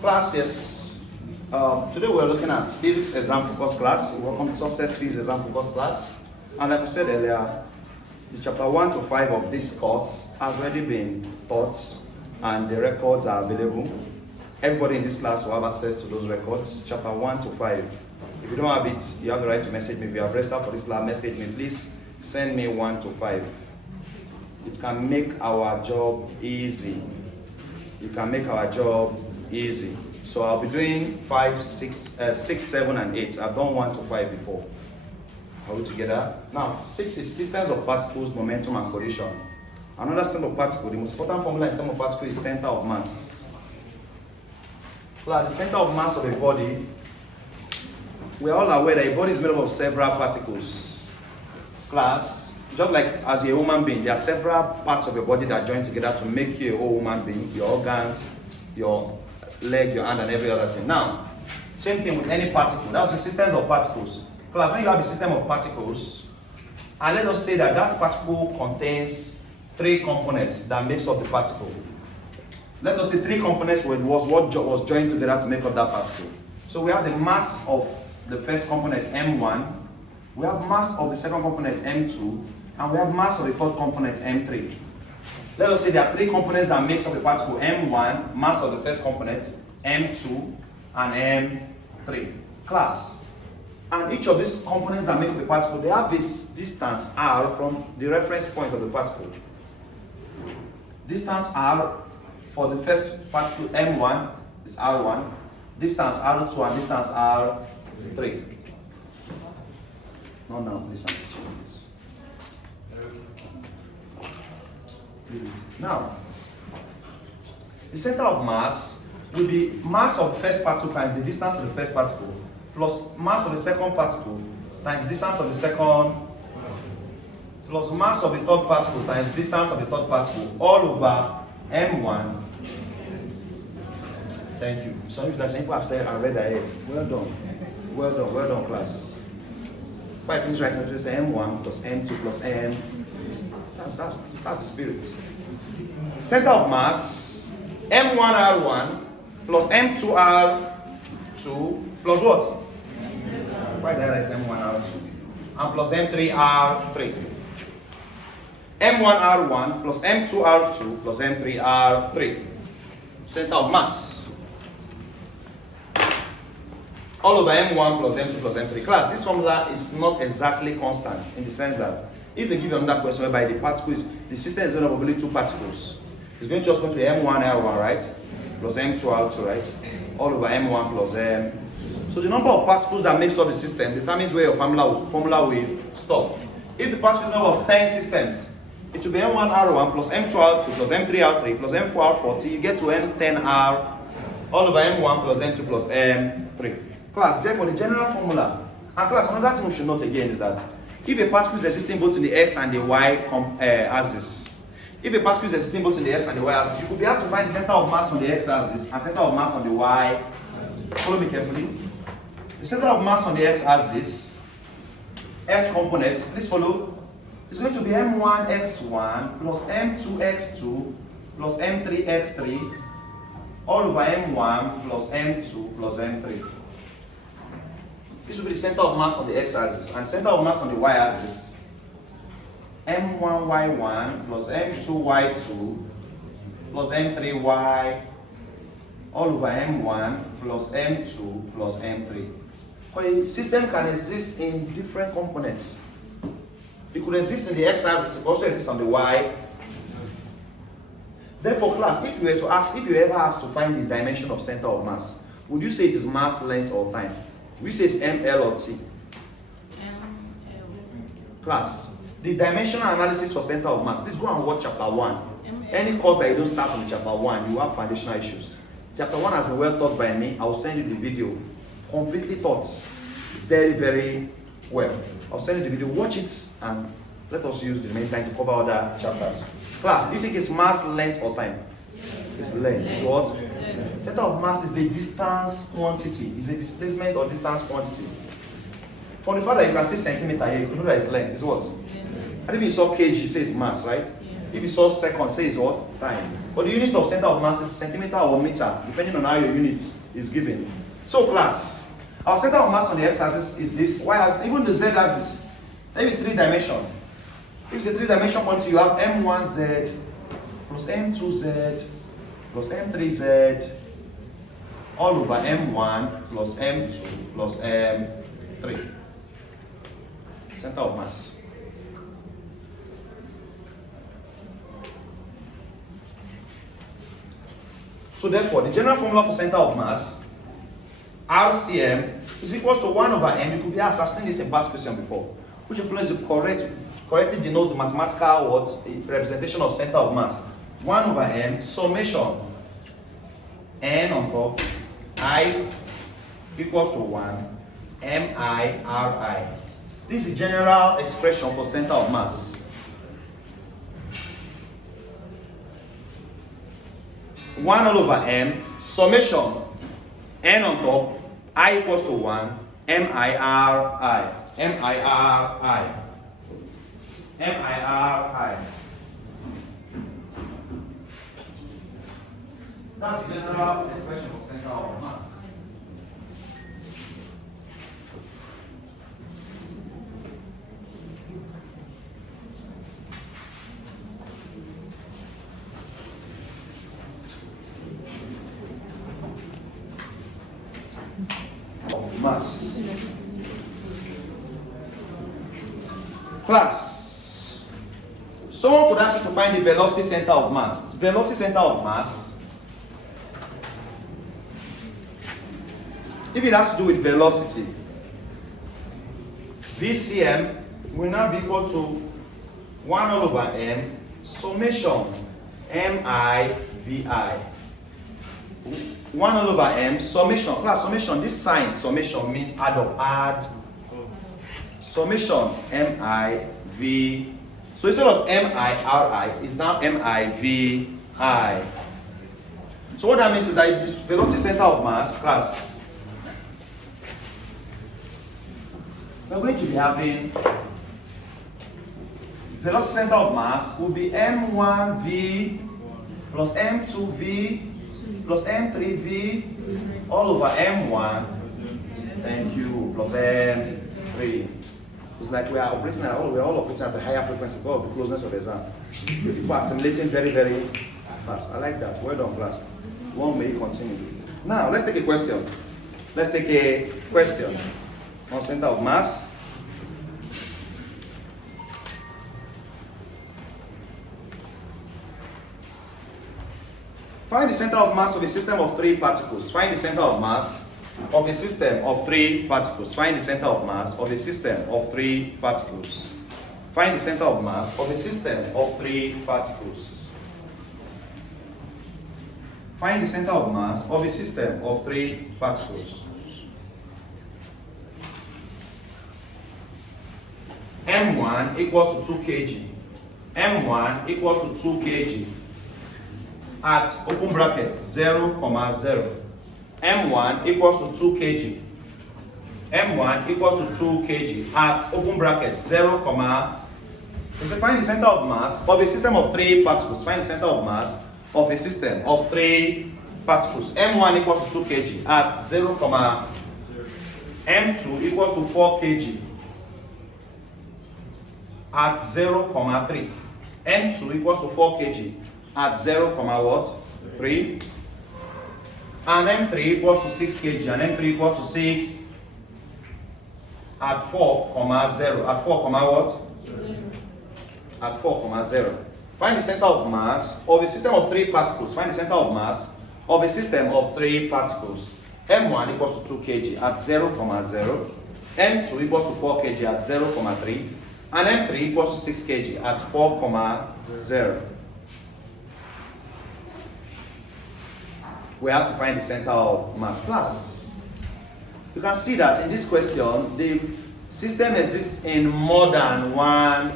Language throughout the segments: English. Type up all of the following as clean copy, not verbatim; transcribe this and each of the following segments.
Class, yes. Today we're looking at physics exam focus class. Welcome to Success Physics exam focus class. And like I said earlier, the chapter 1 to 5 of this course has already been taught and the records are available. Everybody in this class will have access to those records, chapter 1 to 5. If you don't have it, you have the right to message me. If you have registered for this lab, message me. Please send me 1 to 5. It can make our job easy. You can make our job easy. So I'll be doing 5, 6, 7, and 8. I've done 1 to 5 before. Are we together? Now, 6 is systems of particles, momentum, and collision. Another system of particle, the most important formula in system of particle is center of mass. Well, the center of mass of a body, we are all aware that a body is made up of several particles. Class, just like as a human being, there are several parts of your body that join together to make you a whole human being, your organs, your leg, your hand, and every other thing. Now, same thing with any particle. That's the systems of particles. Class, when you have a system of particles, and let us say that that particle contains 3 components that makes up the particle. Let us say 3 components was what was joined together to make up that particle. So we have the mass of the first component M1, we have mass of the second component M2, and we have mass of the third component M3. Let us say there are 3 components that makes up the particle M1, mass of the first component, M2, and M3. Class. And each of these components that make up the particle, they have this distance r from the reference point of the particle. Distance r for the first particle M1 is r1, distance r2 and distance r3. No, no, please. Now, the center of mass will be mass of the first particle times the distance of the first particle plus mass of the second particle times the distance of the second plus mass of the third particle times the distance of the third particle all over M1. Thank you. Some of you that have said I read ahead. Well done. Well done. Well done, class. If I finish writing, just say M1 plus M2 plus M. That's the spirit. Center of mass M1R1 plus M2R2 plus what? Why did I write M1R2? And plus M3R3. M1R1 plus M2R2 plus M3R3. Center of mass. All over M1 plus M2 plus M3. Class, this formula is not exactly constant in the sense that if they give you another question whereby the particles, the system is made up of only 2 particles, it's going to just go to M1R1, right? Plus M2R2, right? All over M1 plus M. So the number of particles that makes up the system determines where your formula will stop. If the particle number of 10 systems, it will be M1R1 plus M2R2 plus M3R3 plus M4R4 till you get to M10R all over M1 plus M2 plus M3. Class, therefore the general formula, and class, another thing we should note again is that if a particle is existing both in the x and the y axis, if a particle is existing both in the x and the y axis, you could be asked to find the center of mass on the x axis and center of mass on the y. Follow me carefully. The center of mass on the x axis, x component, please follow, is going to be M1x1 plus M2x2 plus M3x3 all over M1 plus M2 plus M3. This will be the center of mass on the x-axis, and center of mass on the y-axis, M1y1 plus M2y2 plus M3y all over M1 plus M2 plus M3. But a system can exist in different components. It could exist in the x-axis, it could also exist on the y. Therefore, class, if you ever asked to find the dimension of center of mass, would you say it is mass, length, or time? We say it's ML or T. Class, the dimensional analysis for center of mass, please go and watch chapter 1. Any course that you don't start from chapter 1, you have foundational issues. Chapter 1 has been well taught by me. I will send you the video. Completely taught. Very, very well. I'll send you the video. Watch it and let us use the main time to cover other chapters. Class, do you think it's mass, length, or time? It's length. It's what? Center of mass is a distance quantity. It's a displacement or distance quantity. For the fact that you can say centimeter here, you can know that it's length. It's what? And if you saw kg, you say it's mass, right? If you saw second, say is what? Time. But the unit of center of mass is centimeter or meter, depending on how your unit is given. So class, our center of mass on the x-axis is this, y-axis, even the z-axis. Maybe it's 3-dimension. If it's a 3-dimension quantity, you have m1z plus m2z plus m3z all over m1 plus m2 plus m3. Center of mass. So therefore, the general formula for center of mass, RCM, is equals to 1 over m. You could be asked, I've seen this in past question before, which influence the correctly denotes the mathematical representation of center of mass. 1 over m, summation n on top, I equals to 1, mi, ri. This is the general expression for center of mass. 1 all over m, summation n on top, I equals to 1, mi-ri. M-I-R-I. M-I-R-I. That's the general expression of center of mass. Mass. Class. Someone could ask you to find the velocity center of mass. Velocity center of mass, if it has to do with velocity, VCM will now be equal to 1 all over m summation MIVI. 1 all over m summation. Class, summation, this sign summation means add up, add. Summation MIV. So instead of MIRI, it's now MIVI. So what that means is that this velocity center of mass, class, we're going to be having velocity center of mass will be M1V plus M2V plus M3V all over M1, thank you, plus M3. It's like we are operating at we're all operating at a higher frequency because of the closeness of the exam. People are assimilating very, very fast. I like that. Well done, class. One may continue. Now, let's take a question. Let's take a question on center of mass. Find the center of mass of a system of 3 particles. Find the center of mass of a system of 3 particles. Find the center of mass of a system of 3 particles. Find the center of mass of a system of 3 particles. Find the center of mass of a system of 3 particles. M1 equals to 2 kg. M1 equals to 2 kg. At open brackets 0, 0. M1 equals to 2 kg. M1 equals to 2 kg at open brackets 0, so find the center of mass of a system of 3 particles. Find the center of mass of a system of 3 particles. M1 equals to 2 kg at 0, M2 equals to 4 kg at 0, 3. M2 equals to 4 kg at 0, what? 3. And M3 equals to 6 kg and M3 equals to 6 at 4, 0. At 4, what? At 4, 0. Find the center of mass of a system of 3 particles. Find the center of mass of a system of 3 particles. M1 equals to 2 kg at 0, 0. M2 equals to 4 kg at 0, 3. And M3 equals to 6 kg at 4, 0. We have to find the center of mass. Class, you can see that in this question, the system exists in more than one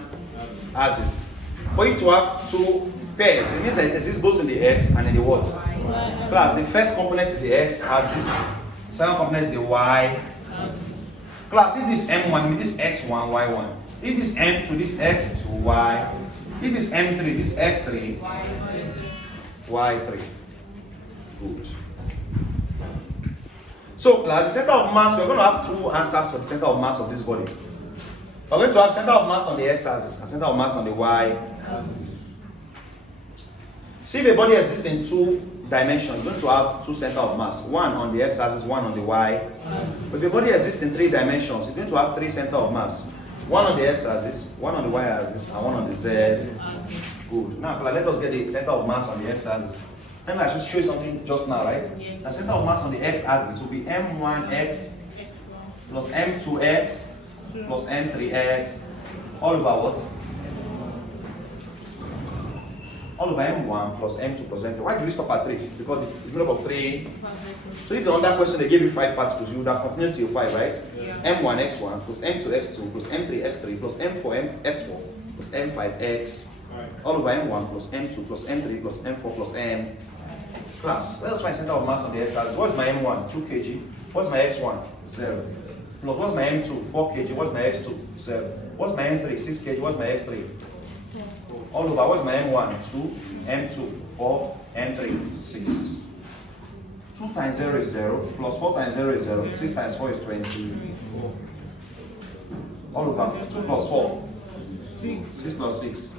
axis. For you to have 2 pairs, it means that it exists both in the x and in the what? Class, the first component is the x axis, the second component is the y. Class, if this m1, this x1, y1. If this m2, this x2, y. If it's M3, this X3, Y3. Good. So, class, the center of mass, we're going to have two answers for the center of mass of this body. We're going to have center of mass on the x-axis and center of mass on the y. So if a body exists in two dimensions, we're going to have two center of mass, one on the x-axis, one on the y. But if a body exists in three dimensions, you're going to have three center of mass, one on the x-axis, one on the y-axis, and one on the z. Good. Now, let us get the center of mass on the x-axis. Let me just show you something just now, right? The center of mass on the x-axis will be m1x plus m2x plus m3x all over what? All over m1 plus m2 plus m3. Why do we stop at 3? Because it's made up of 3. So if on that question they gave you 5 particles, you would have continued till 5, right? Yeah. m1x1 plus m2x2 plus m3x3 plus m4x4 plus m5x all over m1 plus m2 plus m3 plus m4 plus m. Class, let us find center of mass on the x-axis. What's my m1? 2 kg. What's my x1? 0. Plus what's my m2? 4 kg. What's my x2? 0. What's my m3? 6 kg. What's my x3? All over. What's my m1? 2, m2, 4, m3, 6. 2 times 0 is 0. Plus 4 times 0 is 0. 6 times 4 is 20. All over. 2 plus 4. 6 plus 6.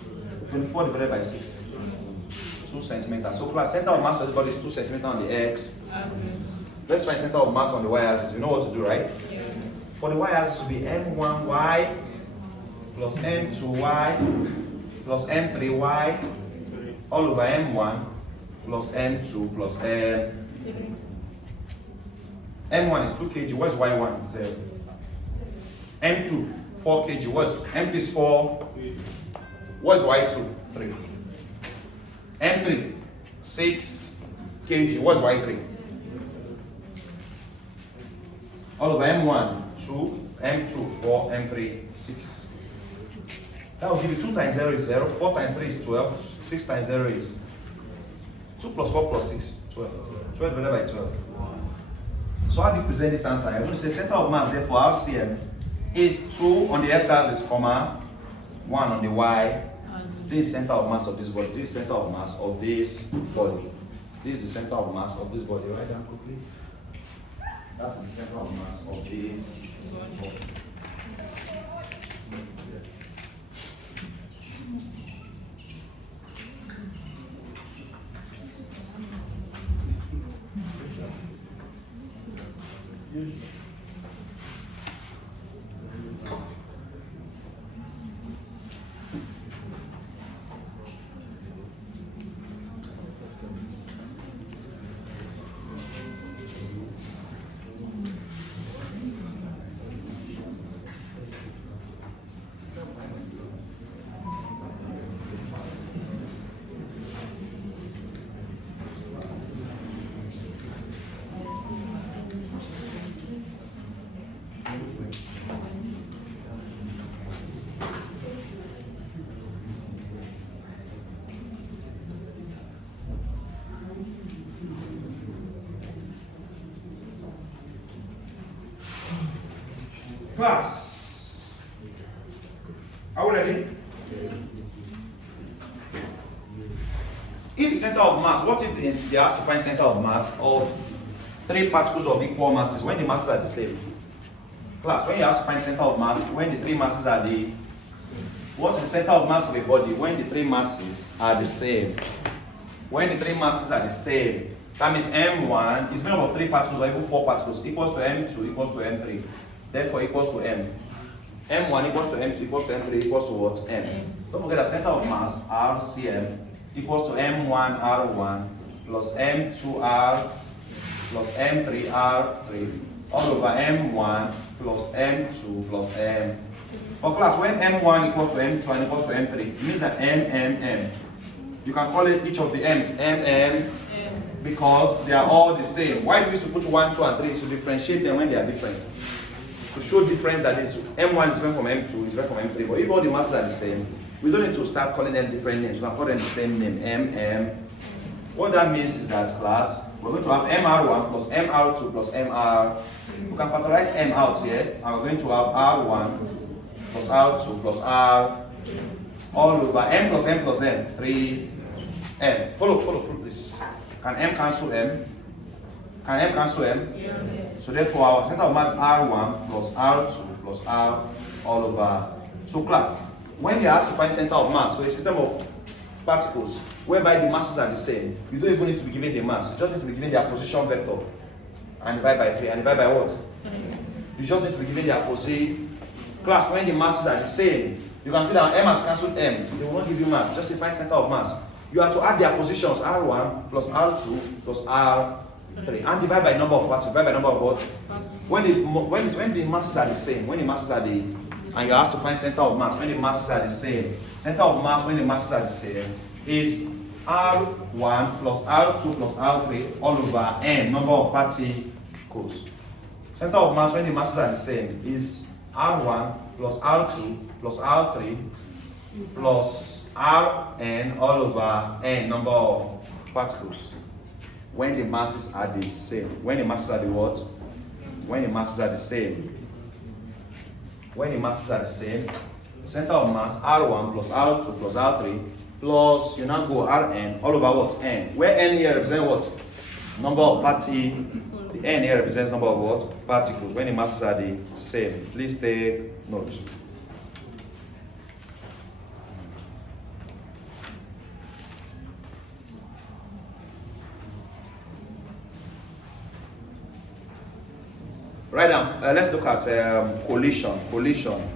24 divided by 6. 2 centimeters. So class, center of mass of the body is 2 centimeters on the x. Let's find center of mass on the y-axis. You know what to do, right? For the y-axis will be m1y plus m2y plus m3y all over m1 plus m2 plus m. M1 is 2 kg. What's y1? 0. M2, 4 kg. What's m2 is 4. What's y2? 3. M3, 6 kg. What's y3? All over m1, 2, m2, 4, m3, 6. That will give you 2 times 0 is 0, 4 times 3 is 12, 6 times 0 is 2 plus 4 plus 6, 12. 12 divided by 12. So how do you present this answer? I'm going to say center of mass, therefore our CM is 2 on the x-axis, 1 on the y. This is center of mass of this body. This is center of mass of this body. This is the center of mass of this body. Write down quickly. That's the center of mass of this body. Class, are we ready? If the center of mass, what if they ask to find center of mass of 3 particles of equal masses when the masses are the same? Class, when you ask to find center of mass, when the 3 masses are the, what's the center of mass of a body when the 3 masses are the same? When the 3 masses are the same, that means M1 is made up of 3 particles or even 4 particles, equals to M2, equals to M3. Therefore, equals to M. M1 equals to M2 equals to M3 equals to what? M. Don't forget that center of mass, RCM, equals to M1R1 plus M2R plus M3R3 all over M1 plus M2 plus M. For class, when M1 equals to M2 and equals to M3, it means that M. You can call it each of the M's MM because they are all the same. Why do we used to put 1, 2, and 3? To differentiate them when they are different. To show difference that is M1 is different from M2, is different from M3. But if all the masses are the same, we don't need to start calling them different names. We can call them the same name, MM. What that means is that, class, we're going to have MR1 plus MR2 plus MR. We can factorize M out here, and we're going to have R1 plus R2 plus R. all over m plus m plus m, 3m. Follow, please. Can m cancel m? Can m cancel m? Yes. So therefore, our center of mass R1 plus R2 plus R all over. So class, when you ask to find center of mass for a system of particles whereby the masses are the same, you don't even need to be given the mass. You just need to be given their position vector and divide by 3. And divide by what? You just need to be given their position. Class, when the masses are the same, you can see that m has cancelled m. They will not give you mass. Just say find center of mass. You have to add their positions R1 plus R2 plus R3 and divide by number of particles. Divide by number of what? When the masses are the same, when the masses are the, and you have to find center of mass when the masses are the same. Center of mass when the masses are the same is R1 plus R2 plus R3 all over n, number of particles. Center of mass when the masses are the same is R1 plus R2 plus R3 plus Rn all over n, number of particles. When the masses are the same. When the masses are the what? When the masses are the same. When the masses are the same, center of mass R1 plus R2 plus R3 plus, you now go Rn all over what? N. Where n here represents what? Number of particles. The n here represents number of what? Particles. When the masses are the same. Please take note. Right now, let's look at collision. Collision.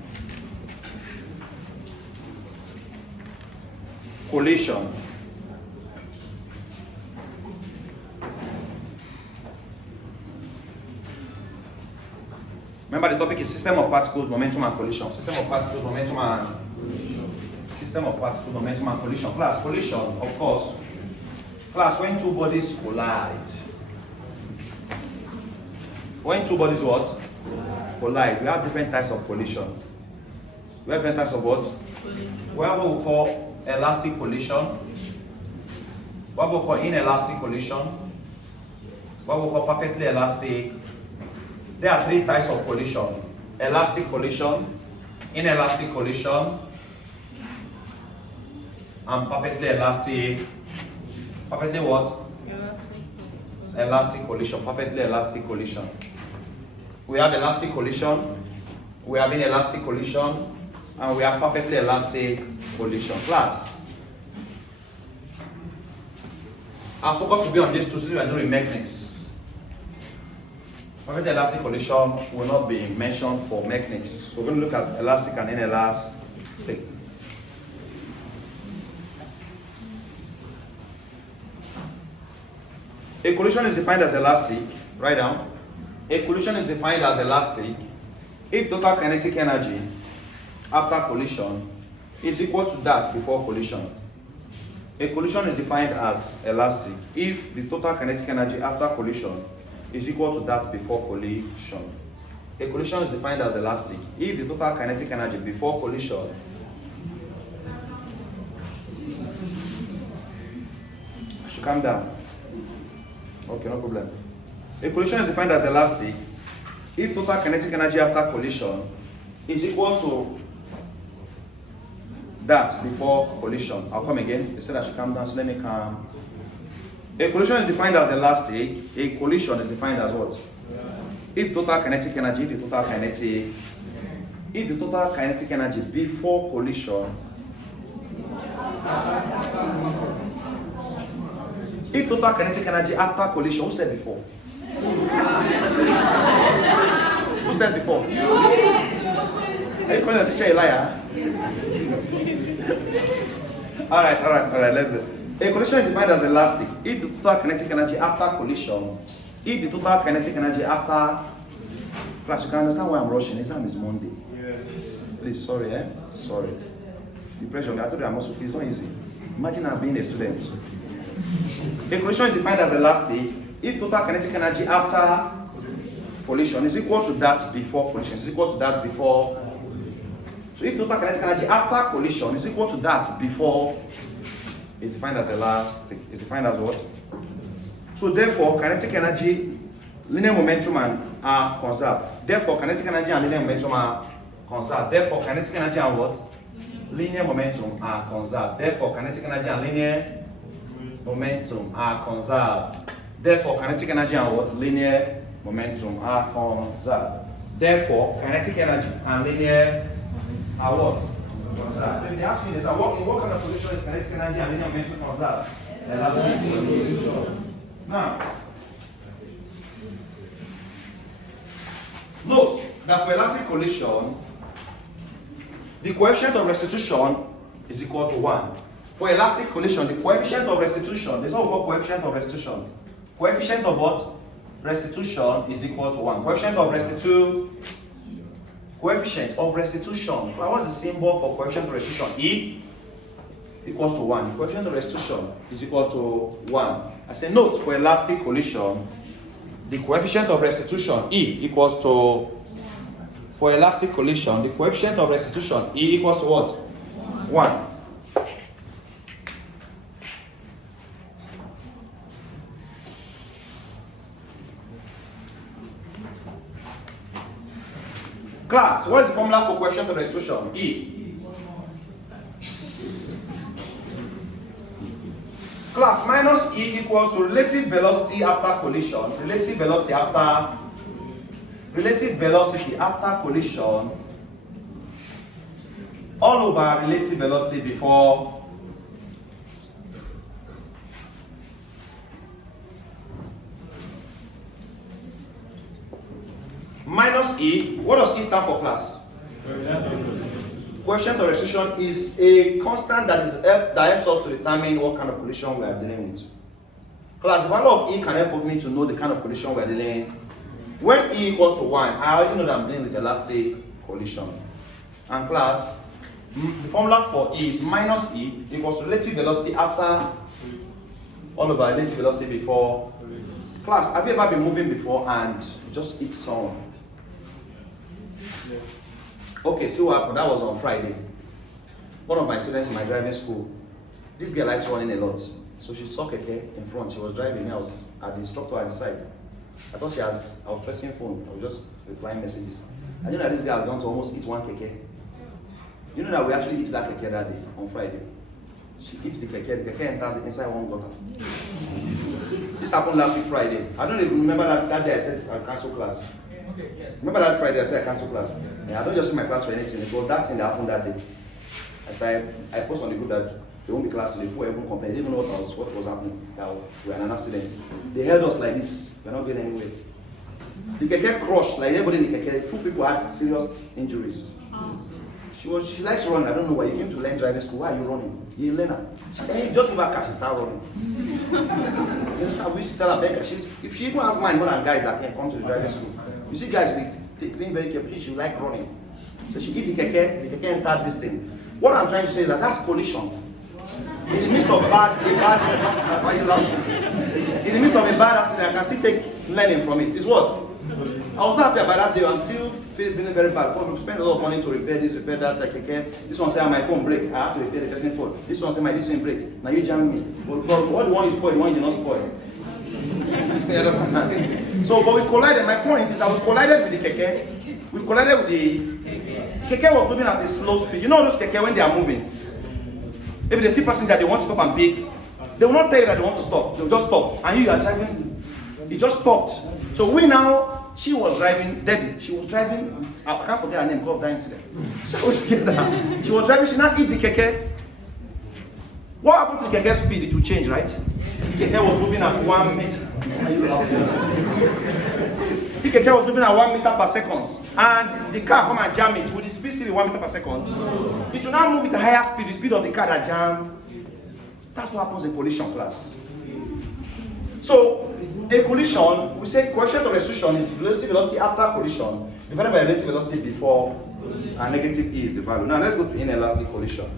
Remember the topic is system of particles, momentum and collision. System of particles, momentum and collision. System of particles, momentum and collision. Class, collision, of course. Class, when two bodies collide. When two bodies what? Collide. We have different types of collision. We have different types of what? We have what we call elastic collision. What we call inelastic collision. What we call perfectly elastic. There are three types of collision. Elastic collision, inelastic collision, and perfectly elastic. Perfectly what? Elastic collision. Perfectly elastic collision. We have elastic collision, we have inelastic collision, and we have perfectly elastic collision. Class. Our focus will be on these two since we are doing mechanics. Perfectly elastic collision will not be mentioned for mechanics. So we're going to look at elastic and inelastic. A collision is defined as elastic. Write down. A collision is defined as elastic if total kinetic energy after collision is equal to that before collision. A collision is defined as elastic if the total kinetic energy after collision is equal to that before collision. A collision is defined as elastic if the total kinetic energy before collision should come down. Okay, no problem. A collision is defined as elastic if total kinetic energy after collision is equal to that before collision. I'll come again. They said I should come down, so let me come. A collision is defined as elastic. A collision is defined as what? If total kinetic energy, if the total kinetic energy before collision, if total kinetic energy after collision, who said before? Who said before? Are you calling your teacher a liar? Alright, let's go. A collision is defined as elastic if the total kinetic energy after collision, if the total kinetic energy after, class, you can understand why I'm rushing. Exam is Monday. Yeah. Please, sorry, Sorry. The pressure, I told you I'm also free, it's not easy. Imagine I'm being a student. A collision is defined as elastic if total kinetic energy after collision is equal to that before collision, is equal to that before. So if total kinetic energy after collision is equal to that before, it's defined as elastic. It's defined as what? So therefore, kinetic energy, linear momentum are conserved. Therefore, kinetic energy and linear momentum are conserved. Therefore, kinetic energy and what? linear momentum are conserved. Therefore, kinetic energy and linear momentum are conserved. Therefore, kinetic energy and what? Linear momentum are conserved. Therefore, kinetic energy and linear are what? Conserved. So if they ask me this, in what kind of position is kinetic energy and linear momentum conserved? Elastic position. Now, note that for elastic collision, the coefficient of restitution is equal to 1. For elastic collision, the coefficient of restitution, this is what we call coefficient of restitution. Coefficient of what? Restitution is equal to 1. Coefficient of restitution. Well, what's the symbol for coefficient of restitution? E equals to 1. Coefficient of restitution is equal to 1. As a note, for elastic collision, the coefficient of restitution E equals to, for elastic collision, the coefficient of restitution E equals to what? 1. Class, what is the formula for coefficient of restitution? E. Class, minus E equals to relative velocity after collision. Relative velocity after collision all over relative velocity before minus E. What does E stand for, class? Coefficient of restitution is a constant that helps us to determine what kind of collision we are dealing with. Class, the value of E can help me to know the kind of collision we are dealing with. When E equals to 1, I already know that I'm dealing with elastic collision. And class, the formula for E is minus E equals to relative velocity after all over relative velocity before. Class, have you ever been moving before and just hit someone? Okay, see what happened? That was on Friday. One of my students in my driving school, this girl likes running a lot. So she saw Keke in front. She was driving. I was at the instructor at the side. I thought I was pressing phone. I was just replying messages. I knew that this girl was going to almost hit one Keke. You know that we actually hit that Keke that day, on Friday. She hits the Keke entered inside one gutter. This happened last week Friday. I don't even remember that day I said I cancel class. Okay, yes. Remember that Friday I said I cancel class? Yeah, I don't just see my class for anything. It was that thing that happened that day. I post on the group that there won't be class today. People even complained. They didn't know what was happening. That we were in an accident. They held us like this. We're not getting anywhere. The Keke crushed, like everybody in the Keke. 2 people had serious injuries. She likes running. I don't know why. You came to learn driving school. Why are you running? You're a learner. Hey, just give her cash, she start running. You understand? We used to tell her, Becca, if she even has mind more than guys that can come to the driving school. You see guys being very careful, she like running. So she hit the Keke entered this thing. What I'm trying to say is that that's collision. In the midst of why are you laughing? In the midst of a bad accident, I can still take learning from it. It's what? I was not happy about that day. I'm still feeling very bad. We spend a lot of money to repair this, repair that, like Keke. This one said my phone break. I have to repair the person's phone. This one said my this one break. Now you jam me. But what the one you spoil, the one you did not spoil. You understand? So, but we collided. My point is that we collided with the Keke. We collided with the Keke was moving at a slow speed. You know those Keke when they are moving? Maybe they see person that they want to stop and pick. They will not tell you that they want to stop. They will just stop. And you are driving. It just stopped. So we now, she was driving, Debbie. She was driving. I can't forget her name because of that incident. So she was driving. She now hit the Keke. What happened to the Keke's speed? It will change, right? The Keke was moving at 1 meter. The Keke was moving at 1 meter per second, and the car come and jam it. Would the speed still be 1 meter per second? It will now move with a higher speed, the speed of the car that jam. That's what happens in collision, class. So, a collision, we say coefficient of restitution is relative velocity after collision divided by relative velocity before, and negative E is the value. Now let's go to inelastic collision.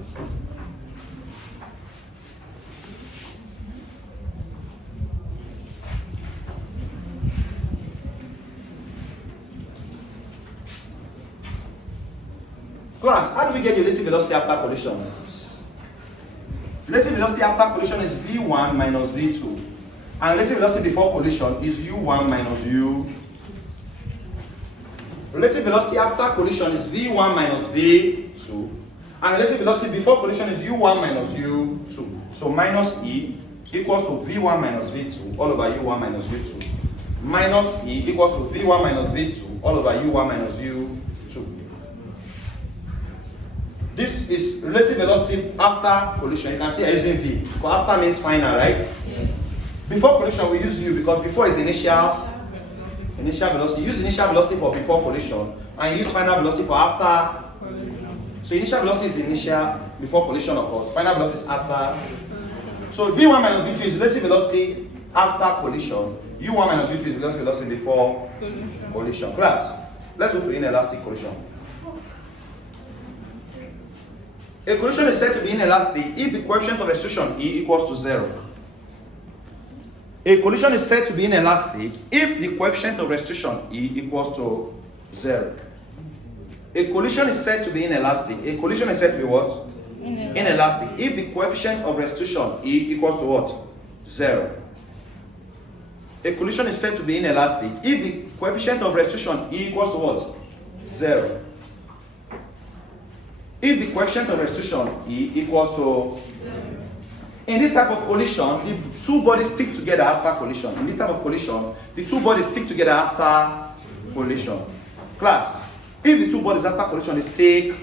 Class, how do we get the relative velocity after collision? Relative velocity after collision is V1 minus V2. And relative velocity before collision is U1 minus U. Relative velocity after collision is V1 minus V2. And relative velocity before collision is u1 minus u2. So minus E equals to v1 minus v2 all over u1 minus u2. Minus E equals to v1 minus v2 all over u1 minus u2. This is relative velocity after collision. You can see I'm using v, because after means final, right? Yes. Before collision we use u because before is initial velocity. You use initial velocity for before collision and you use final velocity for after Collision. So initial velocity is initial before collision occurs. Final velocity is after. So v1 minus v2 is relative velocity after collision. u1 minus u2 is relative velocity before collision. Class, let's go to inelastic collision. A collision is said to be inelastic if the coefficient of restriction E equals to 0. A collision is said to be inelastic if the coefficient of restriction E equals to 0. A collision is said to be inelastic. A collision is said to be what? Inelastic. If the coefficient of restriction E equals to what? 0. A collision is said to be inelastic if the coefficient of restriction E equals to what? 0. If the coefficient of restriction E equals to 0. In this type of collision, the two bodies stick together after collision. In this type of collision, the two bodies stick together after collision. Class, if the two bodies after collision stick,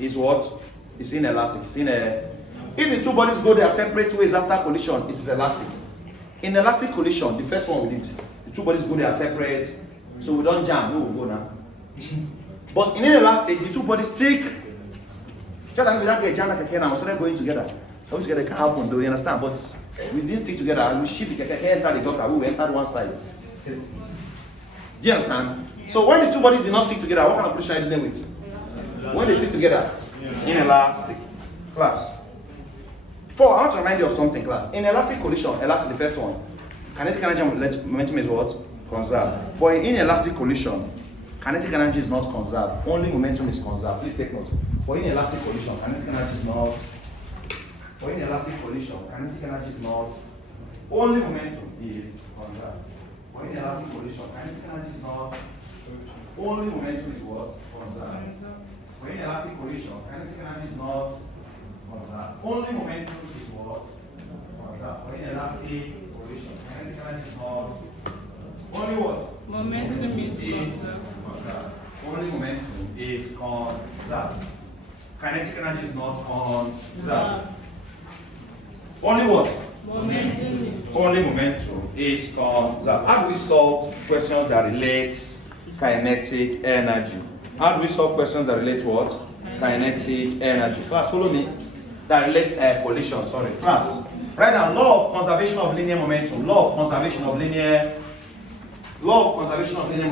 is what? It's inelastic. If the two bodies go their separate ways after collision, it is elastic. In elastic collision, the first one we did, the two bodies go their separate, so we don't jam, we will go now. But in inelastic, the two bodies stick. Just like we jam like a kena, we started going together. How together can happen, though, you understand? But we didn't stick together, and we shift the keke, enter the gutter, we entered one side. Do you understand? So when the two bodies did not stick together, what kind of collision are you dealing with? When they stick together, inelastic. Class. Four, I want to remind you of something, class. In elastic collision, elastic, the first one, kinetic energy and momentum is what? Conserved. But in inelastic collision, kinetic energy is not conserved. Only momentum is conserved. Please take note. For inelastic collision, kinetic energy is not. For inelastic collision, kinetic energy is not. Only momentum is conserved. For inelastic collision, kinetic energy is not. Only momentum is what? Conserved. For inelastic collision, kinetic energy is not conserved. Only momentum is what? Conserved. For inelastic collision, kinetic energy is not. Only what? Momentum is conserved. Only momentum is conserved. Kinetic energy is not conserved. Only what? Momentum is Only momentum is conserved. How do we solve questions that relate kinetic energy? How do we solve questions that relate to what? Kinetic energy. Class, follow me. That relates collision, sorry. Class. Right now, law of conservation of linear momentum. Law of conservation of linear momentum. Law of conservation of linear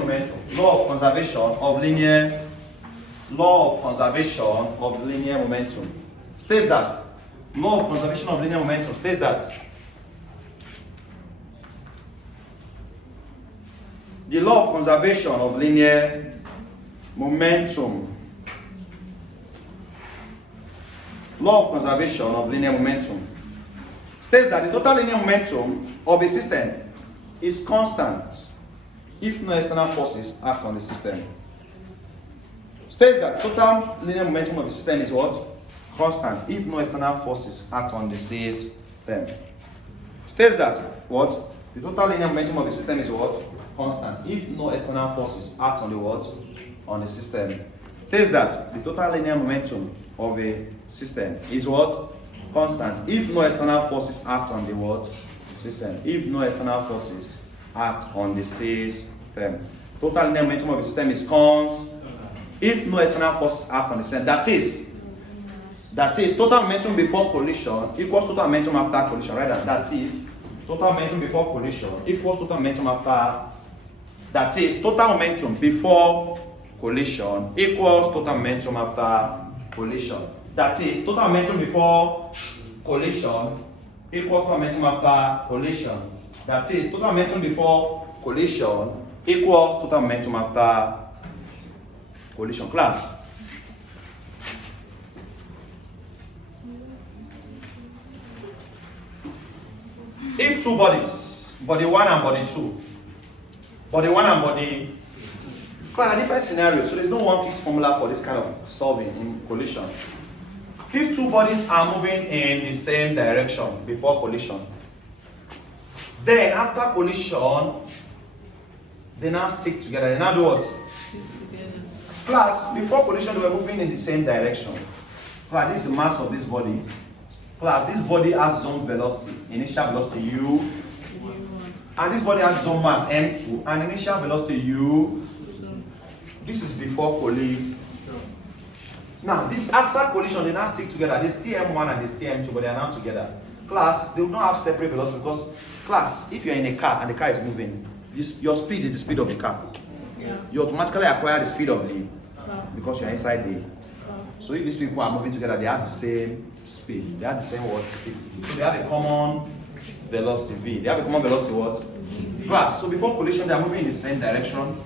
momentum. States that. Law of conservation of linear momentum states that the law of conservation of linear momentum. Law of conservation of linear momentum states that the total linear momentum of a system is constant if no external forces act on the system. States that total linear momentum of a system is what? Constant if no external forces act on the system. States that what? The total linear momentum of a system is what? Constant if no external forces act on the what? On the system. States that the total linear momentum of a system is what? Constant if no external forces act on the what? System. If no external forces act on the system. Total linear momentum of a system is constant if no external forces act on the system. That is total momentum before collision equals total momentum after collision. Right? That is total momentum before collision equals total momentum after. That is total momentum before collision equals total momentum after collision. That is total momentum before collision equals total momentum after collision. That is total momentum before collision equals total momentum after collision. Class. If two bodies, body 1 and body 2, body 1 and body Quite a different scenario, so there's no one fixed formula for this kind of solving in collision. If two bodies are moving in the same direction before collision, then after collision, they now stick together. They now do what? Class, before collision, they were moving in the same direction. Class, this is the mass of this body. Class, this body has zone velocity, initial velocity u, and this body has zone mass m2, and initial velocity u. This is before collision. Now, this after collision, they now stick together. There's Tm1 and there's Tm2, but they are now together. Class, they will not have separate velocity because, class, if you're in a car and the car is moving, your speed is the speed of the car. Yeah. You automatically acquire the speed of the, because you're inside the. So if these people are moving together, they have the same speed. They have the same what speed. So they have a common velocity v. They have a common velocity what? Class. So before collision, they are moving in the same direction.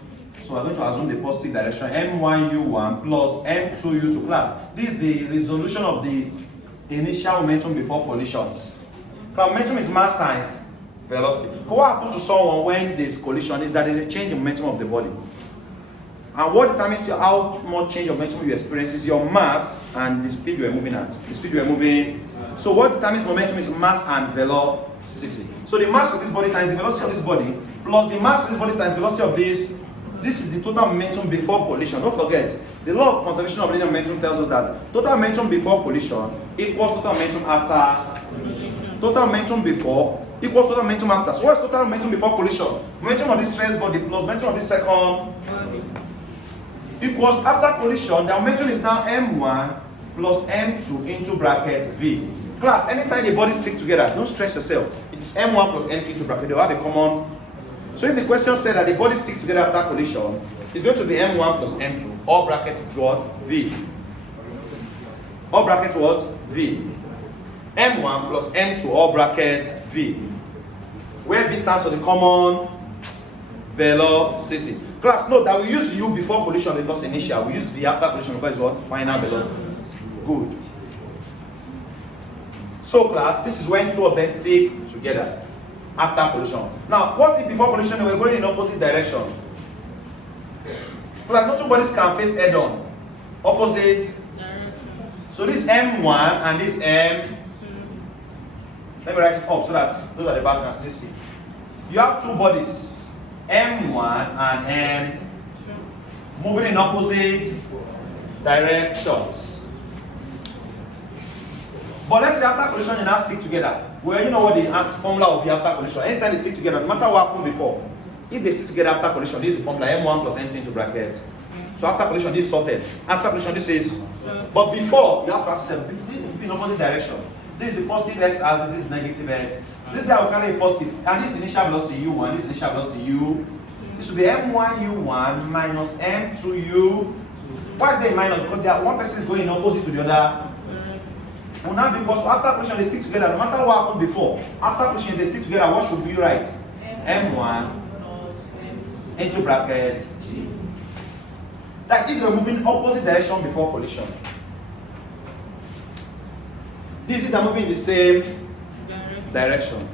So we're going to assume the positive direction m1u1 plus m2u2 class. This is the resolution of the initial momentum before collisions. Now momentum is mass times velocity. What happens to someone when there's collision is that there's a change in momentum of the body. And what determines how much change of momentum you experience is your mass and the speed you are moving at. The speed you are moving. So what determines momentum is mass and velocity. So the mass of this body times the velocity of this body plus the mass of this body times the velocity of this. This is the total momentum before collision. Don't forget, the law of conservation of linear momentum tells us that total momentum before collision equals total momentum after collision. Total momentum before equals total momentum after. So what is total momentum before collision? Momentum of this first body plus momentum of this second body equals after collision. The momentum is now m1 plus m2 into bracket v. Class, anytime the bodies stick together, don't stress yourself. It is m1 plus m2 into bracket. They have a common. So if the question said that the bodies stick together after collision, it's going to be m1 plus m2, or bracket what? V. Or bracket what? V. m1 plus m2, or bracket v. Where v stands for the common velocity. Class, note that we use u before collision because initial. We use v after collision because it's what? Final velocity. Good. So class, this is when two of them stick together after collision. Now, what if before collision they were going in opposite direction? Class, no two bodies can face head on. Opposite direction. So this m1 and this m2. Let me write it up so that those at the back can still see. You have two bodies, m1 and m, moving in opposite directions. But let's say after collision they now stick together. Well, you know what the formula will be after collision. Anytime they stick together, no matter what happened before, if they stick together after collision, this is the formula m1 plus m2 into bracket. So after collision, this is sorted. After collision, this is. But before, you have to accept in opposite direction. This is the positive x-axis, this is negative x. This is how we carry a positive. And this initial velocity u1, this initial velocity u. This will be m1 u1 minus m2 u. Why is there a minus? Because one person is going in opposite to the other. Well, now because after collision they stick together, no matter what happened before. After collision they stick together, what should we write? M1 into bracket. That's if you're moving opposite direction before collision. This is they're moving in the same direction.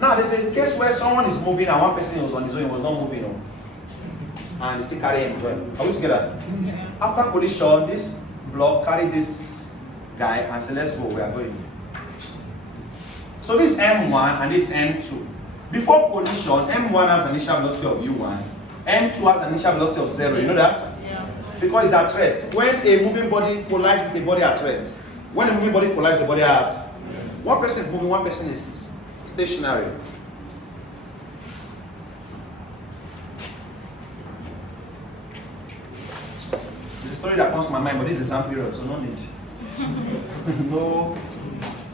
Now there's a case where someone is moving and one person was on his own, he was not moving on. And they still carry him well. Are we together? Yeah. After collision, this block carry this guy and say, let's go, we are going. So this M1 and this M2. Before collision, M1 has an initial velocity of U1, M2 has an initial velocity of 0. You know that? Yeah. Because it's at rest. When a moving body collides with a body at rest, when a moving body collides with a body at one person is moving, one person is stationary. Story that comes to my mind, but this is exam period, so no need. No.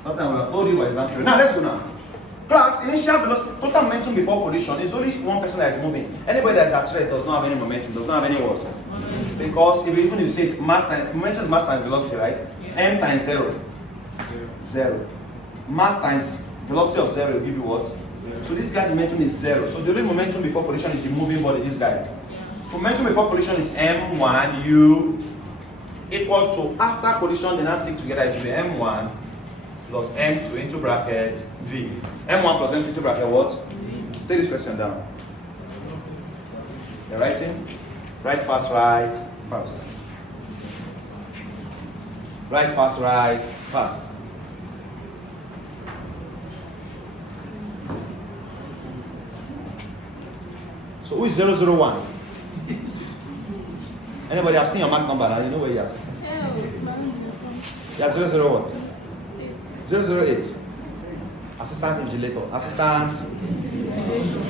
Sometimes I will have told you about exam period. Now let's go now. Class, initial velocity, total momentum before collision is only one person that is moving. Anybody that is at rest does not have any momentum, does not have any what? Because if even if you say mass times, momentum is mass times velocity, right? Yeah. M times 0. 0. Mass times velocity of 0 will give you what? Yeah. So this guy's momentum is 0. So the only momentum before collision is the moving body, this guy. Momentum before collision is m1 u equals to after collision they now stick together, it will be m1 plus M2 into bracket V. M1 plus M2 into bracket what? Take this question down. You're writing? Write fast, write fast. Write fast, write fast. So who is 001? Anybody have seen your mark number now? You know where you are sitting. Yeah, 00 what? 008. Assistant invigilator. Assistant.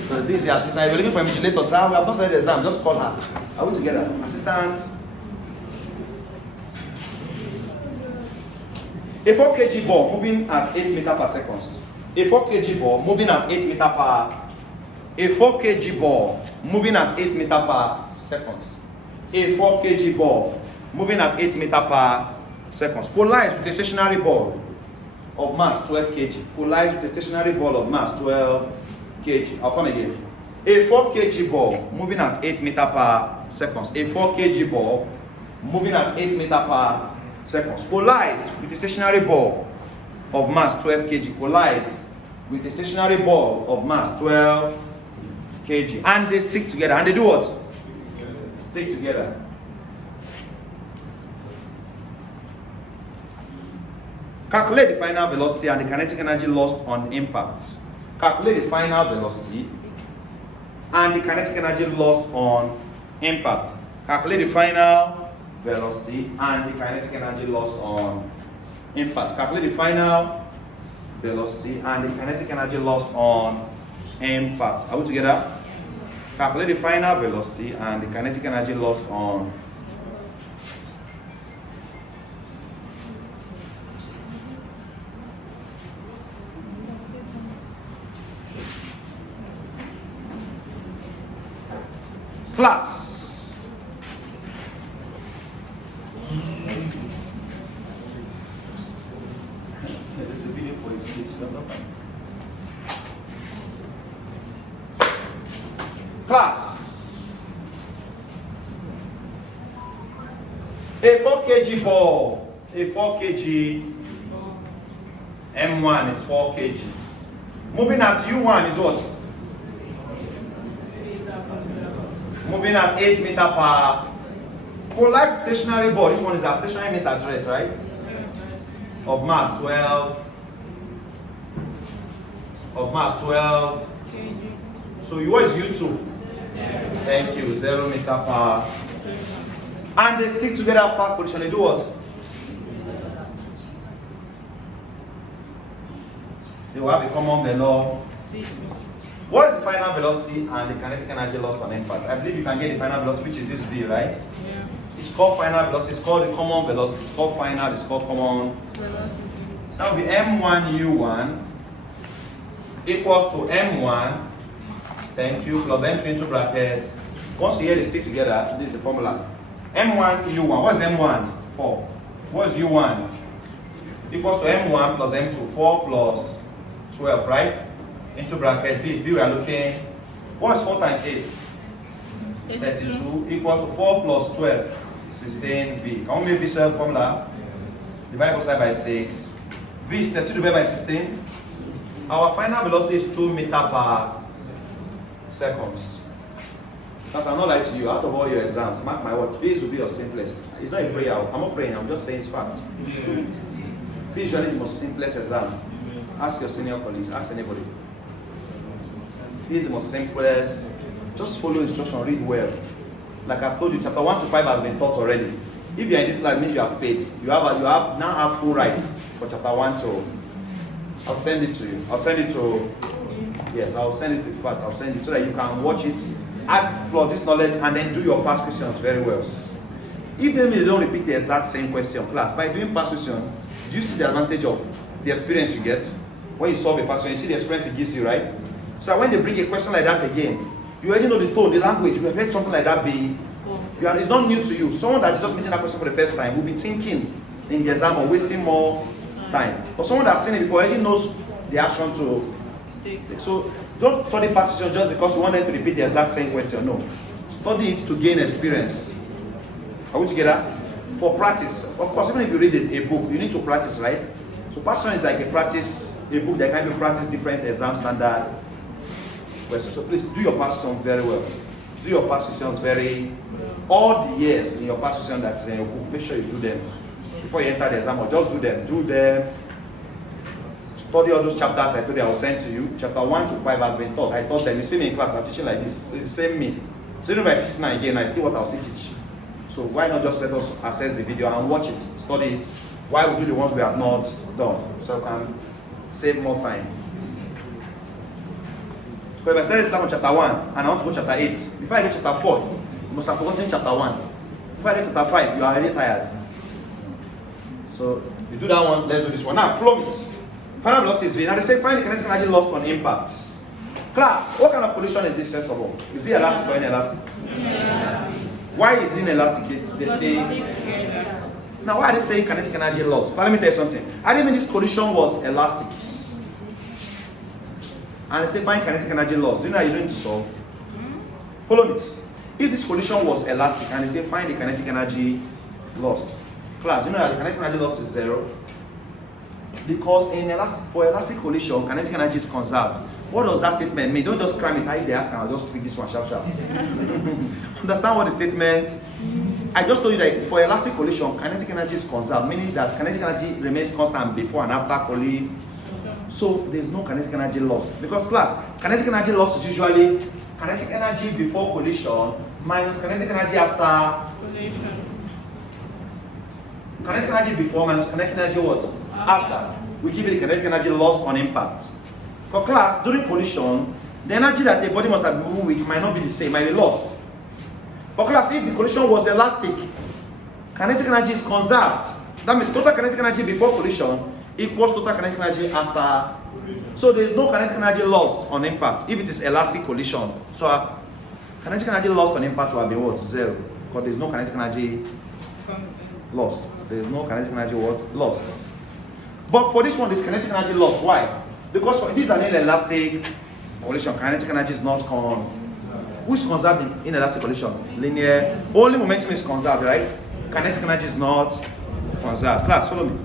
So this is the assistant. If you're looking for invigilator, sir, we have not started the exam. Just call her. Are we together? Assistant. A 4 kg ball moving at 8 meters per second. A 4 kg ball moving at 8 meters per. A 4 kg ball moving at 8 meters per second. A 4 kg ball moving at 8 meters per second collides with a stationary ball of mass 12 kg. Collides with a stationary ball of mass 12 kg. I'll come again. A 4 kg ball moving at 8 meters per second. A 4 kg ball moving at 8 meters per second collides with a stationary ball of mass 12 kg. Collides with a stationary ball of mass 12 kg. And they stick together. And they do what? Stick together. Calculate the final velocity and the kinetic energy lost on impact. Calculate the final velocity and the kinetic energy lost on impact. Calculate the final velocity and the kinetic energy lost on impact. Calculate the final velocity and the kinetic energy lost on impact. Are we together? Calculate the final velocity and the kinetic energy lost on class. There's a video for it, please. Class. A 4 kg ball. A 4 kg. M1 is 4 kg. Moving at U1 is what? Moving at 8 meters per. Collide stationary ball. This one is our stationary means at rest, right? Of mass 12. Of mass 12. So what is U2? Thank you. 0 meters per. And they stick together per position. They do what? They will have a common velocity. What is the final velocity and the kinetic energy lost on impact? I believe you can get the final velocity, which is this V, right? Yeah. It's called final velocity. It's called the common velocity. It's called final. It's called common velocity. That will be M1U1 equals to M1. Thank you. Plus M2 into bracket. Once you hear they stick together, this is the formula. M1U1. What is M1 for? What is U1? Equals to M1 plus M2. 4 plus 12, right? Into bracket. This V we are looking. What is 4 times 8? 32 equals to 4 plus 12. 16 V. Can we make this formula? Divide both sides by 6. V is 32 divided by 16. Our final velocity is 2 meters per seconds. Because I'm not like to you, out of all your exams, mark my word, this will be your simplest. It's not a prayer. I'm not praying, I'm just saying it's fact. This is usually the most simplest exam. Ask your senior colleagues, ask anybody. This is the most simplest. Just follow instruction, read well. Like I've told you, chapter 1 to 5 has been taught already. If you're in this class, it means you are paid. You now have full rights for chapter 1 to. I'll send it to you. I'll send it to. Yes, I'll send it to you. I'll send it so that you can watch it, add plus this knowledge, and then do your past questions very well. If they don't repeat the exact same question, class, by doing past question, do you see the advantage of the experience you get when you solve a past question? You see the experience it gives you, right? So when they bring a question like that again, you already know the tone, the language. You have heard something like that be. It's not new to you. Someone that is just meeting that question for the first time will be thinking in the exam or wasting more time. But someone that's seen it before already knows the action to. So don't study past question just because you want them to repeat the exact same question. No. Study it to gain experience. Are we together? For practice. Of course, even if you read a book, you need to practice, right? So passion is like a book that can be practice different exam standard questions. So please do your past sessions very well. Do your past sessions all the years in your past session that's in your book. Make sure you do them before you enter the exam, or just do them. Do them. Study all those chapters I told you I will send to you. Chapter 1 to 5 has been taught. I taught them. You see me in class, I'm teaching like this. So it's the same me. So even if I teach it now again, I still what I'll still teach. So why not just let us access the video and watch it, study it, while we do the ones we have not done, so we can save more time. But if I study Islam on chapter 1 and I want to go chapter 8, before I get chapter 4, you must have forgotten chapter 1. Before I get chapter 5, you are already tired. So you do that one, let's do this one. Now, plumbings. Final velocity is V. Now they say find the kinetic energy lost on impacts. Class, what kind of collision is this first of all? Is it elastic or inelastic? Elastic. Why is it inelastic? They stay. Now why are they saying kinetic energy loss? But let me tell you something. I didn't mean this collision was elastic. And they say find kinetic energy loss. Do you know how you're going to solve? Follow this. If this collision was elastic and they say find the kinetic energy lost. Class, do you know that the kinetic energy loss is 0? Because for elastic collision, kinetic energy is conserved. What does that statement mean? Don't just cram it. They ask and I'll just click this one sharp. Understand what the statement? I just told you that for elastic collision, kinetic energy is conserved, meaning that kinetic energy remains constant before and after collision. So there's no kinetic energy lost. Because class, kinetic energy loss is usually kinetic energy before collision minus kinetic energy after Collision. kinetic energy before minus kinetic energy what? After. We give it the kinetic energy lost on impact. For class, during collision, the energy that the body must have moved with might not be the same, might be lost. For class, if the collision was elastic, kinetic energy is conserved. That means total kinetic energy before collision equals total kinetic energy after. So there is no kinetic energy lost on impact if it is elastic collision. So kinetic energy lost on impact will be what? 0. Because there is no kinetic energy lost. There is no kinetic energy what? Lost. But for this one, there's kinetic energy lost. Why? Because for this is an inelastic collision. Kinetic energy is not who is conserved in inelastic collision? Linear. Only momentum is conserved, right? Kinetic energy is not conserved. Class, follow me.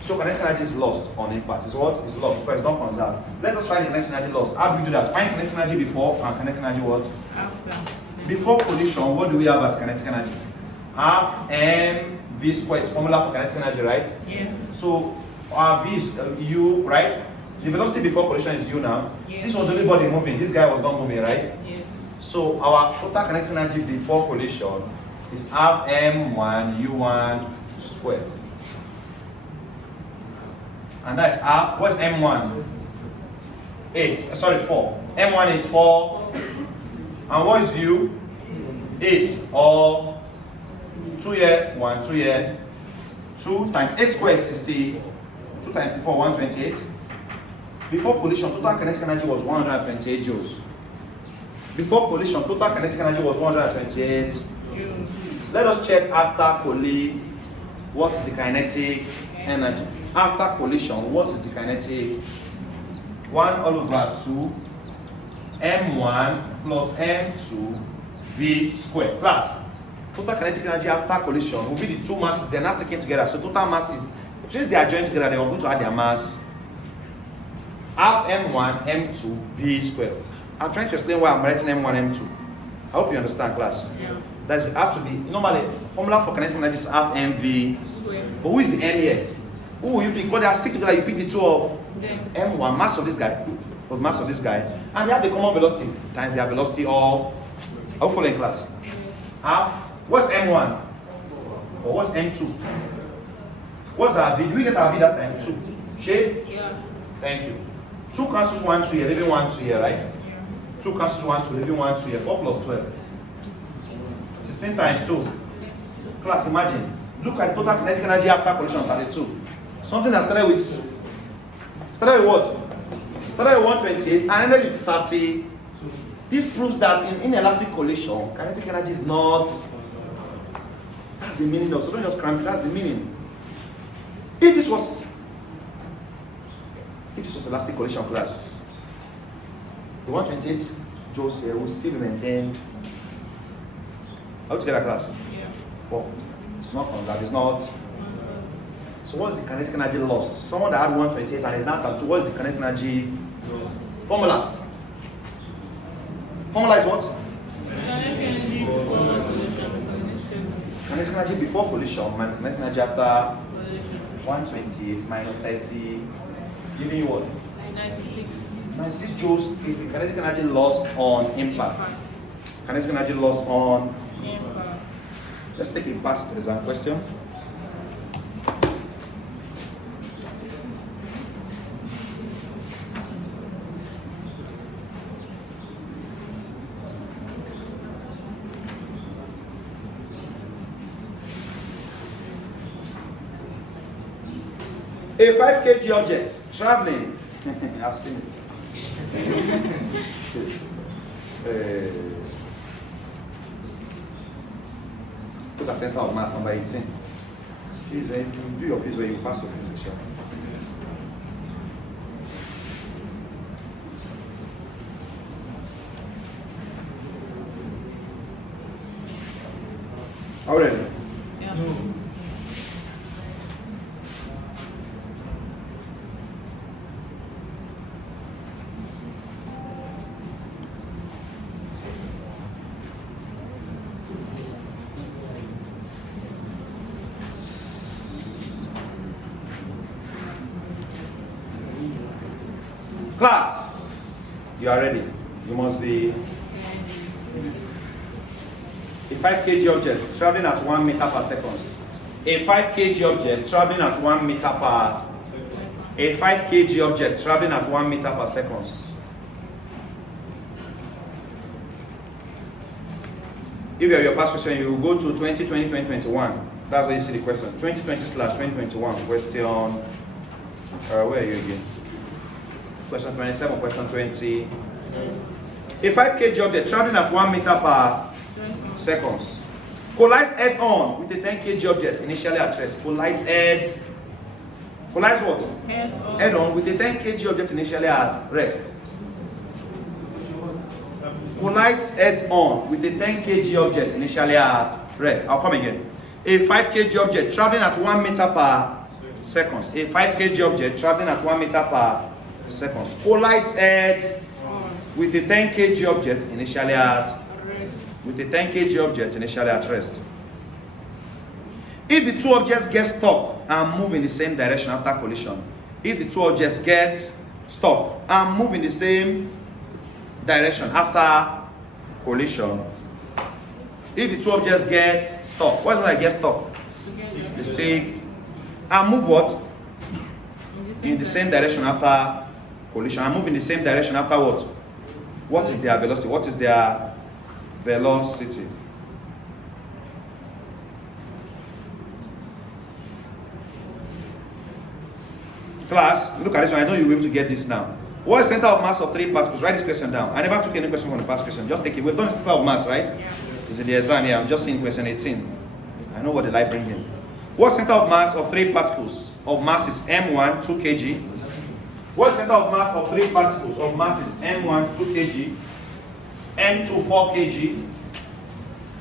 So kinetic energy is lost on impact. It's what? It's lost because it's not conserved. Let us find the kinetic energy lost. How do we do that? Find kinetic energy before and kinetic energy what? After. Before collision, what do we have as kinetic energy? Half mv squared is formula for kinetic energy, right? Yeah. So our v is u, right? The velocity before collision is u now. Yeah. This was the only body moving. This guy was not moving, right? Yeah. So our total kinetic energy before collision is half m1 u1 squared. And that's half, what's m1? 8, sorry 4. m1 is 4. And what is u? 8 or 2 here, 1, 2 here. 2 times 8 squared is 60. 2 times 4, 128. Before collision, total kinetic energy was 128 joules. Before collision, total kinetic energy was 128. Let us check after collision. What is the kinetic energy? After collision, what is the kinetic? 1 all over 2 m1 plus m2 v squared. Class. Total kinetic energy after collision will be the two masses. They're not sticking together. So total mass is, since they are joined together, they are going to add their mass. Half m1 m2 v squared. I'm trying to explain why I'm writing m1 m2. I hope you understand, class. Yeah. That's have to be normally formula for kinetic energy is half mv. Square. But who is the m here? Who will you pick? Because they are stick together. You pick the two of Then. m1, mass of this guy was mass of this guy, and they have the common velocity times their velocity. Or are we following, class? Half. What's m1? Or what's m2? What's our v? Did we get our v that time? 2. Shade? Yeah. Thank you. 2 cancels 1, 2 here, leaving 1, 2 here, right? Yeah. 2 cancels 1, 2, leaving 1, 2 here. 4 plus 12. 16 times 2. Class, imagine. Look at the total kinetic energy after collision 32. Something that started with what? Started with 128 and ended with 30. This proves that in inelastic collision, kinetic energy is not. That's the meaning of. So don't just cramp it. That's the meaning. If this was elastic collision, class, the 128 joules here will still be maintained. Are we together, class? Yeah. Well, it's not conserved. It's not. So So what's the kinetic energy lost? Someone that had 128 and is now times 2, what's the kinetic energy formula? Formula is what? Kinetic energy before collision minus kinetic energy after 128 minus 30, giving you what? 96 joules is the kinetic energy lost on impact. Kinetic energy lost on impact. Let's take a past exam question. A 5 kg object traveling. I've seen it. Look at center of mass number 18. Please, you do your physics where you pass your physics. Are we ready? Yeah. No. Class, you are ready. You must be a 5 kg object traveling at 1 meter per second. A 5 kg object traveling at 1 meter per. A 5 kg object traveling at 1 meter per second. If you have your past question, you will go to 2020, 2021. That's where you see the question. 2020/2021 question. Where are you again? Question 27, question 20. A 5 kg object traveling at 1 meter per seconds collides head on with a 10 kg object initially at rest. Collides what? Head on with a 10 kg object initially at rest. Collides head on with a 10 kg object initially at rest. I'll come again. A 5 kg object traveling at 1 meter per seconds. A 5 kg object traveling at 1 meter per seconds collides head with the 10 kg object initially at rest. If the two objects get stuck and move in the same direction after collision, if the two objects get stuck and move in the same direction after collision, if the two objects get stuck, what is when I get stuck? They say and move what? In the same direction after collision and move in the same direction after what? What is their velocity? What is their velocity? Class, look at this one. I know you'll be able to get this now. What is center of mass of 3 particles? Write this question down. I never took any question from the past question. Just take it. We've done center of mass, right? Yeah. It's in the exam here. I'm just seeing question 18. I know what the light bring in. What center of mass of 3 particles of masses M1 2 kg? What center of mass of 3 particles of masses M1 2 kg, M2 4 kg?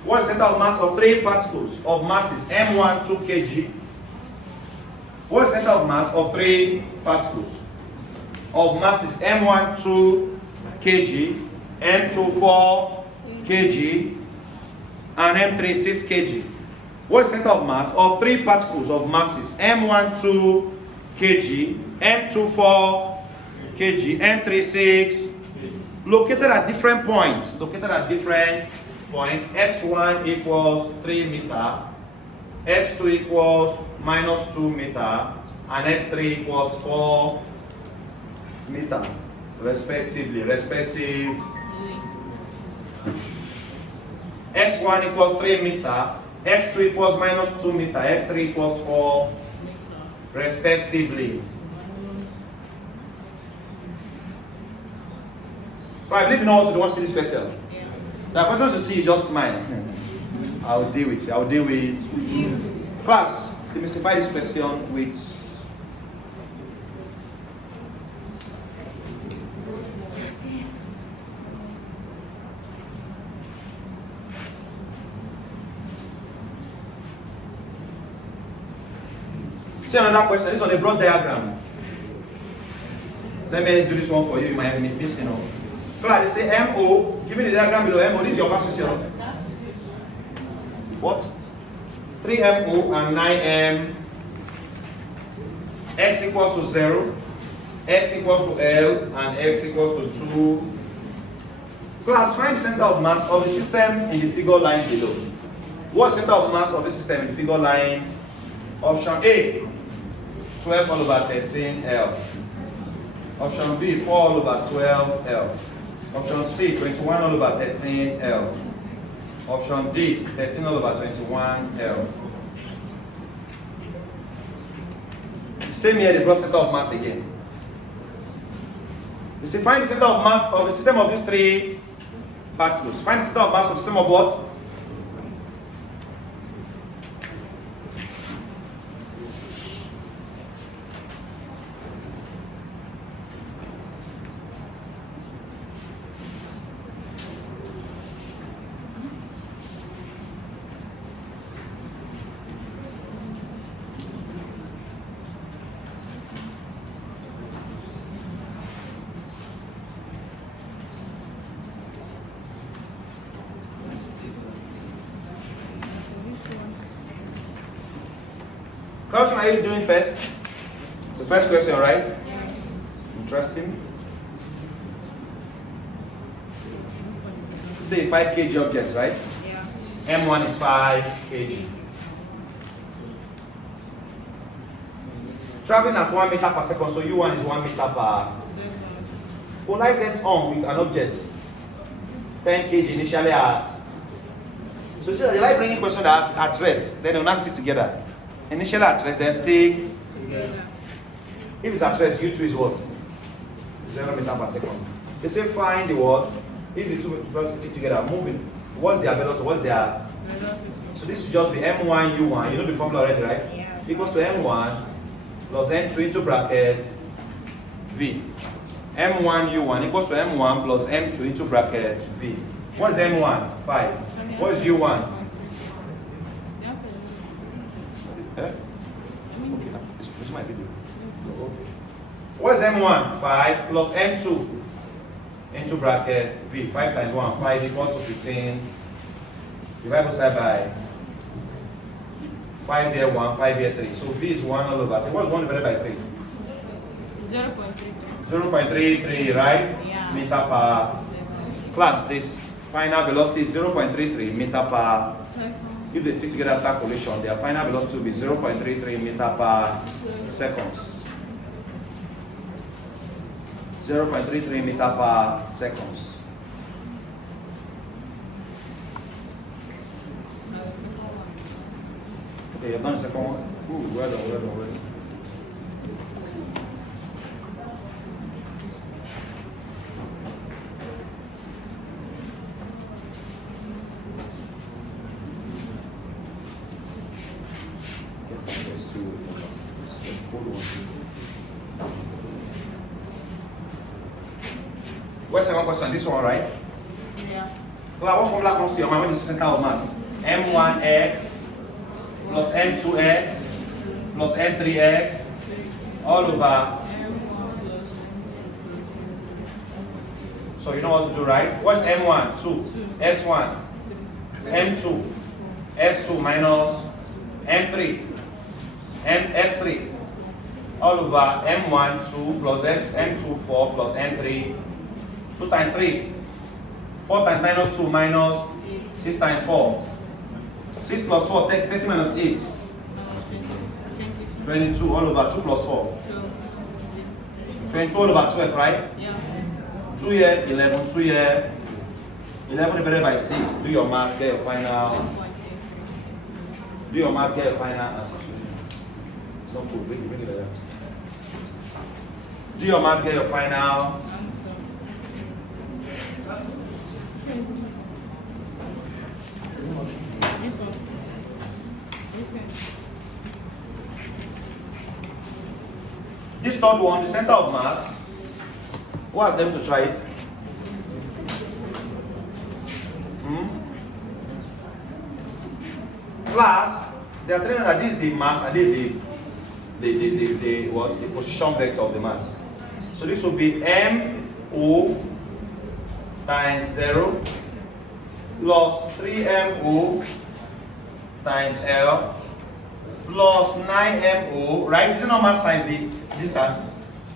What center of mass of 3 particles of masses M1 2 kg? What center of mass of 3 particles of masses M1 2 kg, M2 4 kg, and M3 6 kg? What center of mass of 3 particles of masses M1 2 kg, M2 4 kg, M3 6, located at different points. X1 equals 3 meter, X2 equals minus 2 meter, and X3 equals 4 meter, respectively. X1 equals 3 meter, X2 equals minus 2 meter, X3 equals 4, respectively. So I believe you know how to want to see this question. Yeah. The questions you see, you just smile. I'll deal with it. Class, demystify this question with See another question. This is on a broad diagram. Let me do this one for you. You might have missed it. Class, they say MO. Give me the diagram below. MO. This is your position. What? 3MO and 9M. X equals to 0. X equals to L and X equals to 2. Class, find the center of mass of the system in the figure line below. What's the center of mass of the system in the figure line? Option A, 12 all over 13 L. Option B, 4 all over 12 L. Option C, 21 all over 13 L. Option D, 13 all over 21 L. The same here, the broad center of mass again. You see, find the center of mass of the system of these three particles. Find the center of mass of the system of what? Which one are you doing first? The first question, right? Yeah. Interesting. Say 5 kg object, right? Yeah. M1 is 5 kg. Traveling at 1 meter per second, so U1 is 1 meter per. Polarized on with an object 10 kg initially at. So see, the light bringing question that's at rest, then they'll not stick together. Initially at rest, then stick. Yeah. If it's at rest, U2 is what? 0 meter per second. They say find the what? If the two velocities stick together, moving. What's their velocity? What's their? So this is just the M1 U1. You know the formula already, right? Yeah. Equals to M1 plus N2 into bracket V. M1 U1 equals to M1 plus M2 into bracket V. What's M1? 5. What's U1? Okay, this might be. What's M1? 5 plus M2 into bracket V. 5 times 1, 5 equals to 15. Divide both side by 5 there, 1, 5 here, 3. So V is 1 all over 3. What's 1 divided by 3? 0.33, right? Yeah. Meter per. Class, this final velocity is 0.33 meter per. If they stick together after collision, their final velocity will be 0.33 meter per seconds. 0.33 meter per seconds. Okay, you've done the second one. Ooh, well done, well done, well done. What's the second question? This one, right? Yeah. Well, what formula comes to your mind when you say center of mass? M1x plus M2x plus M3x all over. So you know what to do, right? What's M1? 2. X1. M2. X2 minus M3. X3 all over M1 2 plus M2 4 plus M3 2 times 3. 4 times minus 2 minus 6 times 4. 6 plus 4, 30 minus 8. 22 all over 2 plus 4. 22 all over 12, right? Yeah. 2 here, 11, 2 here. 11 divided by 6. Do your math, get your final. Do your math, get your final answer. It's not cool, bring it like that. Do your math, get your final. This third one, the center of mass. Who has them to try it? Class, they are telling that this is the mass and this is the. the position vector of the mass. So this will be MO times 0 plus 3MO times L plus 9MO, right? This is not mass times the distance,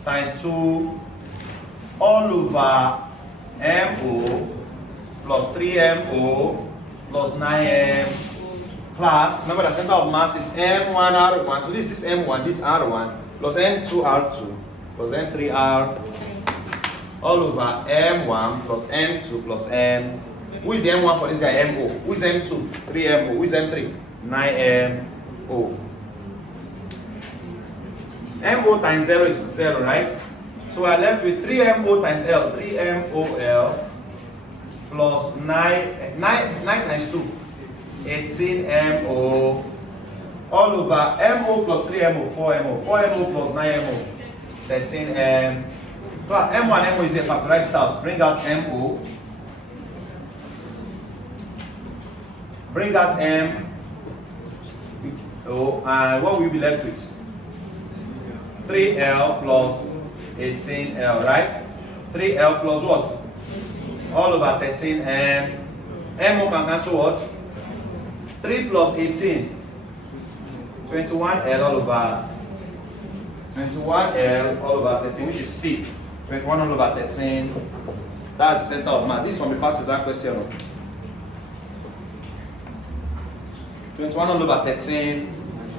times 2 all over MO plus 3MO plus 9M plus, remember the center of mass is M1 R1, so this is M1, this R1 plus M2 R2 plus M3 R all over M1 plus M2 plus M. Who is the M1 for this guy? MO. Who is M2? 3MO. Who is M3? 9MO. MO times 0 is 0, right? So we are left with 3MO times L. 3MOL plus 9 times 2. 18MO all over MO plus 3MO, 4MO. 4MO plus 9MO. 13M. Plus M1, MO is a factorized out. Bring out MO. Bring out M. Oh, and what will you be left with? 3L plus 18L, right? 3L plus what? All over 13M. MO can cancel what? 3 plus 18. 21L all over 21L all over 13, which is C. 21 all over 13. That's the center of mass. This one will pass exam question. 21 all over 13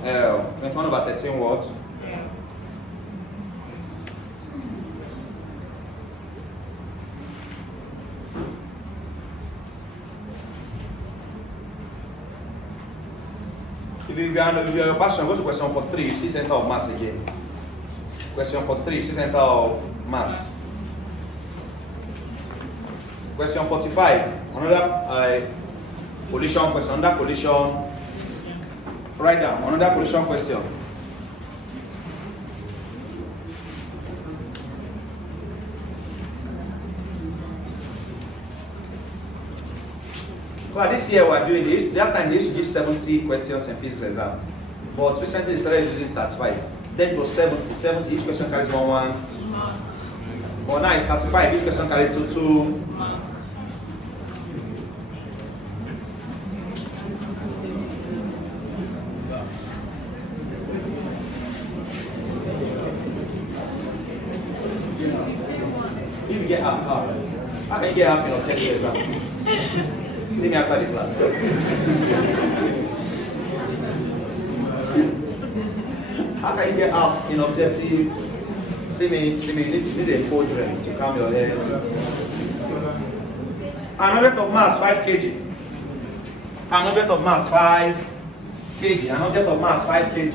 L. 21 over 13 what? If you are passion, go to question 43, you see center of mass again. Question 43, you see center of mass. Question 45, another collision question, another collision. Write down, another collision question. Well, this year we are doing this. That time they used to give 70 questions in physics exam. But recently they started using 35. Then it was 70. 70, each question carries 1. But now it's 35, each question carries 2. If you get half, how can you get half in objective exam? See me after the class. How can you get half in objective? See me, you need a cold drink to calm your head. An object of mass 5 kg. An object of mass 5 kg. An object of mass 5 kg.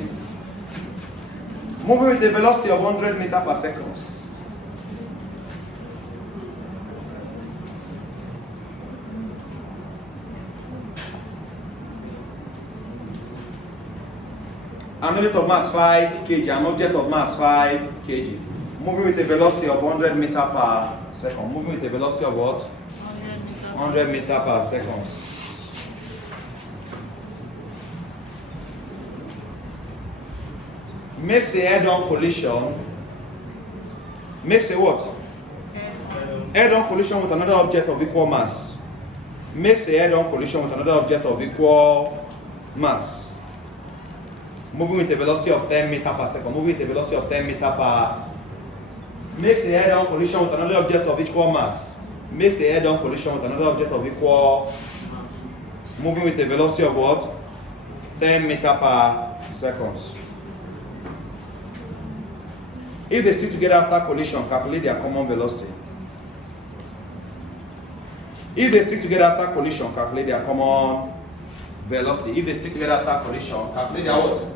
Moving with a velocity of 100 meters per second. An object of mass 5 kg, an object of mass 5 kg. Moving with a velocity of 100 meters per second. Moving with a velocity of what? 100 meters per second. Makes a head-on collision. Makes a what? Head-on collision with another object of equal mass. Makes a head-on collision with another object of equal mass. Moving with a velocity of 10 meters per second. Moving with a velocity of 10 meters per. Makes a head-on collision with another object of equal mass. Makes a head-on collision with another object of equal. Moving with a velocity of what? 10 meters per second. If they stick together after collision, calculate their common velocity. If they stick together after collision, calculate their common velocity. If they stick together after collision, calculate their what?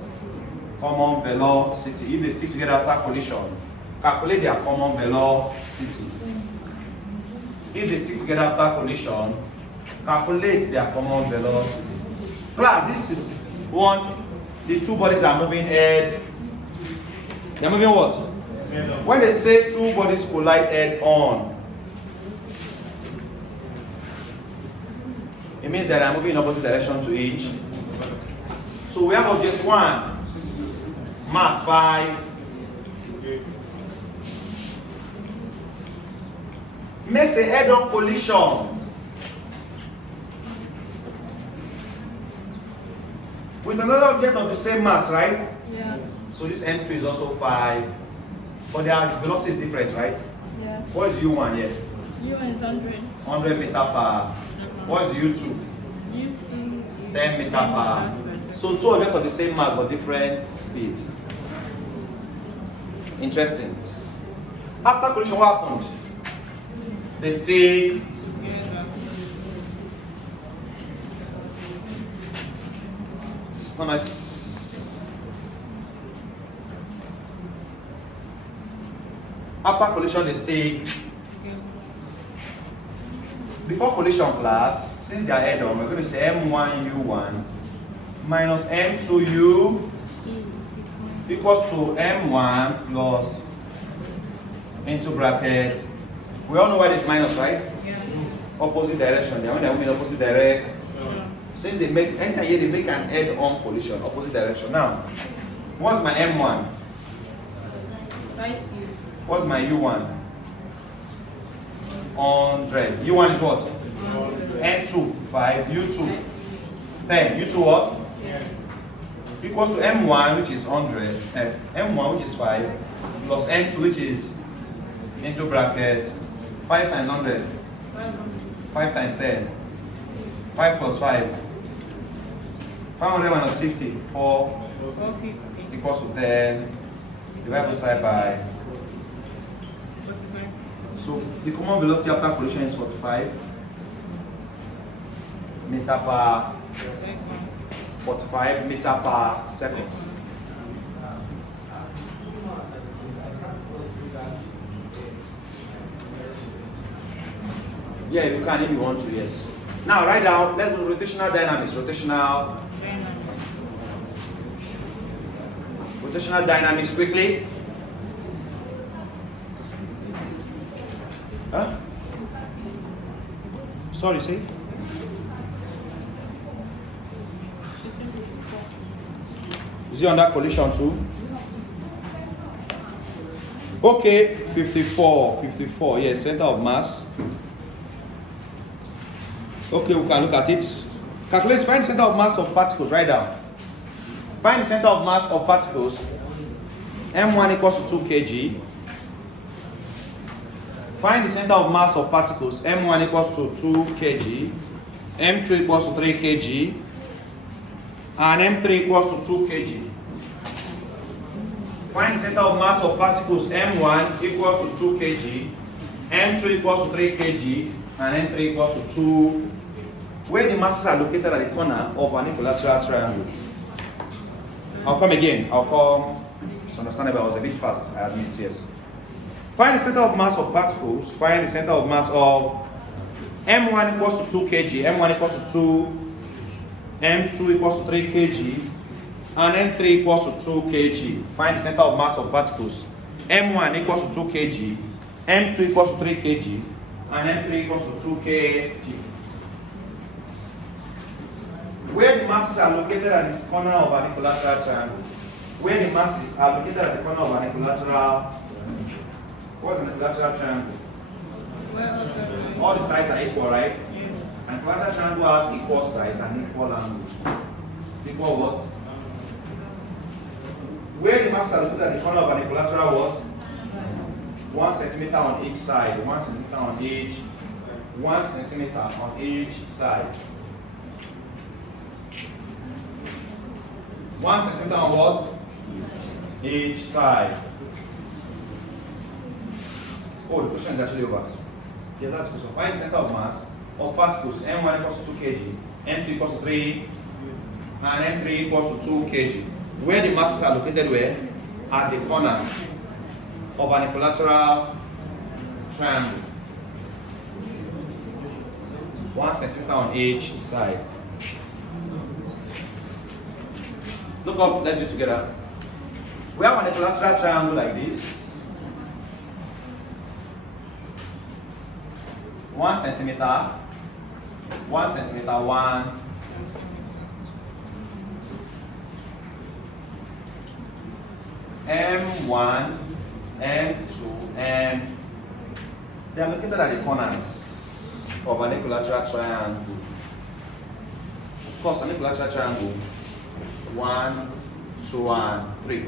Common velocity. If they stick together after collision, calculate their common velocity. If they stick together after collision, calculate their common velocity. Class, this is one. The two bodies are moving head. They are moving what? When they say two bodies collide head on, it means that they are moving in opposite direction to each. So we have object 1 Mass 5. Makes a head-on collision with another object of the same mass, right? Yeah. So this M2 is also 5. But their velocity is different, right? Yeah. What is U1 here? U1 is 100. 100 meter per. What is U2? 10 meter per. So two objects of the same mass but different speed. Interesting. After collision, what happened? They stay Together. so nice. After collision, they stay. Before collision class, since they are head on, we're going to say M1U1 minus M2U equals to M1 plus into bracket. We all know why this minus, right? Yeah. Opposite direction. They only in opposite direct. Yeah. Since they make anytime here they make an head-on collision, opposite direction. Now, what's my M1? Right here. What's my U1? 100. U1 is what? N2, 5. U2, 10. U2 what? Yeah. Equals to M1, which is 100. M1, which is 5, plus M2, which is into bracket 5 times 100. 500. 5 times 10. 5 plus 5. 500 minus 50. 4 450. equals to 10. Divide both side by. 45. So the common velocity after collision is 45 meter per 45 meter per second. Yeah, you can if you want to, yes. Now write down, let's do rotational dynamics. Rotational dynamics quickly. Huh? Sorry, see? Is he on that collision too? Okay, 54, yes, center of mass. Okay, we can look at it. Calculate, find the center of mass of particles, write down. Find the center of mass of particles. M1 equals to 2 kg. Find the center of mass of particles. M1 equals to 2 kg. M2 equals to 3 kg. And M3 equals to 2 kg. Find the center of mass of particles. M1 equals to 2 kg. M2 equals to 3 kg. And M3 equals to 2. Where the masses are located at the corner of an equilateral triangle. I'll come again. It's understandable. I was a bit fast, I admit, yes. Find the center of mass of particles. Find the center of mass of M1 equals to 2 kg. M1 equals to 2. M2 equals to 3 kg. And M3 equals to 2 kg. Find the center of mass of particles. M1 equals to 2 kg. M2 equals to 3 kg. And M3 equals to 2 kg. Where the masses are located at the corner of an equilateral triangle. Where the masses are located at the corner of an equilateral. What's an equilateral triangle? All the sides are equal, right? Yeah. An equilateral triangle has equal sides and equal angles. Equal what? Where the masses are located at the corner of an equilateral what? 1 centimeter on each side. 1 centimeter on each. 1 centimeter on each side. 1 centimeter on what? Each side. Oh, the question is actually over. Yeah, that's the question. Find the center of mass of particles. M1 equals to 2 kg, M2 equals to 3, and M3 equals to 2 kg. Where the masses are located where? At the corner of an equilateral triangle. 1 centimeter on each side. Look up, let's do it together. We have an equilateral triangle like this. 1 centimeter, 1 centimeter, 1. M1, M2, and they are located at the corners of an equilateral triangle. Of course, an equilateral triangle 1, 2, and 3.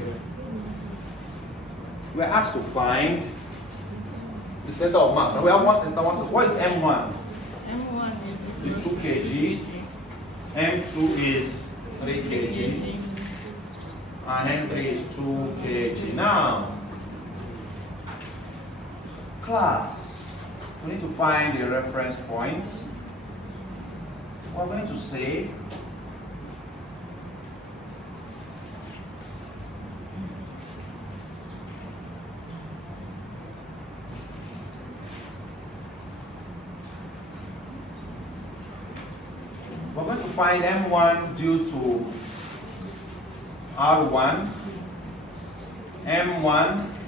We are asked to find the center of mass. And we have one center, one center. What is M1? M1 Is 2 kg. M2 is 3 kg. And M3 is 2 kg. Now, class, we need to find a reference point. We're going to say we're going to find M1 due to R1, M1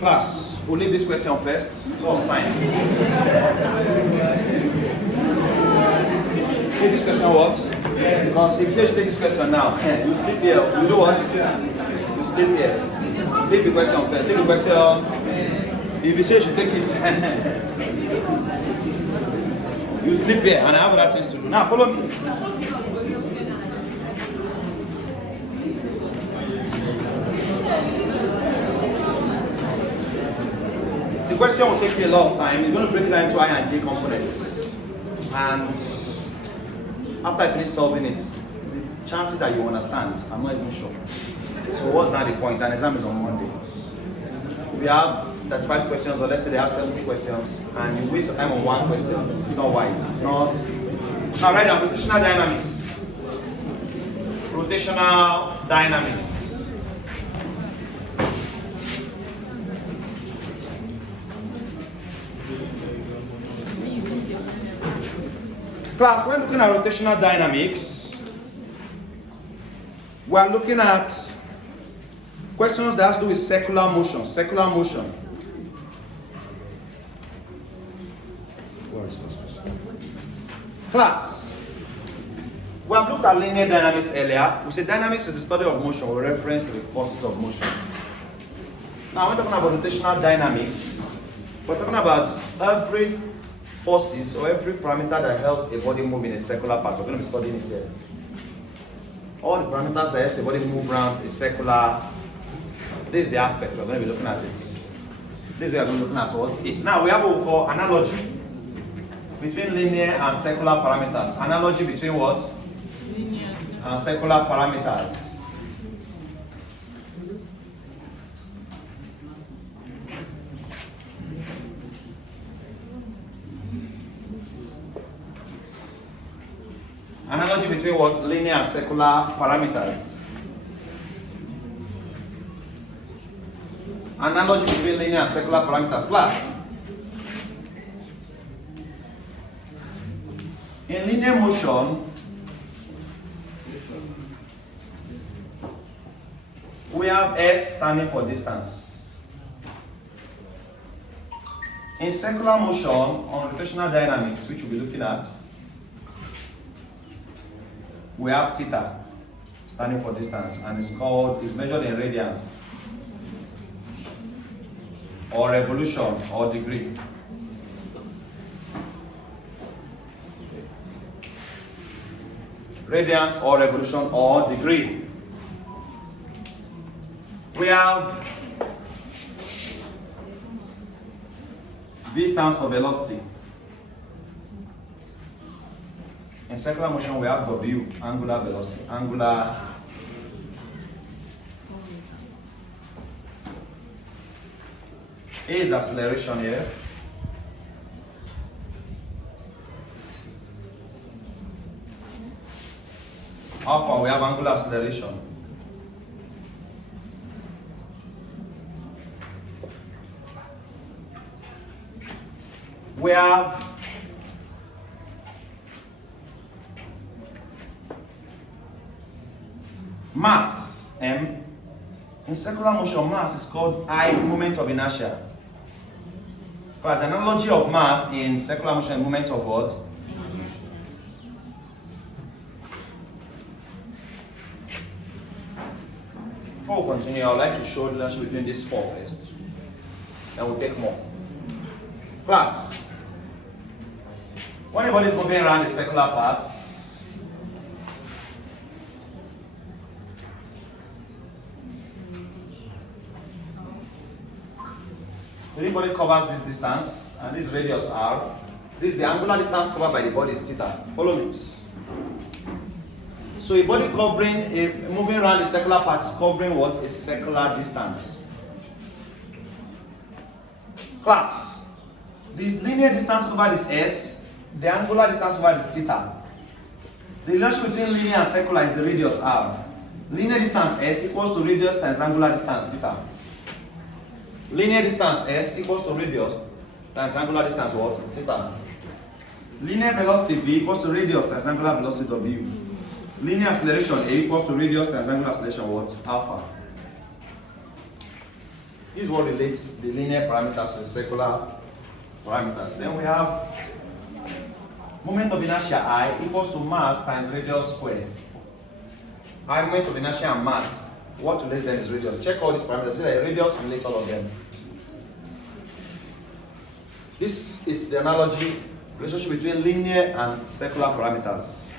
Class, we'll leave this question first. Oh, fine. Leave this question what? Because if you say you take this question now, you sleep here. You do what? You sleep here. Leave the question first. Take the question. If you say you should take it, you sleep here and I have other things to do. Now follow me. The question will take me a lot of time. It's going to break it down into I and J components. And after I finish solving it, the chances that you understand, I'm not even sure. So what's now the point? An exam is on Monday. We have 35 questions, or let's say they have 70 questions, and you waste your time on one question. It's not wise. It's not. Now write down rotational dynamics. Rotational dynamics. Class, when looking at rotational dynamics, we are looking at questions that has to do with circular motion. Circular motion. Where is this? Class, we have looked at linear dynamics earlier. We said dynamics is the study of motion with reference to the forces of motion. Now, we're talking about rotational dynamics. We're talking about every forces or every parameter that helps a body move in a circular path. We're going to be studying it here. all the parameters that helps the body move around a circular. This is the aspect we're going to be looking at it. This is where we're going to be looking at what it. Now we have what we call analogy between linear and circular parameters. Analogy between what? Linear. And circular parameters. Analogy between what? Linear and circular parameters. Analogy between linear and circular parameters. Class. In linear motion, we have S standing for distance. In circular motion, on rotational dynamics, which we'll be looking at, we have theta standing for distance, and it's measured in radians or revolution or degree. Radians or revolution or degree. We have V stands for velocity. In circular motion, we have W, angular velocity, angular. A is acceleration here. Alpha, we have angular acceleration. We have mass, M. In circular motion, mass is called I, moment of inertia. But the analogy of mass in circular motion, moment of what? Before we continue, I would like to show the relationship between these four first. Then we'll take more. Class. When the body is moving around the circular parts, the body covers this distance, and this radius r. This is the angular distance covered by the body is theta. Follow me. So a body moving around the circular part is covering what? A circular distance. Class. This linear distance covered is s. The angular distance covered is theta. The relationship between linear and circular is the radius r. Linear distance s equals to radius times angular distance theta. Linear distance s equals to radius times angular distance what? Theta. Linear velocity v equals to radius times angular velocity w. Linear acceleration a equals to radius times angular acceleration what? Alpha. This is what relates the linear parameters to the circular parameters. Then we have moment of inertia I equals to mass times radius squared. I, moment of inertia and mass. What relates them is radius. Check all these parameters. See that radius relates all of them. This is the analogy relationship between linear and circular parameters.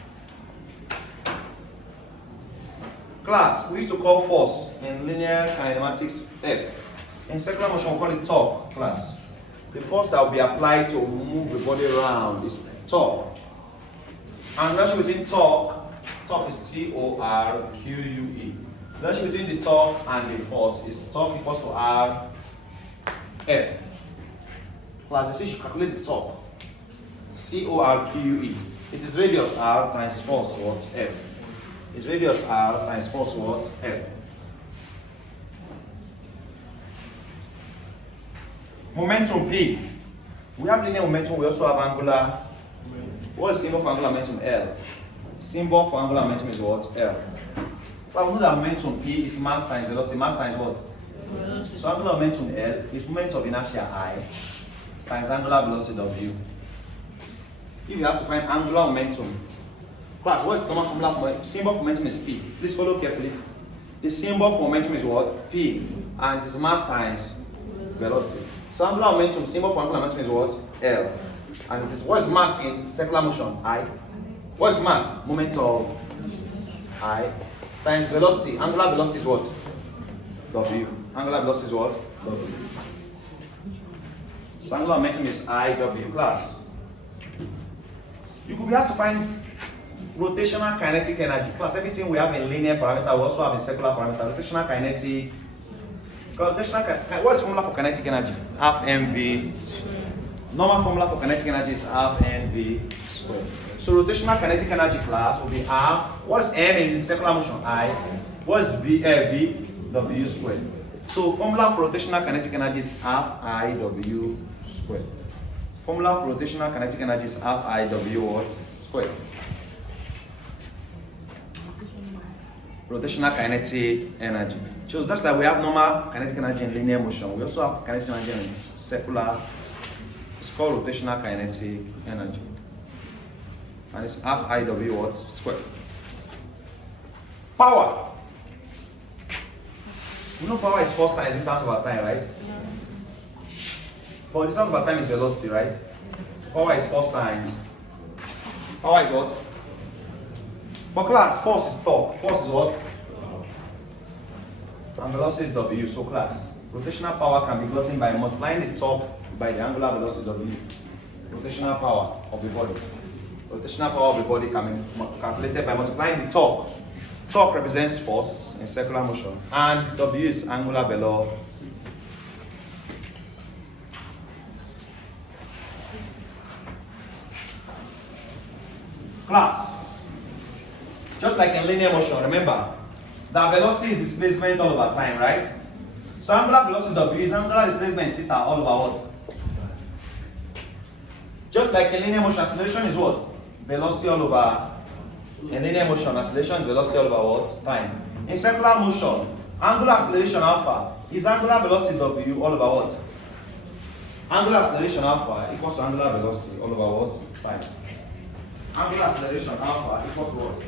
Class, we used to call force in linear kinematics F. In circular motion, we call it torque. Class. The force that will be applied to move the body around is torque. And the relationship between torque is T-O-R-Q-U-E. The relationship between the torque and the force is torque equals to R F. Class, you see, you should calculate the torque. T-O-R-Q-U-E. It is radius R times force what? F. It's radius R times force what? F. Momentum P. We have linear momentum, we also have angular. What is symbol for angular momentum? L. Symbol for angular momentum is what? L. But we know that momentum P is mass times velocity. Mass times what? Velocity. So angular momentum L is moment of inertia I times angular velocity W. If you have to find angular momentum, class, what is common formula for symbol for momentum is P. Please follow carefully. The symbol for momentum is what? P. And it is mass times velocity. So angular momentum, symbol for angular momentum is what? L. And it is, what is mass in circular motion? I. What is mass? Moment of I. times velocity. Angular velocity is what? W. Angular velocity is what? W. So angular momentum is IW. Class. You could be asked to find rotational kinetic energy. Class, everything we have in linear parameter, we also have in circular parameter. Rotational kinetic. What is the formula for kinetic energy? Half mv. Normal formula for kinetic energy is half mv squared. So rotational kinetic energy, class, will be half. What is m in circular motion? I. What is v? V w squared. So formula for rotational kinetic energy is half I w squared. Formula for rotational kinetic energy is half I w what? Squared. Rotational kinetic energy. So that's that we have normal kinetic energy in linear motion. We also have kinetic energy in circular. It's called rotational kinetic energy. And it's half IW what? Squared. Power. We know power is force times distance over time, right? But distance over time is velocity, right? Power is force times. Power is what? But class, force is torque. Force is what? And velocity is W. So class, rotational power can be gotten by multiplying the torque by the angular velocity W. Rotational power of the body. Rotational power of the body can be calculated by multiplying the torque. Torque represents force in circular motion, and W is angular velocity. Class, just like in linear motion, remember that velocity is displacement all over time, right? So angular velocity W is angular displacement theta all over what? Just like in linear motion, acceleration is what? Velocity all over. In linear motion, acceleration is velocity all over what? Time. In circular motion, angular acceleration alpha is angular velocity W all over what? Angular acceleration alpha equals to angular velocity all over what? Time. Angular acceleration alpha equals to what?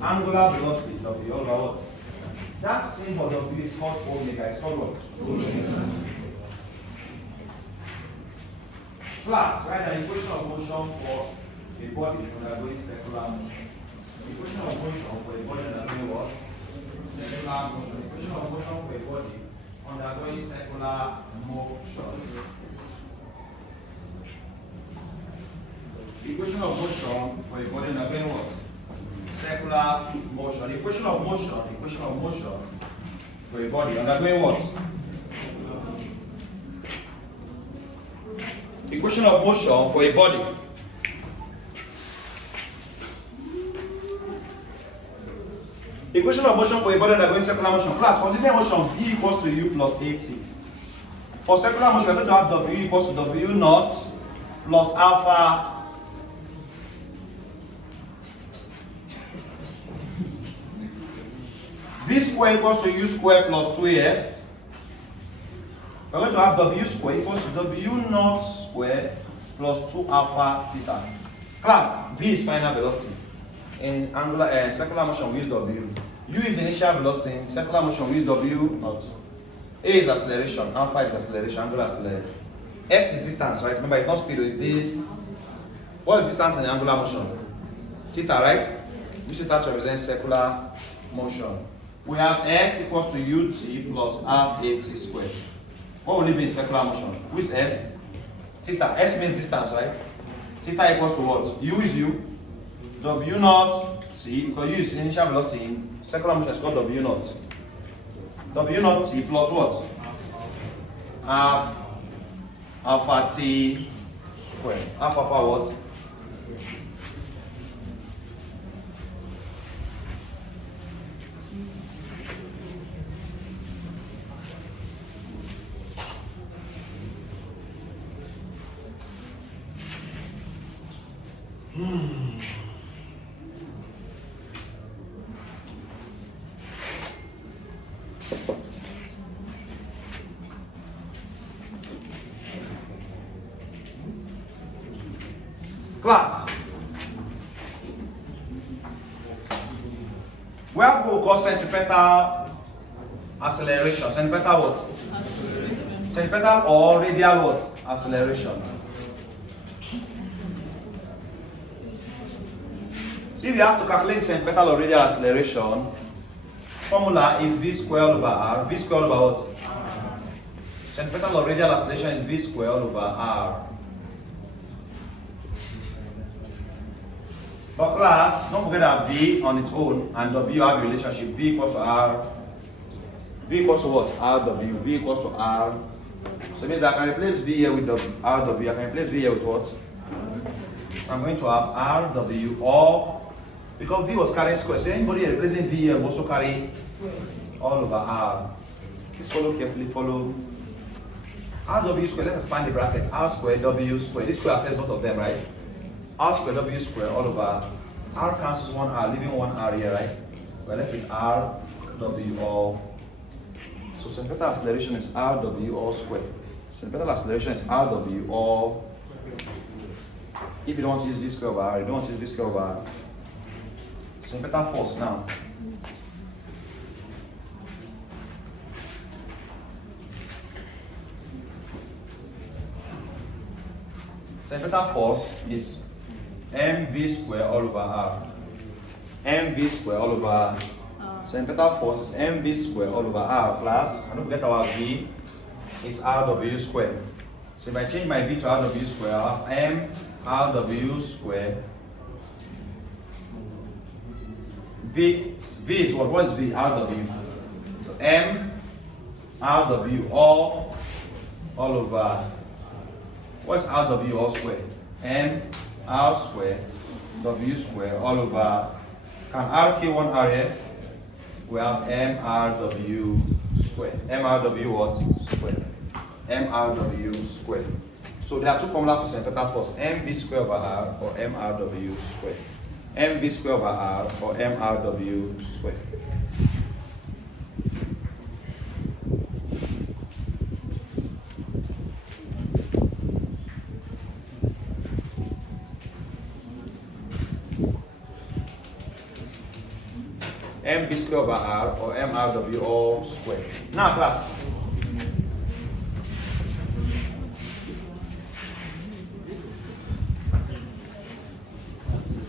Angular velocity W all over what? That symbol W is called omega. It's called what? Omega. Class, write an equation of motion for a body undergoing circular motion. Equation of motion for a body undergoing what? Circular motion. Equation of motion for a body undergoing circular motion. Equation of motion for a body undergoing what? Circular motion. Equation of motion for a body undergoing what? Equation of motion for a body. Equation of motion for a body undergoing circular motion. Class, for linear motion, V equals to U plus AT. For circular motion, we're going to have W equals to W naught plus alpha V square equals to U square plus 2AS. We're going to have W square equals to W naught square plus 2 alpha theta. Class, V is final velocity. In angular circular motion, we use W. U is initial velocity. In circular motion, we use W naught. A is acceleration. Alpha is acceleration. Angular acceleration. S is distance, right? Remember, it's not speed. It's this. What is distance in angular motion? Theta, right? This theta represents circular motion. We have S equals to UT plus half AT squared. What will it be in circular motion? Which is S? Theta. S means distance, right? Theta equals to what? U is U. W naught T, because U is initial velocity in circular motion, it's called W naught. W naught T plus what? Half alpha T squared. Half alpha what? Class. We have what we call centripetal acceleration. Centripetal what? Acceleration. Centripetal or radial what? Acceleration. If you have to calculate centripetal or radial acceleration, formula is V squared over R. V squared over what? Centimeter of radial acceleration is V squared over R. For class, don't forget that V on its own and W have a relationship. V equals to R. V equals to what? RW. V equals to R. So it means I can replace V here with RW. I can replace V here with what? I'm going to have RW, or because V was carrying square, so anybody replacing V here will also carry all over R. Please follow carefully, follow. RW square, let's expand the bracket. R square, W square. This square affects both of them, right? R square, W square, all over. R cancels one R, leaving one R here, right? We're left with R, W, all. So centripetal acceleration is RW all square. Centripetal acceleration is RW all. If you don't want to use V square over R, you don't want to use V square over R. Centripetal force now. Centripetal force is mv square all over R. mv square all over R. Centripetal force is mv square all over R plus, and don't forget our V is RW square. So if I change my V to RW square, I have M RW square. V is what? What is V? RW. So M RW all over. What's RW all square? M R square W square all over. Can R kill one R here? We have MRW square. MRW what? Square. MRW square. So there are two formulas for centripetal force. MV square over R or MRW square. MV square over R or MRW square. MV square over R or MRW all square. Now class.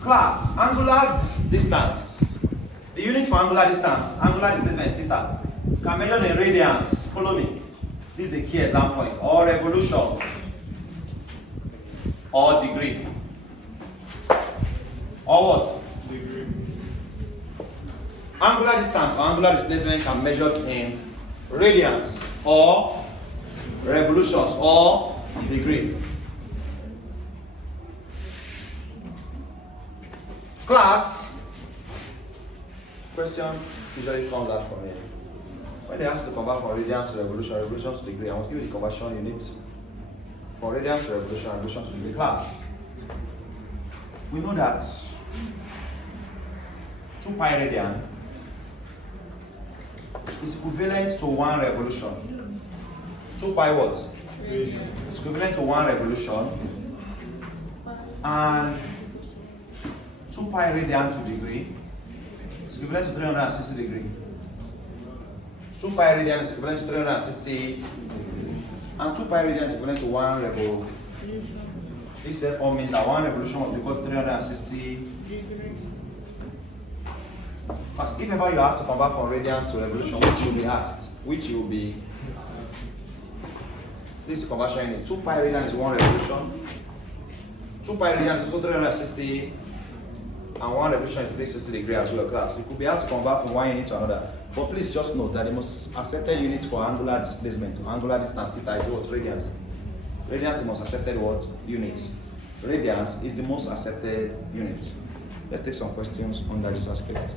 Class, angular distance. The unit for angular distance theta, can measure the radians. Follow me. This is a key exam point. Or revolutions. Or degree. Or what? Degree. Angular distance or angular displacement can be measured in radians or revolutions or degree. Class, question usually comes out from here. When they ask to convert from radians to revolutions to degree, I must give you the conversion units for radians to revolution to degree. Class, we know that 2 pi radian is equivalent to 1 revolution. 2 pi what? It's equivalent to 1 revolution, and 2 pi radian to degree is equivalent to 360 degree. 2 pi radian is equivalent to 360, and 2 pi radian is equivalent to 1 revolution. This therefore means that 1 revolution will be equal to 360. Because if ever you are asked to convert from radian to revolution, which you will be asked, this is the conversion unit. 2 pi radian is 1 revolution. 2 pi radian is also 360, and 1 revolution is 360 degrees as well, class. You could be asked to convert from one unit to another. But please just note that the most accepted unit for angular displacement to angular distance theta is what? Radians. Radians is the most accepted what? Units. Radians is the most accepted unit. Let's take some questions under this aspect.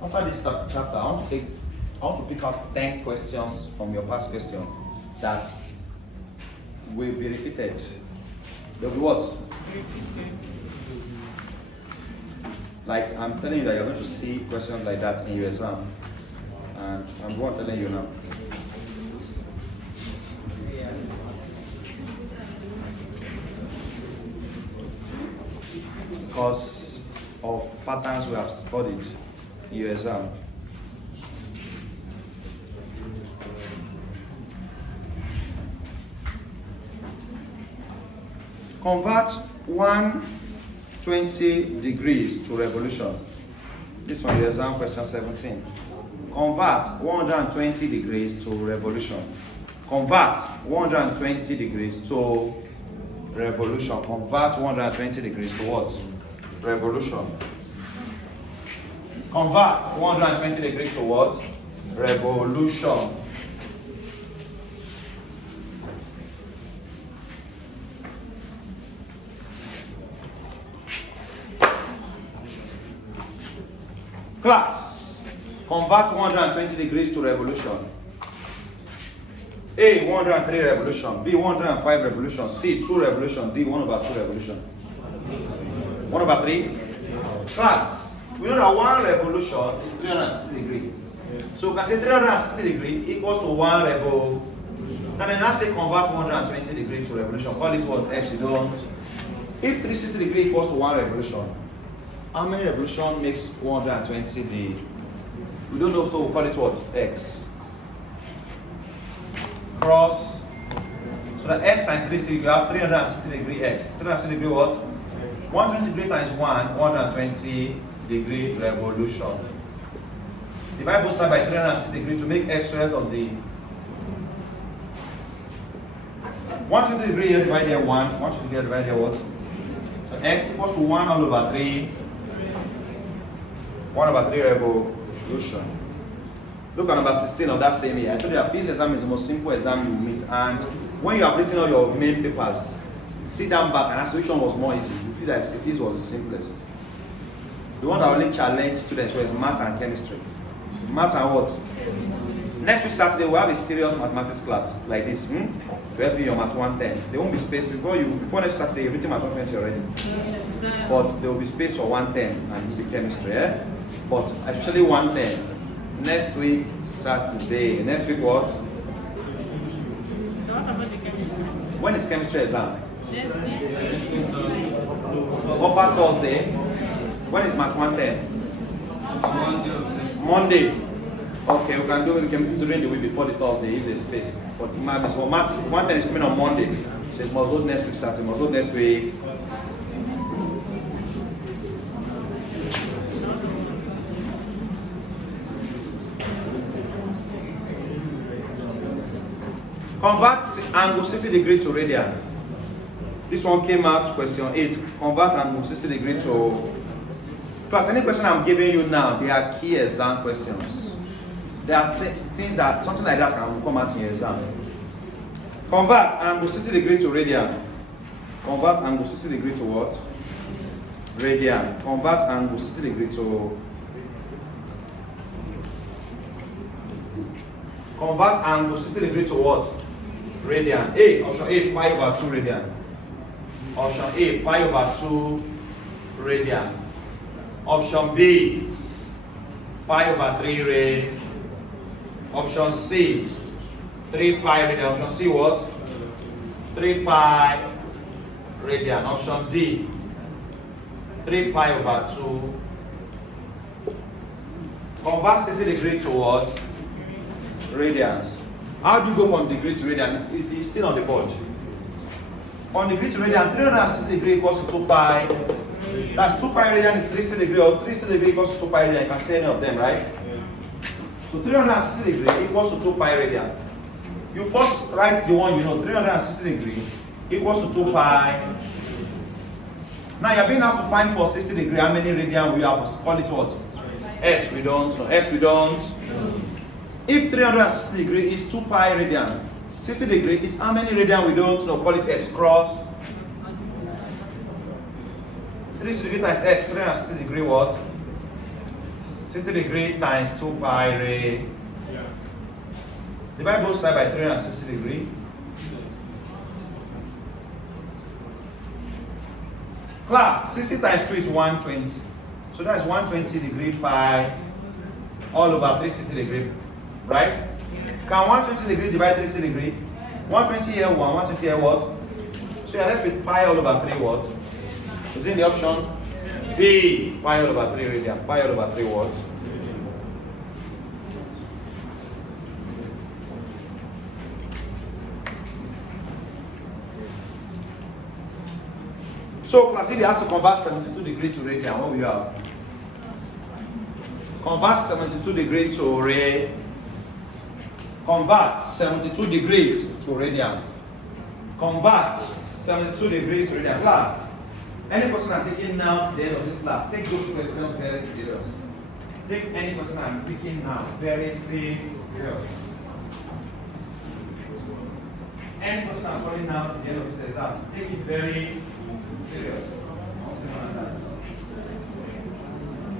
After this chapter, I want to pick out 10 questions from your past question that will be repeated. They'll be what? Like I'm telling you that you're going to see questions like that in your exam. And I'm telling you now. Because of patterns we have studied in your exam. Convert 1 to 120 degrees to revolution. This one is exam question 17. Convert 120 degrees to revolution. Convert 120 degrees to revolution. Convert 120 degrees to what? Revolution. Convert 120 degrees to what? Revolution. Class, convert 120 degrees to revolution. A, 103 revolution. B, 105 revolution. C, 2 revolution. D, 1/2 revolution. 1/3. Class, we know that 1 revolution is 360 degrees. So we can say 360 degrees equals to 1 revolution. And then I say convert 120 degrees to revolution. Call it what? X. You don't. If 360 degrees equals to 1 revolution, how many revolution makes 120 the? We don't know, so we'll call it what? X. Cross. So that X times 360, you have 360 degree X. 360 degree what? 120 degree times 120 degree revolution. Divide both sides by 360 degree to make X right of the 120 degree here divided here 1. 120 degree divided here what? So X equals to 1/3. 1/3 revolution. Look at number 16 of that same year. I told you that physics exam is the most simple exam you will meet, and when you have written all your main papers, sit down back and ask which one was more easy. You feel that this was the simplest. The one that only challenged students was math and chemistry. Math and what? Next week Saturday we'll have a serious mathematics class like this to help you your math 110. There won't be space before next Saturday you've written math 120 already. But there will be space for 110 and the chemistry, eh? But actually 110. Next week Saturday. Next week what? When is chemistry exam? Upper Thursday. When is math 110? Monday. Okay, we can do during the week before the Thursday if there's space. But math 110 is coming on Monday. So it must hold next week Saturday, must hold next week. Convert angle 60 degree to radian. This one came out question 8. Convert angle 60 degree to. Class, any question I'm giving you now, they are key exam questions. There are things that something like that can come out in your exam. Convert angle 60 degree to radian. Convert angle 60 degree to what? Radian. Convert angle 60 degree to. Convert angle 60 degree to what? Radian. A, option A, pi/2 radian. Option A, pi/2 radian. Option B, pi/3 radian. Option C, 3 pi radian. Option C what? 3 pi radian. Option D, 3 pi/2. Convert 60 degree to what? Radians. How do you go from degree to radian? It's still on the board. From degree to radian, 360 degree equals to 2 pi. That's 2 pi radian is 360 degree, or 360 degree equals to 2 pi radian. You can say any of them, right? So 360 degree equals to 2 pi radian. You first write the one you know, 360 degree equals to 2 pi. Now you're being asked to find for 60 degree how many radian we have. Call it what? X, we don't know. X, we don't. If 360 degree is 2 pi radian, 60 degree is how many radian we don't know. Call it X cross. 360 degree times X, 360 degree what? 60 degree times 2 pi radian. Divide both sides by 360 degree. Class, 60 times 2 is 120. So that's 120 degree pi all over 360 degree. Right? Can 120 degree divide 360 degree? 120 here 1, 120 here what? So you're left with pi all over 3 what? Is in the option B, pi all over 3 radian. Pi all over 3 what? So So class, if you have to convert 72 degrees to radian, what will you have? Convert 72 degrees to radian. Convert 72 degrees to radians. Convert 72 degrees to radians. Class, any question I'm taking now at the end of this class, take those questions very serious. Take any question I'm picking now very serious. Any question I'm calling now at the end of this exam, take it very serious.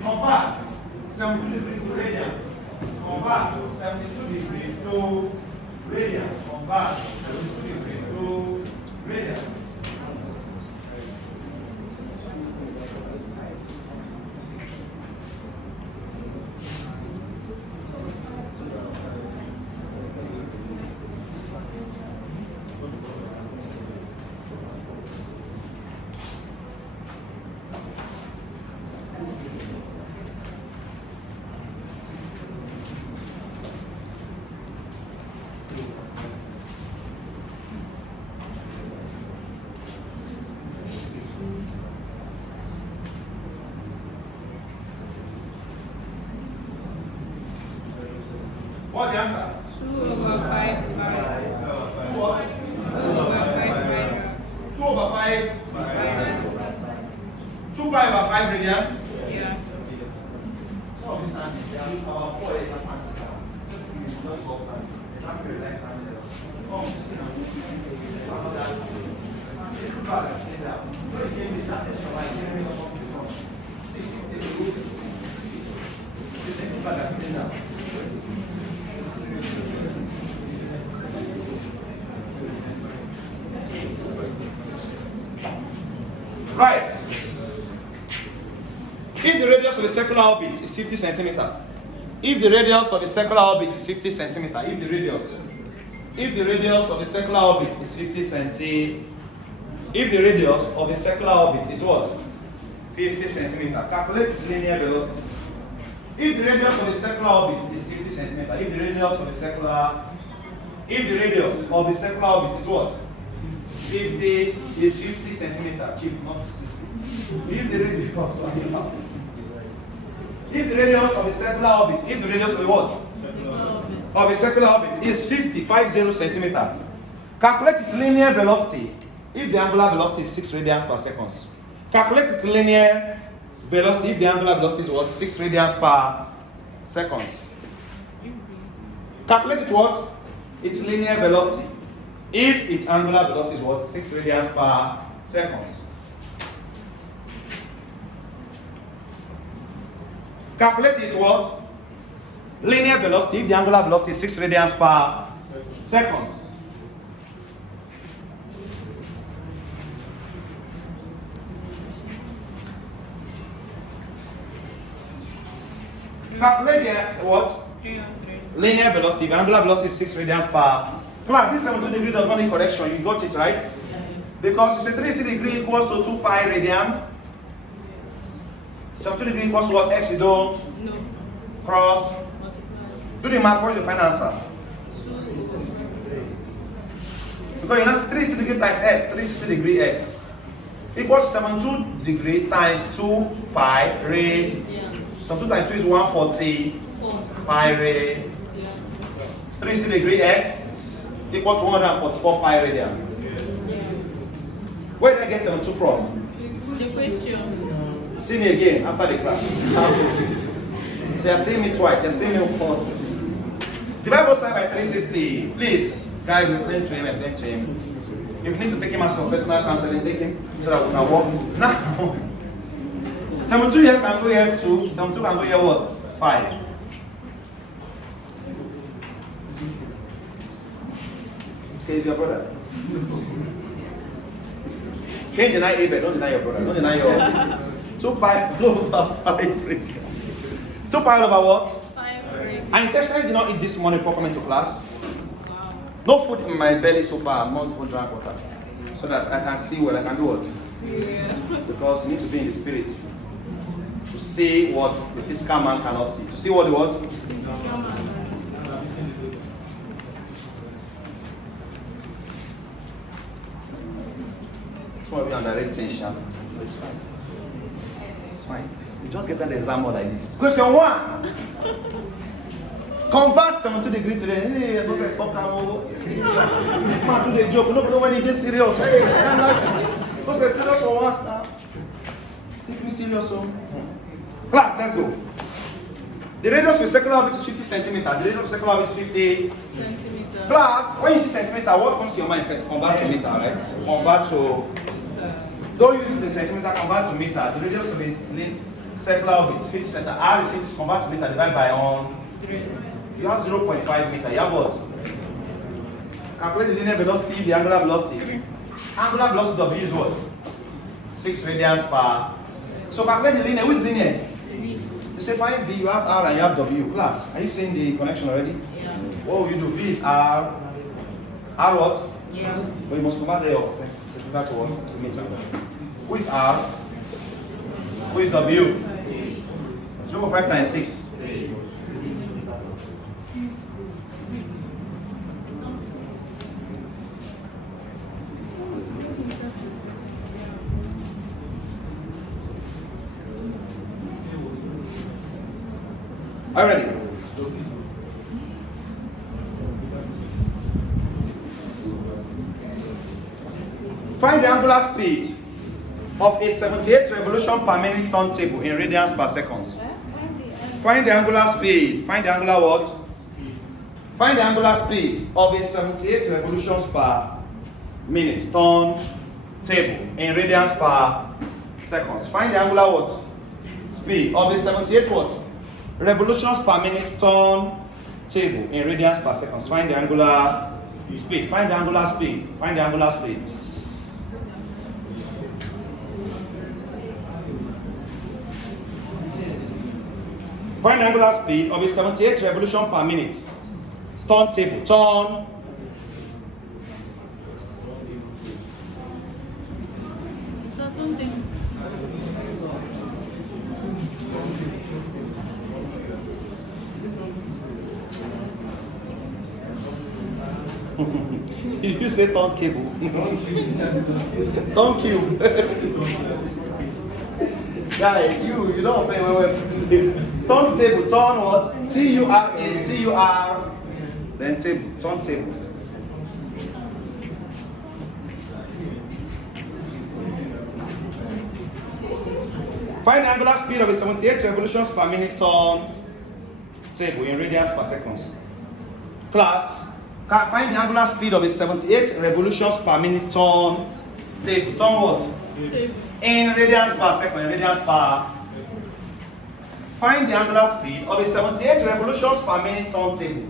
Convert 72 degrees to radian. Convert 72 degrees to radians. Convert 72 degrees to radians. What's the answer? 2 over 5 2 what? 2 over 5 2 over 5. 2 pi over 5 radian. Yeah. So this time, our poor is a pass. Just go for exactly relax and come sit down. After that, take back and stay down. So you gave me that extra light. Take back and stay down. Right. If the radius of a circular orbit is 50 centimeter, if the radius of a circular orbit is 50 centimeter, if the radius of a circular orbit is 50 centimeter, if the radius of a circular orbit is what? 50 centimeter. Calculate its linear velocity. If the radius of a circular orbit is 50 centimeter, if the radius of a circular orbit is what? 50 is 50 centimeter, cheap, not 60. If the radius of a circular orbit, if the radius of a what? Of a circular orbit is 50 centimeter. Calculate its linear velocity if the angular velocity is 6 radians per second. Calculate its linear velocity if the angular velocity is what? 6 radians per second. Calculate it what? Its linear velocity if its angular velocity is what? 6 radians per second. Calculate it what? Linear velocity if the angular velocity is 6 radians per second. Calculate the what? 300. Linear velocity if the angular velocity is 6 radians per. Class, this 72 degree does not need correction. You got it right? Yes. Because you say 360 degree equals to 2 pi radian. 72 degree equals to what? X, you don't No. cross. Do the math, what is your final answer? Because you know 360 degree times x, 360 degree x equals 72 degree times 2 pi radian. Yeah. 72 times 2 is 140 4. pi radian. Yeah. 360 degree x equals 144 pi radian. Yeah. Where did I get 72 from? The question. See me again after the class. So you're seeing me twice, you're seeing me once. Divide both sides by 360. Please, guys, explain to him, If you need to take him as for personal counseling, take him so that we can walk. Now, 72 here can go here 2, 72 can go here what? 5. Okay, is your brother? Can't deny Abel, don't deny your brother, don't deny your 2 pi over 5 radian. 2 pi over what? 5 radian. I intentionally did not eat this morning before coming to class. Wow. No food in my belly so far, I'm not even drank water. So that I can see what I can do what? Yeah. Because you need to be in the spirit to see what the physical man cannot see. To see what the what? Come on. Some of you underrate tension. It's fine. It's fine. You just get an example like this. Question 1. Convert 72 degrees to the hey, so say stop now. This man do the joke. No, when he gets serious. Hey, so say serious for once now. Take me serious, so. Class, let's go. The radius of a circular orbit is 50 centimeters. The radius of a circular orbit is 50 Centimeter. Class, when you see centimeter, what comes to your mind first? Convert to meter, right? Convert to. Don't use the centimeter, convert to meter. The radius of a circular orbit is 50 centimeters. R is 60, convert to meter, divide by on. 3. You have 0.5 meter. You have what? Calculate the linear velocity, the angular velocity. Angular velocity W is what? 6 radians per. So calculate the linear. Which linear? They say find V, you have R and you have W. Class, are you seeing the connection already? Yeah. What you do? V is R. R what? Yeah. But you must convert your centimeter to what? To meter. Who is R? Who is W? 0.5 times 6. Are you ready? Find the angular speed of a 78 revolution per minute turntable in radians per seconds. Find the angular speed. Find the angular what? Find the angular speed of a 78 revolutions per minute turntable in radians per seconds. Find the angular what? Speed of a 78 what? Revolutions per minute turntable in radians per seconds. Find the angular speed. Find the angular speed. Find the angular speed. Find the angular speed of a 78 revolution per minute turntable. Turn. Is that something? Did you say turntable? Turncube. Yeah, you don't pay well. Turntable, turn what? T-U-R-N, T-U-R, then table, turntable. Find the angular speed of a 78 revolutions per minute turntable in radians per seconds. Class, find the angular speed of a 78 revolutions per minute turntable. Turn what? Table. In radians per second, in radians per. Find the angular speed of a 78 revolutions per minute turntable.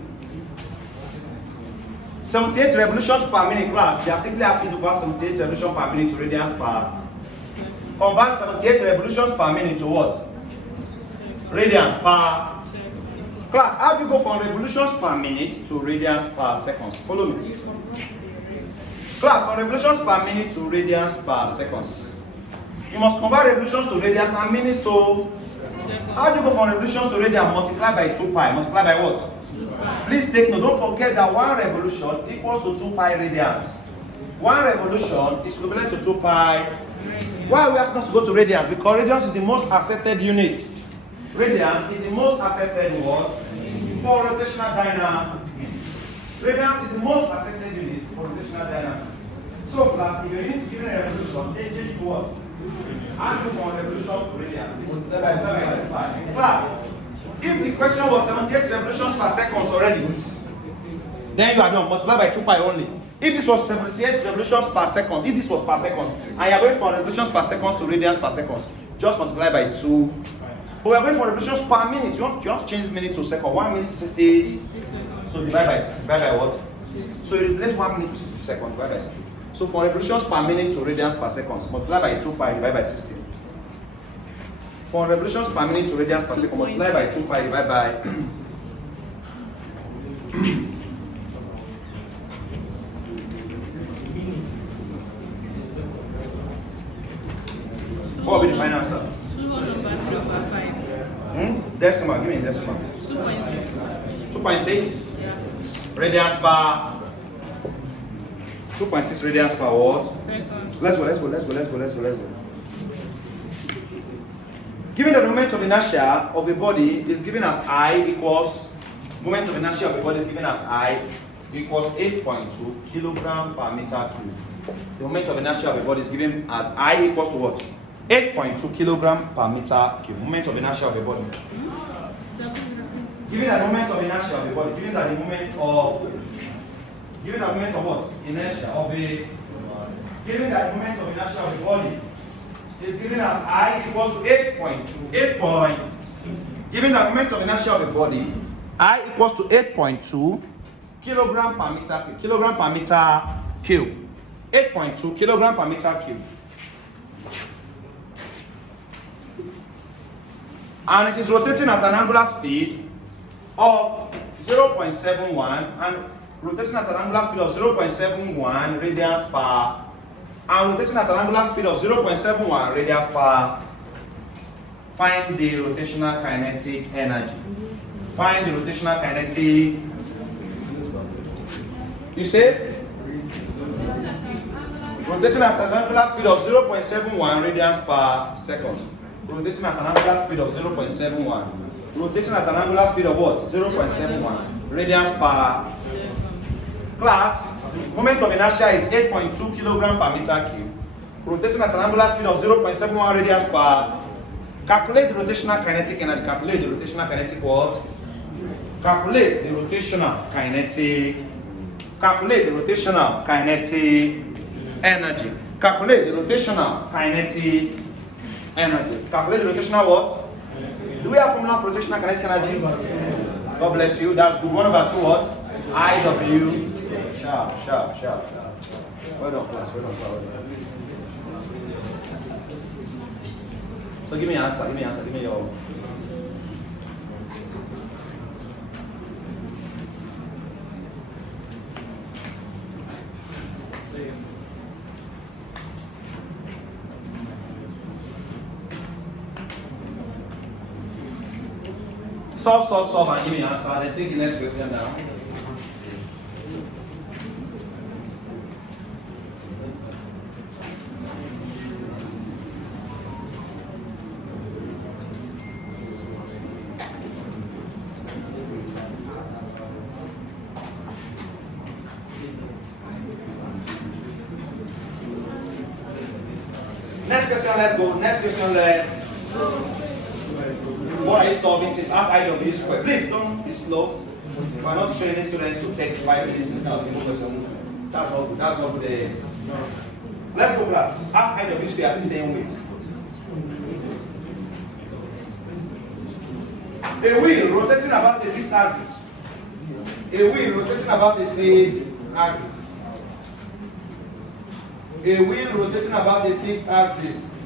78 revolutions per minute, class. They are simply asking to convert 78 revolutions per minute to radians per. Convert 78 revolutions per minute to what? Radians per. Class, how do you go from revolutions per minute to radians per seconds? Follow me. Class, from revolutions per minute to radians per seconds. You must convert revolutions to radians and minutes to. How do you go from revolutions to radians? Multiply by 2 pi. Multiply by what? 2 pi. Please take note. Don't forget that 1 revolution equals to 2 pi radians. 1 revolution is equivalent to 2 pi. Why are we asking us to go to radians? Because radians is the most accepted unit. Radians is the most accepted what? For rotational dynamics. Radians is the most accepted unit for rotational dynamics. So class, if your unit is given a revolution, they change to what? And go from revolutions to radians. Class, if the question was 78 revolutions per second already, then you are done. Multiply by 2 pi only. If this was 78 revolutions per second, if this was per second, and you are going from revolutions per second to radians per second, just multiply by 2. But we are going for revolutions per minute. You have to change minute to second. 1 minute is 60. So divide by 60. Divide by what? So you replace 1 minute with 60 seconds. Divide by 60. So for revolutions per minute to radians per second, multiply by 2 pi, divide by 60. For revolutions per minute to radians per second, multiply by 2 pi, divide by. What will be the final answer? 200/5. Decimal, give me a decimal. 2.6. 2.6 Yeah. radians per. 2.6 radians per what? Second. Let's go. Given that the moment of inertia of a body is given as I equals, moment of inertia of a body is given as I equals 8.2 kilogram per meter cube. The moment of inertia of a body is given as I equals to what? 8.2 kilogram per meter cube. Moment of inertia of a body. Given that the moment of inertia of a body, given that the moment of what? Inertia of a, given that the moment of inertia of a body is given as I equals to 8.2. Given that the moment of inertia of a body, I equals to 8.2 kilogram per meter cube. Kilogram per meter cube. 8.2 kilogram per meter cube. And it is rotating at an angular speed of 0.71 and rotating at an angular speed of 0.71 radians per, and rotating at an angular speed of 0.71 radians per. Find the rotational kinetic energy. Find the rotational kinetic. You say? Rotating at an angular speed of 0.71 radians per second. Rotating at an angular speed of 0.71. Rotating at an angular speed of what? 0.71 radians per. Class, moment of inertia is 8.2 kilogram per meter cube. Rotating at an angular speed of 0.71 radians per. Calculate the rotational kinetic energy. Calculate the rotational kinetic what? Calculate the rotational kinetic. Calculate the rotational kinetic energy. Calculate the rotational kinetic energy. Calculate the rotational what? Do we have formula for rotational kinetic energy? God bless you. That's good. 1/2 what? IW. Sharp. Well done, class. Well done. So give me an answer. Give me your. Solve, and give me an answer. Then take the next question now. Next question, let's go. Next question, let's. What are you solving? Since half IW squared. Please don't be slow. We're not training students to take 5 minutes in a simple question. That's not good. That's not good. Let's go, class. Half IW squared is the same weight. A wheel rotating about the fixed axis. A wheel rotating about the fixed axis. A wheel rotating about the fixed axis.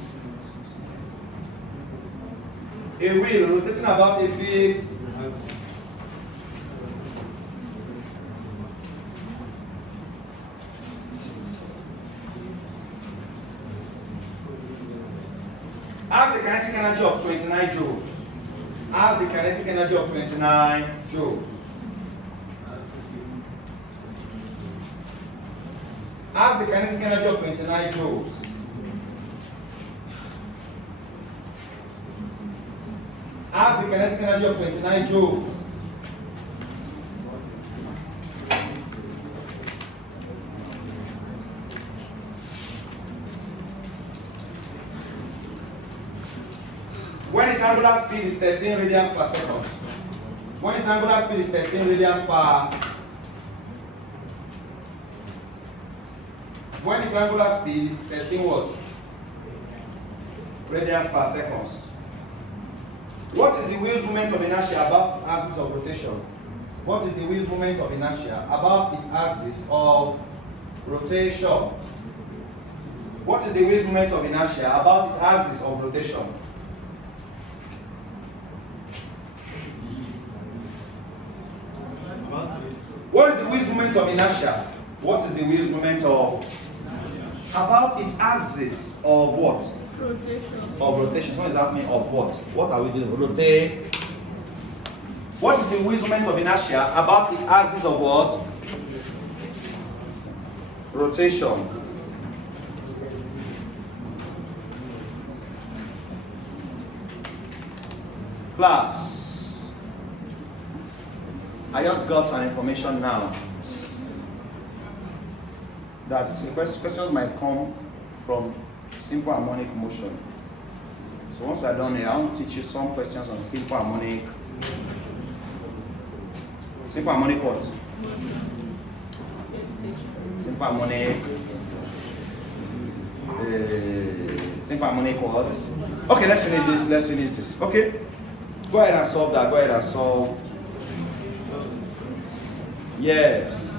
A wheel rotating about a fixed. Has the kinetic energy of 29 joules. Has the kinetic energy of 29 joules. Has the kinetic energy of 29 joules. Has the kinetic energy of 29 joules. When its angular speed is 13 radians per second. When its angular speed is 13 radians per. When its angular speed is 13 what? Radians per second. What is the wheel's moment of inertia about its axis of rotation? What is the wheel's moment of inertia about its axis of rotation? What is the wheel's moment of inertia about its axis of rotation? What is the wheel's moment of inertia? What is the wheel's moment of about its axis of what? Rotation. Of rotation. What does that mean? Of what? What are we doing? Rotate. What is the wheel's moment of inertia about its axis of what? Rotation. Class, I just got an information now that questions might come from simple harmonic motion. So once we're done here, I want to teach you some questions on simple harmonic. Simple harmonic what? Simple harmonic. Simple harmonic what? Okay, let's finish this. Let's finish this. Okay, go ahead and solve that. Go ahead and solve. Yes.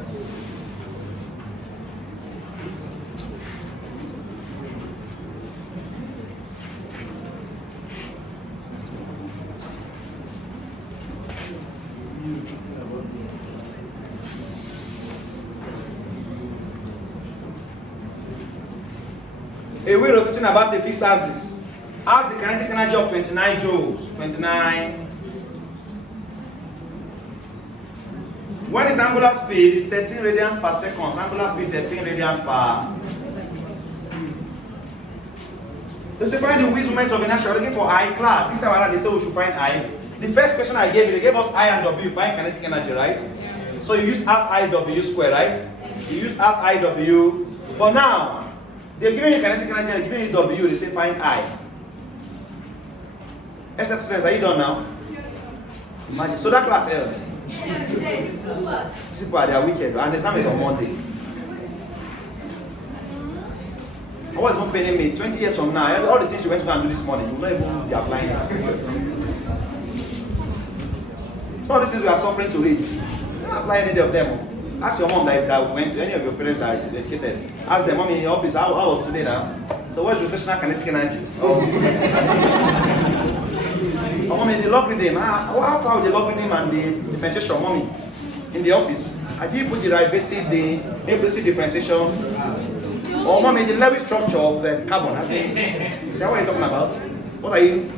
A wheel rotating about a fixed axis has the kinetic energy of 29 joules. 29. When its angular speed is 13 radians per second, angular speed 13 radians per. Let's find the wheel's moment of inertia. We're looking for I class. This time around they say we should find I. The first question I gave you, they gave us I and W, find kinetic energy, right? So you use half IW square, right? You use half IW. But now, they're giving you kinetic energy, they're giving you W, they say find I. SS students, are you done now? Imagine. So that class held. People are there wicked, and the exam is on Monday. I was not paying me 20 years from now. All the things you went to go and do this morning, you will not even be applying it. Some of these things we are suffering to reach. You're not applying any of them. Ask your mom that went to any of your parents that is educated. Ask them, mommy in the office, how was today now? So what's rotational kinetic energy? Oh, mommy, the logarithm. How far the logarithm and the differentiation, mommy? In the office. I did put the derivative, the implicit differentiation. Or mommy, the Lewis structure of carbon. I say, you see what are you talking about? What are you?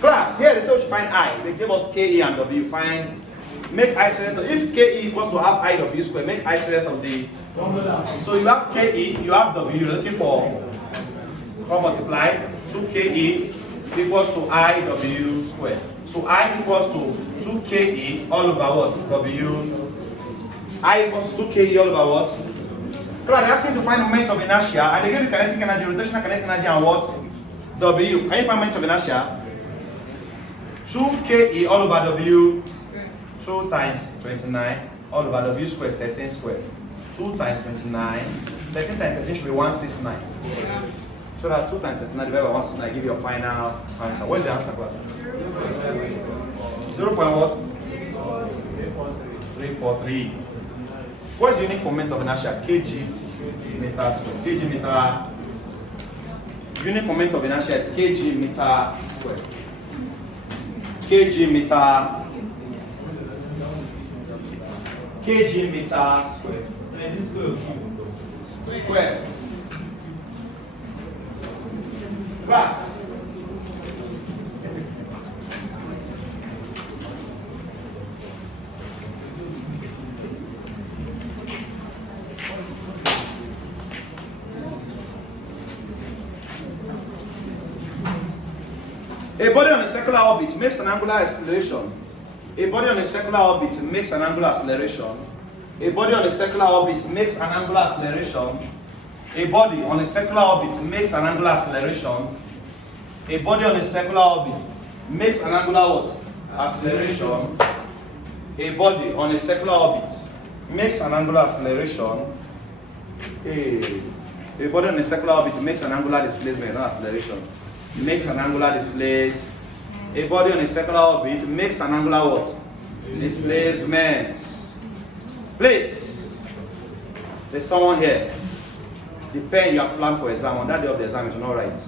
Class, here they say we should find I. They gave us K, E, and W. Find. Make isolate of, if KE equals to half IW square, make isolate of the. So you have KE, you have W, you're looking for multiply 2KE equals to IW square. So I equals to 2KE all over what? W. I equals to 2KE all over what? So they're asking to find moment of inertia, and they give you kinetic energy, rotational kinetic energy, and what? W. Can you find moment of inertia? 2KE all over W. 2 times 29 all over W square is 13 square. 2 times 29, 13 times 13 should be 169. So that 2 times 39 divided by 169 give you a final answer. What is the answer, class? 0. What? 343. What is the unit for moment of inertia? Kg meter square. Kg meter. Unit for moment of inertia is kg meter square. Kg meter. Kg meter square. So it is good. Square. Class. A body on a circular orbit makes an angular acceleration. A body on a circular orbit makes an angular acceleration. A body on a circular orbit makes an angular acceleration. A body on a circular orbit makes an angular acceleration. A body on a circular orbit makes an angular what? Acceleration. A body on a circular orbit makes an angular acceleration. A body on a circular orbit makes an angular displacement, not acceleration. Makes an angular displacement. A body on a circular orbit makes an angular what? Displacement. Please, there's someone here. The pen you have planned for exam, on that day of the exam, it will not write.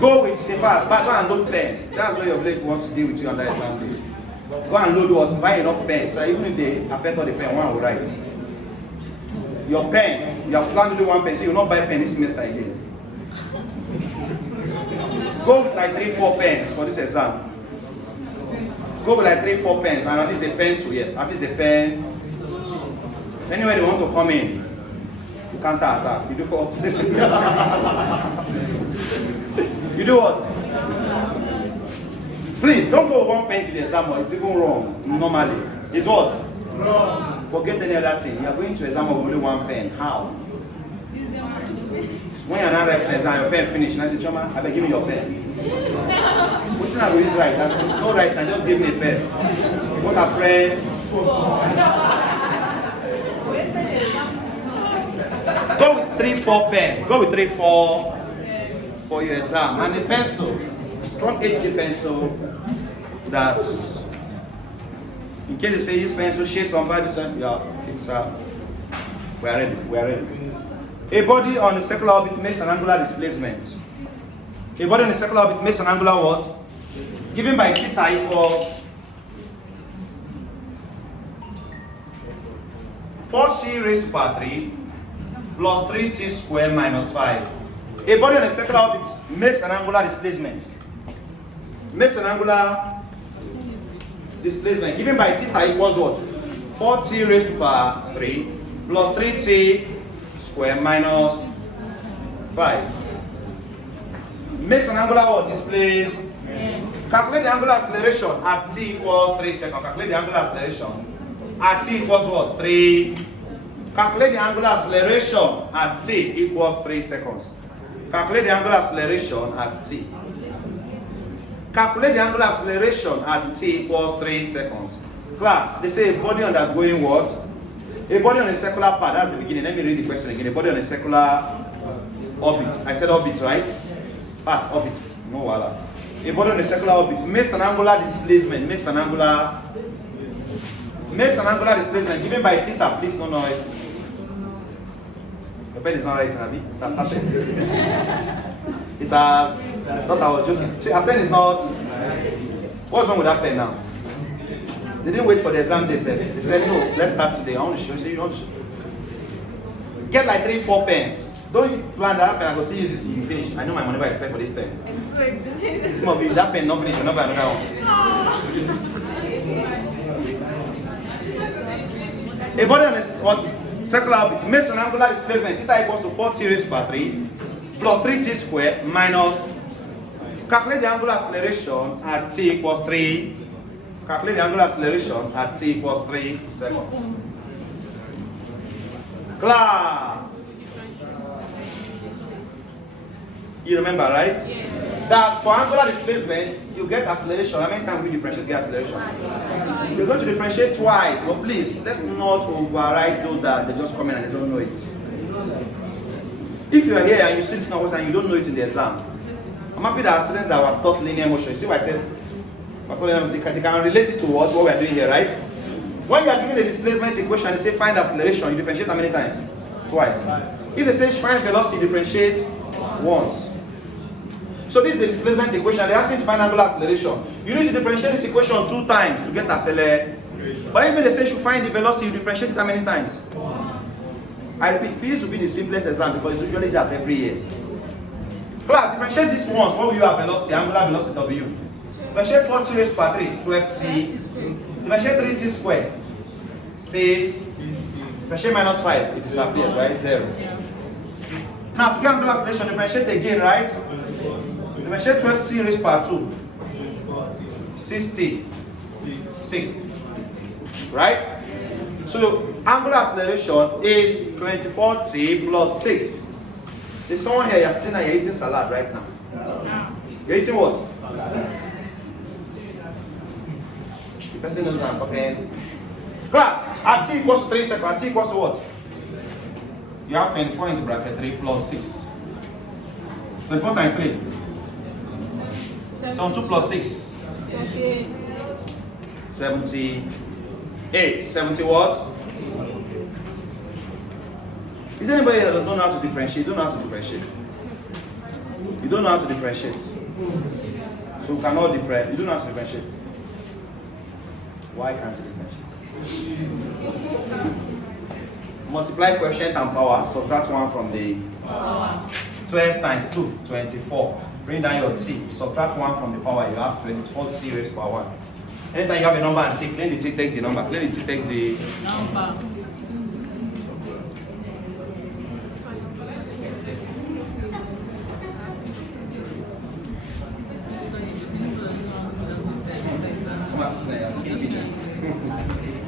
Go with, in fact, go and load pen. That's what your blade wants to deal with you on that exam day. Go and load what? Buy enough pen. So even if they affect all the pen, one will write. Your pen, you have planned to do one pen, so you will not buy pen this semester again. Go with like 3-4 pens for this exam. Go with like 3-4 pens and at least a pencil, yes, at least a pen. Anyway, they want to come in, you can't attack. You do what? do what? Please don't go with one pen to the exam, it's even wrong normally. It's what? Wrong. Forget any other thing. You are going to exam with only one pen. How? When you're not writing exam, your pen finished. And I say, Choma, I beg, give me your pen. What's not going to write? No right, and just give me a first. What are friends? Go with 3-4 pens. Go with 3-4 for your exam. And a pencil, strong HG pencil that, in case they say use pencil, shade somebody, yeah, it's we are ready. We are ready. A body on a circular orbit makes an angular displacement. A body on a circular orbit makes an angular what? Given by theta equals 4t raised to power 3 plus 3t squared minus 5. A body on a circular orbit makes an angular displacement. Makes an angular displacement given by theta equals what? 4t raised to power 3 plus 3t squared minus 5. Makes an angular what? Displace. Calculate the angular acceleration at t equals 3 seconds. Calculate the angular acceleration at t equals what? 3. Calculate the angular acceleration at t equals 3 seconds. Calculate the angular acceleration at t. Calculate the angular acceleration at t equals 3 seconds. Class, they say a body undergoing what? A body on a circular path. That's the beginning. Let me read the question again. A body on a circular orbit. I said orbit, right? Path, orbit. No wala. A body on a circular orbit makes an angular displacement. Makes an angular displacement given by theta. Please, no noise. Your pen is not writing, Abi. That's started. It has. Not I was joking. See, a pen is not. What's wrong with that pen now? They didn't wait for the exam. They said no. Let's start today. I want to show you. Get like 3-4 pens. Don't plan that pen. I go see use it till you finish. I know my money I spend for this pen. Some of you, that pen not finish. You're not buy another one. A body on a circular orbit makes an angular displacement theta equals to 4t raised to power 3 plus 3t squared minus. Calculate the angular acceleration at t equals 3. Calculate the angular acceleration at t equals 3 seconds. Class. You remember, right? Yes. That for angular displacement, you get acceleration. How many times we differentiate get acceleration? You're going to differentiate twice, but please, let's not override those that they just come in and they don't know it. If you are here and you see this now and you don't know it in the exam, I'm happy that our students that were taught linear motion, you see what I said? They can relate it to what we are doing here, right? When you are given a displacement equation, they say find acceleration, you differentiate how many times? Twice. If they say find velocity, you differentiate once. So this is the displacement equation. They are asking to find angular acceleration. You need to differentiate this equation 2 times to get acceleration. But even they say you find the velocity, you differentiate it how many times? I repeat, this will be the simplest exam because it's usually that every year. Class, differentiate this once. What will you have velocity? Angular velocity W. Differentiate 4t raised to power 3, 12t. Differentiate 3t squared, 6. Differentiate minus 5, it disappears, right? 0. Now to get angular acceleration, differentiate again, right? Differentiate 12t raised to power 2, 60, 6. Right? So angular acceleration is 24t plus 6. There's someone here, you're sitting and you're eating salad right now. You're eating what? The person knows what I'm talking. Class, at t equals to 3 seconds, at t equals to what? You have 24 into bracket 3 plus 6. 24 times 3. So 2 plus 6. 78. 78. 70 what? Is there anybody that does not know how to differentiate? You don't know how to differentiate. You don't know how to differentiate. So you cannot differentiate. You don't know how to differentiate. Why can't you differentiate? Multiply coefficient and power, subtract 1 from the 12 times 2, 24. Bring down your t, subtract 1 from the power, you have 24t raised to power 1. Anytime you have a number and t, clean the t, take the number. Clean the t, take the number.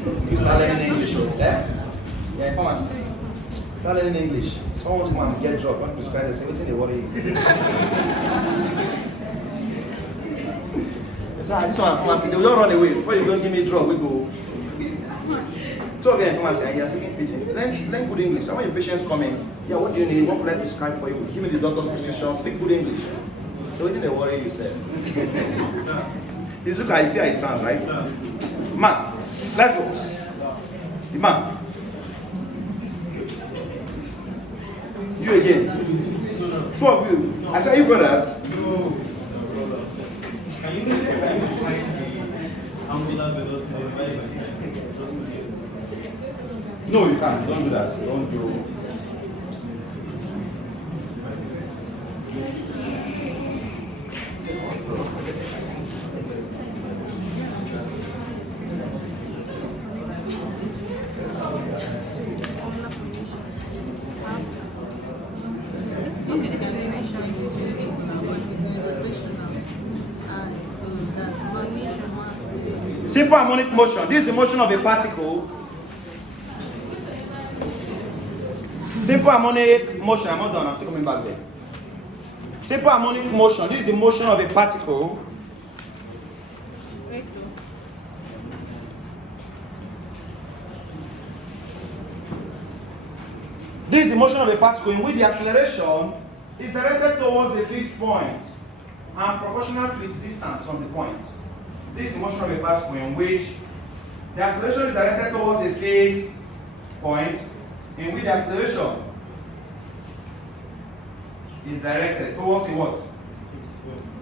You start learning English, yeah? Yeah, pharmacy. Start learning English. Someone wants to come and get a job, want to prescribe the same thing they worry you. So this one, pharmacy, they will not run away. Before you don't give me a drug, we go. So again, pharmacy, and you're seeking patient. Learn good English. And when your patients come in, yeah, what do you need? What will I prescribe for you? Give me the doctor's prescription. Speak good English. So what did they worry you said? You look at, you see how it sounds, right? Man, let's go. Man. You again. Two of you. I said, you brothers. No. Can you find the angular velocity divided by time? No, you can't. Don't do that. Don't do. Simple harmonic motion. This is the motion of a particle. Simple harmonic motion. I'm not done. I'm still coming back there. Simple harmonic motion. This is the motion of a particle. This is the motion of a particle in which the acceleration is directed towards a fixed point and proportional to its distance from the point. This is the motion of a particle in which the acceleration is directed towards a fixed point in which the acceleration is directed towards a what?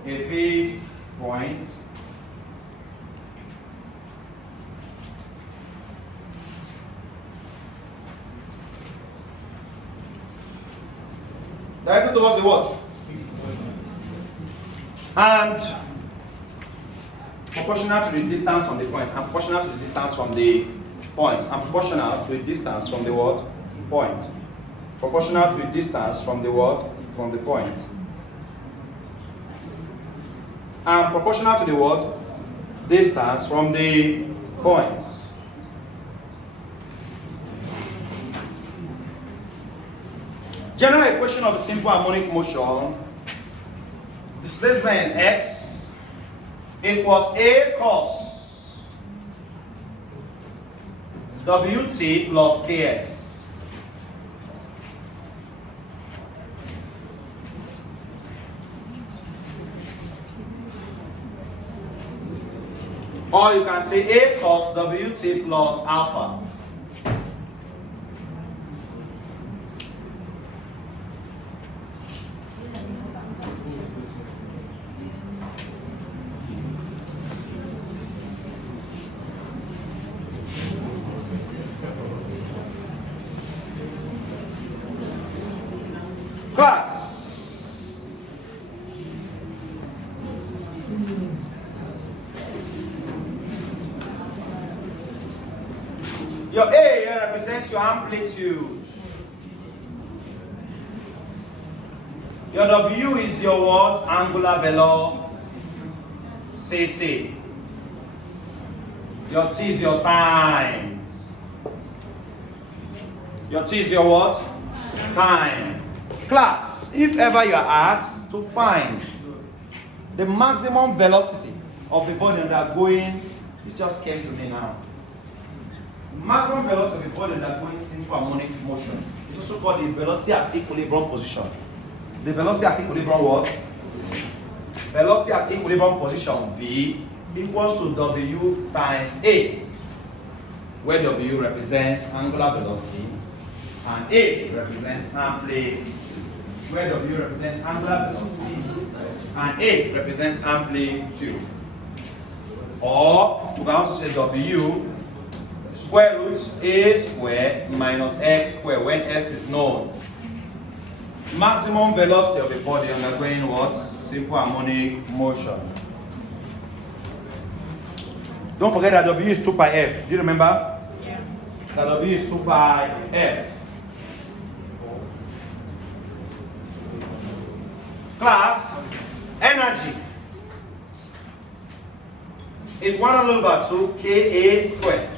A fixed point. Directed towards a what? And proportional to the distance from the point, and proportional to the distance from the point, and proportional to the distance from the what? Point. Proportional to the distance from the what? From the point. And proportional to the what? Distance from the points. General equation of a simple harmonic motion. Displacement x equals a cos wt plus kx. Or you can say a cos wt plus alpha. Class. Your A here represents your amplitude. Your W is your what? Angular velocity. Your T is your time. Your T is your what? Time. Class, if ever you are asked to find the maximum velocity of the body undergoing, it just came to me now. Maximum velocity of the body undergoing simple harmonic motion. It's also called the velocity at equilibrium position. The velocity at equilibrium what? Velocity at equilibrium position V equals to W times A, where W represents angular velocity and A represents amplitude, where W represents angular velocity and A represents amplitude. Or you can also say W square root A squared minus X squared when S is known. Maximum velocity of the body undergoing what? Simple harmonic motion. Don't forget that W is 2 pi F. Do you remember? Yeah. That W is 2 pi F. Class, energy is 1 over 2 Ka squared.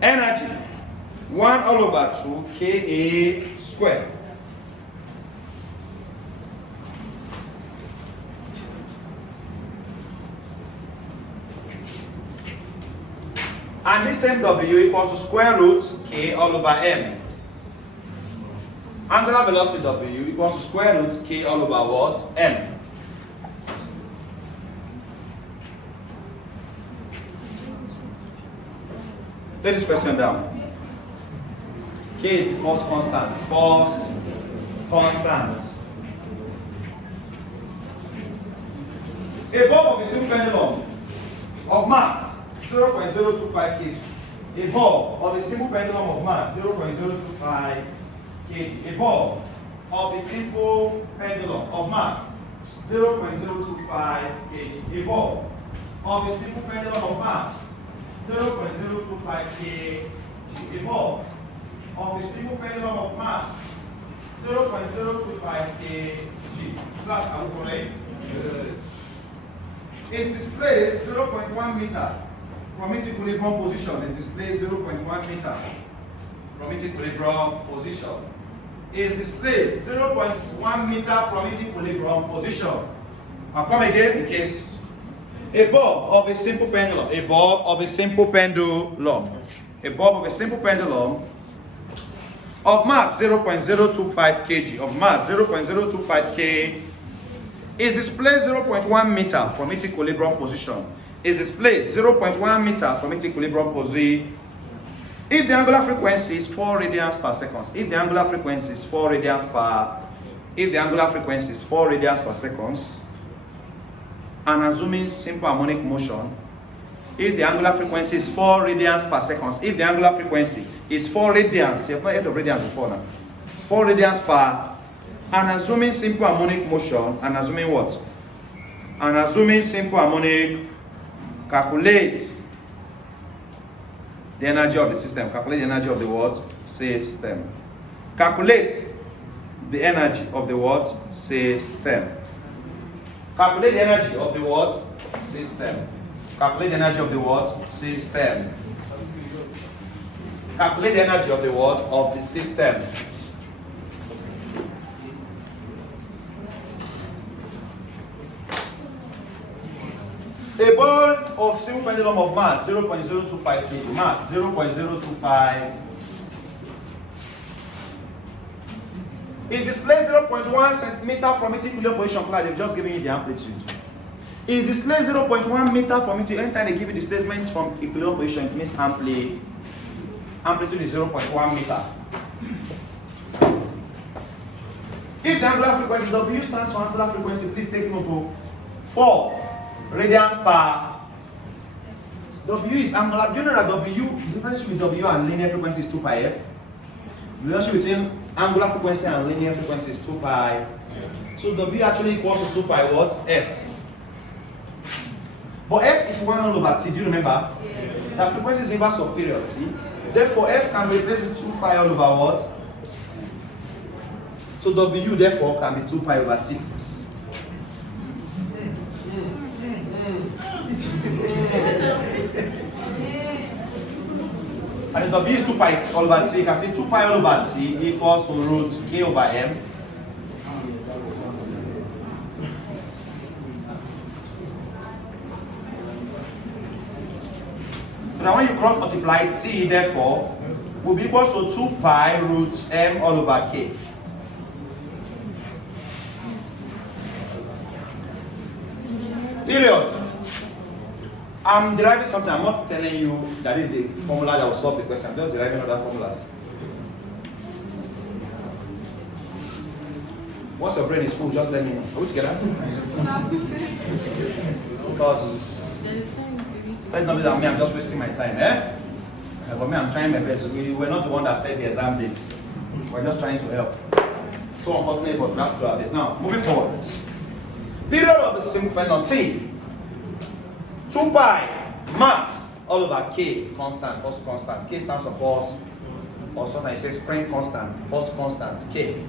Energy 1 all over 2 Ka squared. And this same W equals to square root K all over M. Angular velocity W equals to square root K all over what? M. Take this question down. K is the force constant. Force constant. A ball of a simple pendulum of mass 0.025 kg. A ball of a simple pendulum of mass 0.025 kg. A ball of a simple pendulum of mass 0.025 kg. A ball of a simple pendulum of mass 0.025 kg. A ball of a simple pendulum of mass 0.025 kg. Class, are we correct? Is displaced 0.1 meter from its equilibrium position. It displays 0.1 meter from its equilibrium position. Is displaced 0.1 meter from its equilibrium position. I'll come again in case. A bulb of a simple pendulum. A bulb of a simple pendulum. A bulb of a simple pendulum of mass 0.025 kg. Of mass 0.025 kg. Is displaced 0.1 meter from its equilibrium position. Is displaced 0.1 meter from its equilibrium position. If the angular frequency is 4 radians per second, if the angular frequency is 4 radians per second, and assuming simple harmonic motion, if the angular frequency is 4 radians per second, if the angular frequency is 4 radians, you have not heard of radians before now, 4 radians per, and assuming simple harmonic motion, and assuming what? And assuming simple harmonic, calculate the energy of the system. Calculate the energy of the what? System. Calculate the energy of the what? System. Calculate the energy of the what? System. Calculate the energy of the what? System. Calculate the energy of the what? Of the system. A ball of simple pendulum of mass 0.025 kg. Mass 0.025 is displaced 0.1 centimeter from its equilibrium position. They've just given you the amplitude. Is displaced 0.1 meter from its. Anytime they give you displacement from equilibrium position, it means amplitude is 0.1 meter. If the angular frequency, W stands for angular frequency, please take note of 4 radians per. W is angular. Do you know that W, the difference between W and linear frequency is 2 pi f? The difference between angular frequency and linear frequency is 2 pi. So W actually equals to 2 pi what? F. But F is 1 over T. Do you remember? Yes. The frequency is inverse of period T. Therefore, F can be replaced with 2 pi all over what? So W therefore can be 2 pi over T. And the W is 2 pi all over T. You can see 2 pi all over T equals to root K over M. So now when you cross multiply T, therefore, will be equal to 2 pi root M all over K. Period. I'm deriving something. I'm not telling you that is the formula that will solve the question. I'm just deriving other formulas. Once your brain is full, just let me know. Are we together? Because let's not be that me, I'm just wasting my time, eh? But me, I'm trying my best. We were not the one that set the exam dates. We're just trying to help. So unfortunately, but we have to do our best. Now, moving forward. Period of the simple pendulum T. 2 pi mass all over K constant, force constant. K stands for force. Or sometimes it says spring constant, force constant, K.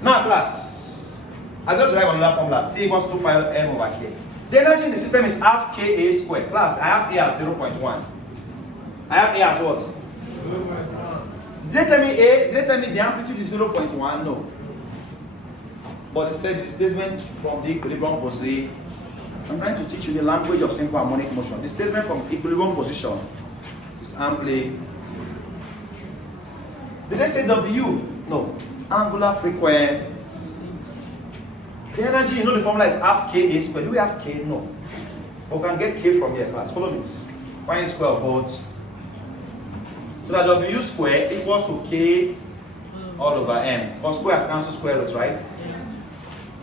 Now class, I just write another formula. T equals 2 pi M over K. The energy in the system is half Ka squared. Class, I have A as 0.1. I have A as what? Did they tell me A? Did they tell me the amplitude is 0.1? No. But they said displacement from the equilibrium position. I'm trying to teach you the language of simple harmonic motion. Displacement from equilibrium position is amply. Did they say W? No. Angular frequency. The energy, you know the formula is half Ka squared. Do we have K? No. But we can get K from here, class. Follow this. Find square of both. So that W squared equals to K all over M. Because squares cancel square roots, right?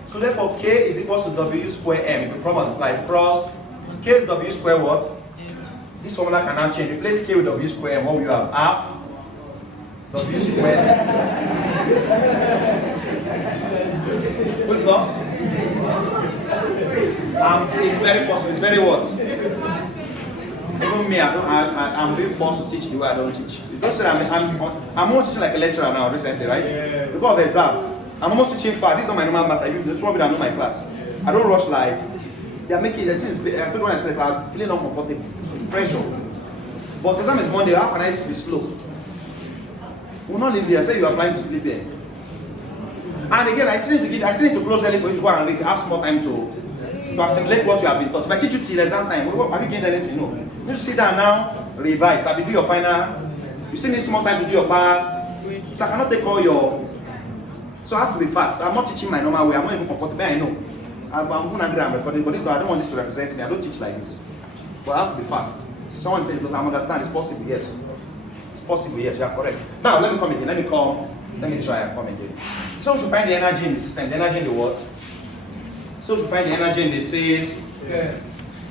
So therefore K is equals to W square M. If you multiply cross, K is W square what? This formula can now change. Replace K with W square M. What will you have? Half W square. Who's lost? It's very possible. It's very what? Even me, I'm being forced to teach the way I don't teach. You don't say I'm almost teaching like a lecturer now recently, right? Yeah. Because of the exam. I'm almost teaching fast. This is not my normal matter. This is what I know my class. I don't rush like they are making the things. I don't want to say I'm feeling uncomfortable, pressure. But the exam is Monday. How can I be slow? We'll not live here. I say you are planning to sleep here. And again, I still need to close early for you to go and have more time to assimilate what you have been taught. If I teach you till exam time, have you gained anything? No. You need to sit down now, revise. I'll be doing your final. You still need some more time to do your past. So I cannot take all your. So I have to be fast. I'm not teaching my normal way. I'm not even comfortable. I know. I'm going to I'm recording, but I don't want this to represent me. I don't teach like this. But I have to be fast. So someone says, look, I understand. It's possible. Yes. It's possible. Yes, you are correct. Now, let me come again. Let me try and come again. So we should find the energy in the system. The energy in the what? So we should find the energy in the space. Yeah.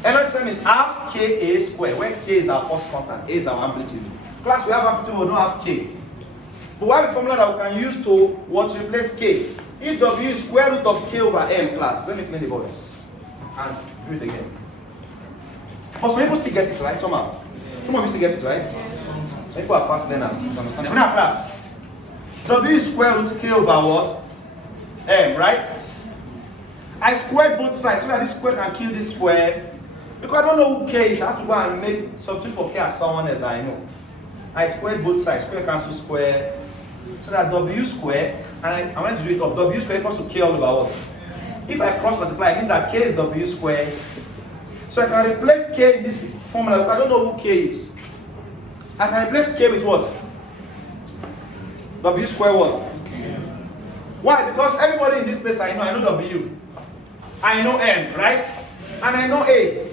Energy system is half Ka squared, where K is our first constant, A is our amplitude. Class, we have amplitude, we don't have K. But we have a formula that we can use to what replace K. If W is square root of K over M, class, let me clean the borders. And do it again. But some people still get it right somehow. Some of you still get it right? Some people are fast learners. You understand? Now, class. W is square root K over what? M, right? I squared both sides so that this square can kill this square. Because I don't know who K is, I have to go and make substitute for K as someone else that I know. I squared both sides, square cancel square. So that W square, and I want to do it up. W square equals to K all over what? If I cross multiply, it means that K is W square. So I can replace K in this formula because I don't know who K is. I can replace K with what? W square what? Why? Because everybody in this place I know W. I know M, right? And I know A.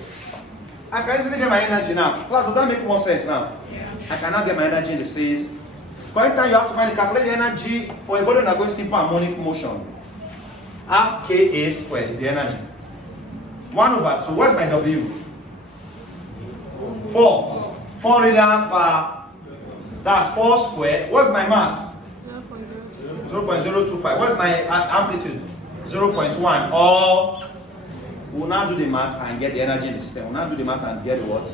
I can easily get my energy now. Class, does that make more sense now? Yeah. I can now get my energy in the C's. Because time you have to find the calculated energy for a body that goes simple harmonic motion. Half Ka squared is the energy. 1 over 2. What's my W? 4. 4 radians per. That's 4 squared. What's my mass? 0.025. What's my amplitude? 0.1. Or we'll now do the math and get the energy in the system. We'll now do the math and get the what?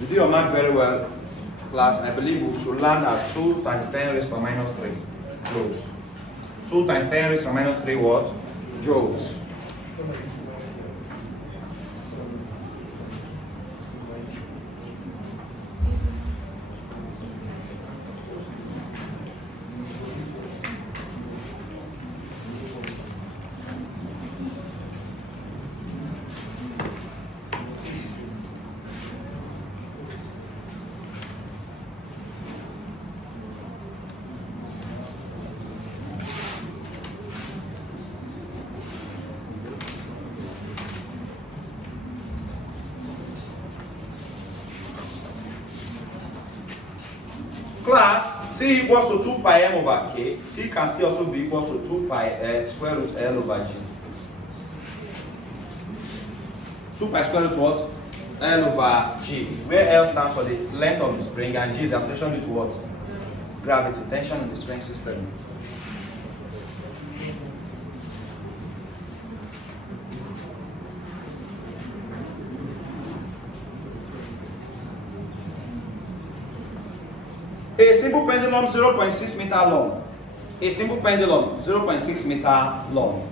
You do your math very well, class. I believe we should land at 2 times 10 raised to minus 3 joules. 2 times 10 raised to minus 3 what? Joules. Class, C equals to 2 pi m over k. C can still also be equals to 2 pi square root L over G. 2 pi square root what? L over G. Where L stands for the length of the spring and G is the acceleration due to what? Gravity, tension in the spring system. A simple pendulum 0.6 meter long. A simple pendulum 0.6 meter long.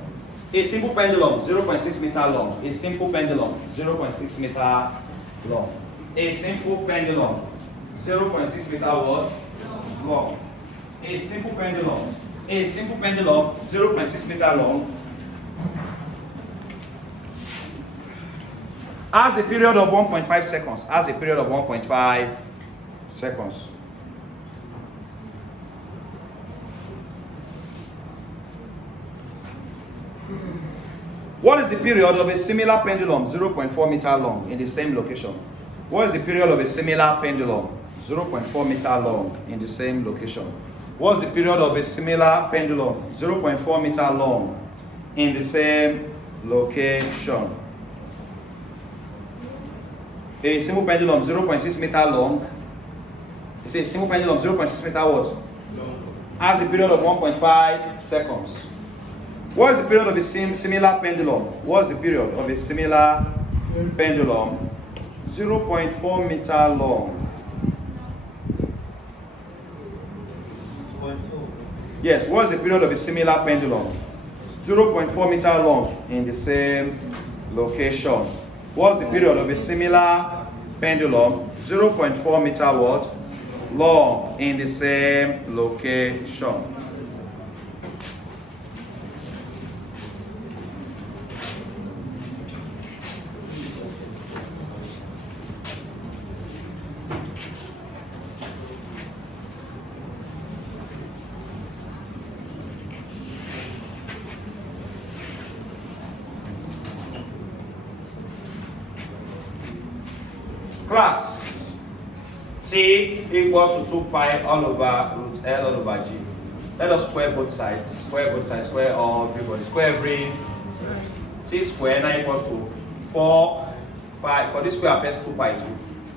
A simple pendulum 0.6 meter long. A simple pendulum 0.6 meter long. A simple pendulum 0.6 meter what? Long. A simple pendulum. A simple pendulum, 0.6 meter long, has a period of 1.5 seconds. Has a period of 1.5 seconds. What is the period of a similar pendulum 0.4 meter long in the same location? What is the period of a similar pendulum 0.4 meter long in the same location? What's the period of a similar pendulum 0.4 meter long in the same location? A simple pendulum 0.6 meter long. It's a simple pendulum 0.6 meter what? Has a period of 1.5 seconds. What is the period of a similar pendulum? What is the period of a similar pendulum 0.4 meter long? Yes, what is the period of a similar pendulum? 0.4 meter long in the same location. What's the period of a similar pendulum? 0.4 meter what? Long in the same location. Class, T equals to 2 pi all over root L all over G. Let us square both sides. Square all everybody. Square every T square now equals to 4 pi. For this square affects 2 pi 2.